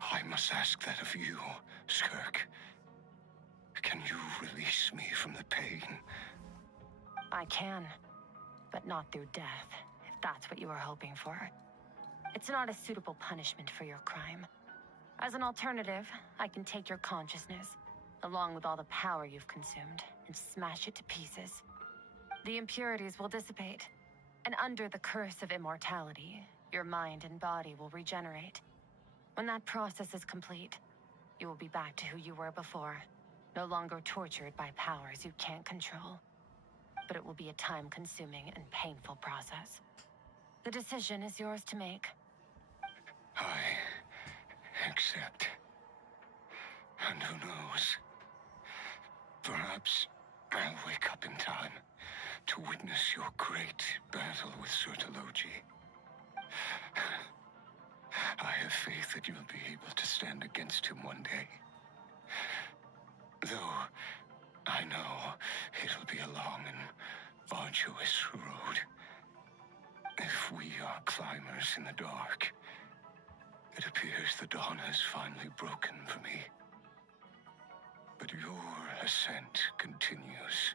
I must ask that of you, Skirk. Can you release me from the pain? I can, but not through death, if that's what you were hoping for. It's not a suitable punishment for your crime. As an alternative, I can take your consciousness, along with all the power you've consumed, and smash it to pieces. The impurities will dissipate, and under the curse of immortality, your mind and body will regenerate. When that process is complete, you will be back to who you were before, no longer tortured by powers you can't control. But it will be a time-consuming and painful process. The decision is yours to make. I accept. And who knows? Perhaps I'll wake up in time to witness your great battle with Sertology. I have faith that you'll be able to stand against him one day. Though I know it'll be a long and arduous road. If we are climbers in the dark, it appears the dawn has finally broken for me. But your ascent continues.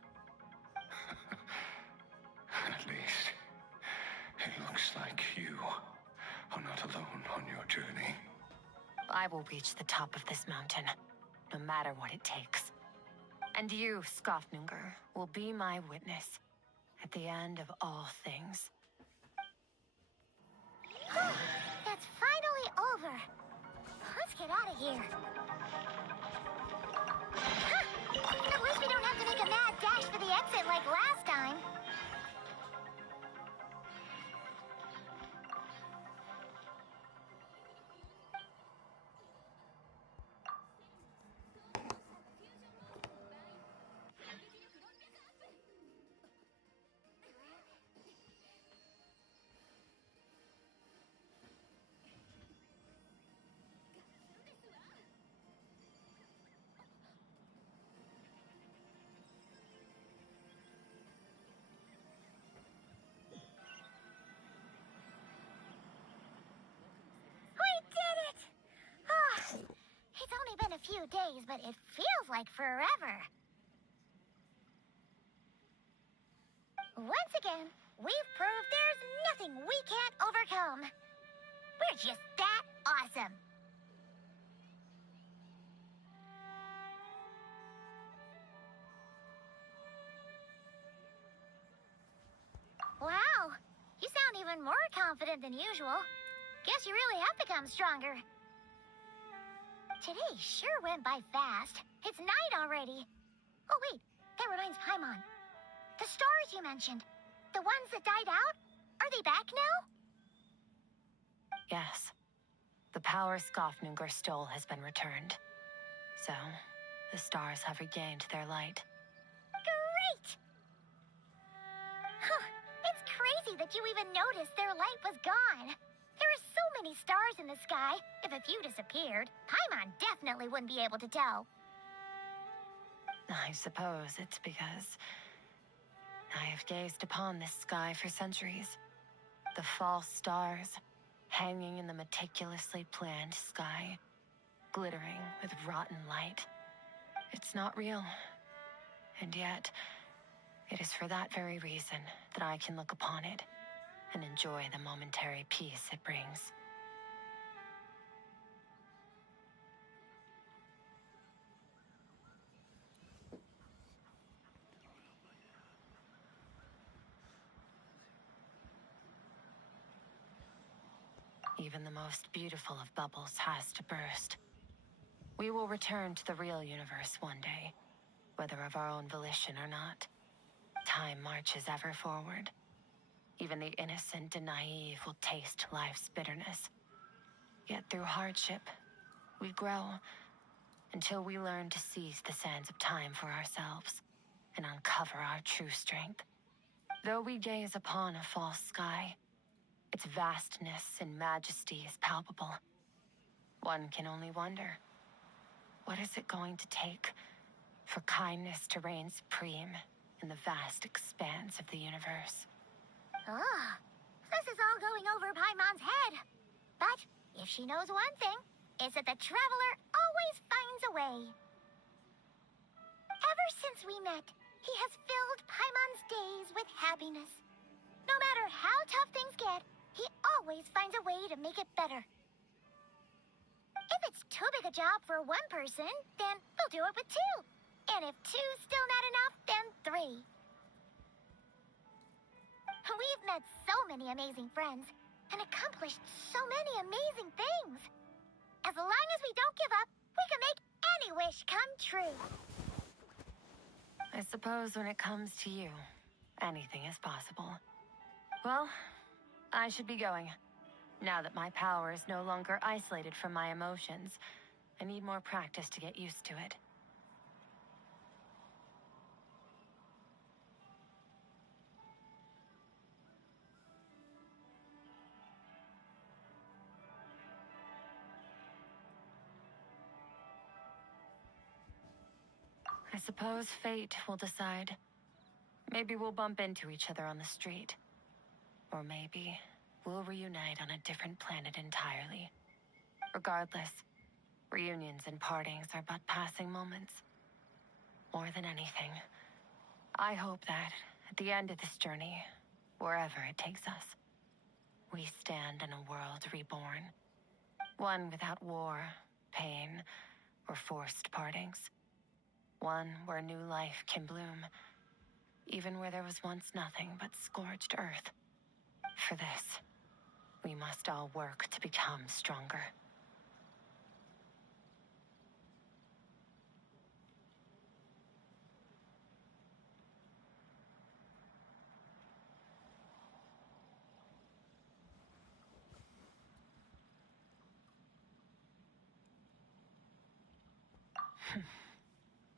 At least, it looks like you are not alone on your journey. I will reach the top of this mountain, no matter what it takes. And you, Skofnunger, will be my witness at the end of all things. That's finally over. Let's get out of here. At least we don't have to make a mad dash for the exit like last time. It's only been a few days, but it feels like forever. Once again, we've proved there's nothing we can't overcome. We're just that awesome. Wow, you sound even more confident than usual. Guess you really have become stronger. Today sure went by fast. It's night already. Oh wait, that reminds Paimon. The stars you mentioned, the ones that died out, are they back now? Yes. The power Skofnunger stole has been returned. So, the stars have regained their light. Great! It's crazy that you even noticed their light was gone. There are so many stars in the sky. If a few disappeared, Paimon definitely wouldn't be able to tell. I suppose it's because I have gazed upon this sky for centuries. The false stars, hanging in the meticulously planned sky, glittering with rotten light. It's not real. And yet, it is for that very reason that I can look upon it and enjoy the momentary peace it brings. Even the most beautiful of bubbles has to burst. We will return to the real universe one day, whether of our own volition or not. Time marches ever forward. Even the innocent and naive will taste life's bitterness. Yet through hardship, we grow until we learn to seize the sands of time for ourselves and uncover our true strength. Though we gaze upon a false sky, its vastness and majesty is palpable. One can only wonder, what is it going to take for kindness to reign supreme in the vast expanse of the universe? This is all going over Paimon's head. But if she knows one thing, it's that the Traveler always finds a way. Ever since we met, he has filled Paimon's days with happiness. No matter how tough things get, he always finds a way to make it better. If it's too big a job for one person, then we'll do it with two. And if two's still not enough, then three. We've met so many amazing friends and accomplished so many amazing things. As long as we don't give up, we can make any wish come true. I suppose when it comes to you, anything is possible. Well, I should be going. Now that my power is no longer isolated from my emotions, I need more practice to get used to it. I suppose fate will decide. Maybe we'll bump into each other on the street. Or maybe we'll reunite on a different planet entirely. Regardless, reunions and partings are but passing moments. More than anything, I hope that at the end of this journey, wherever it takes us, we stand in a world reborn. One without war, pain, or forced partings. One where new life can bloom, even where there was once nothing but scorched earth. For this, we must all work to become stronger.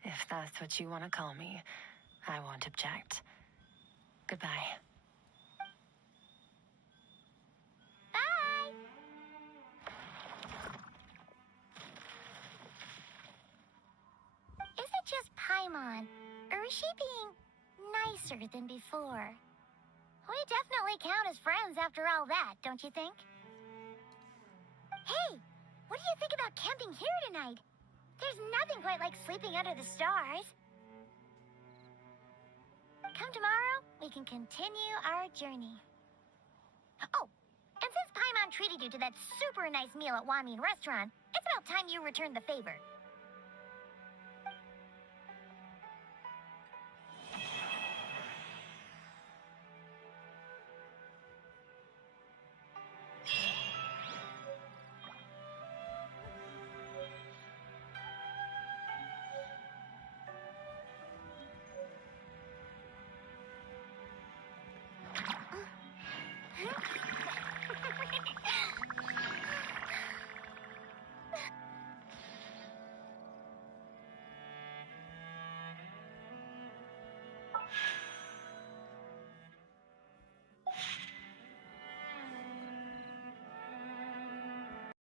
If that's what you want to call me, I won't object. Goodbye. Bye! Is it just Paimon, or is she being nicer than before? We definitely count as friends after all that, don't you think? Hey, what do you think about camping here tonight? There's nothing quite like sleeping under the stars. Come tomorrow, we can continue our journey. Oh, and since Paimon treated you to that super nice meal at Wamin Restaurant, it's about time you returned the favor.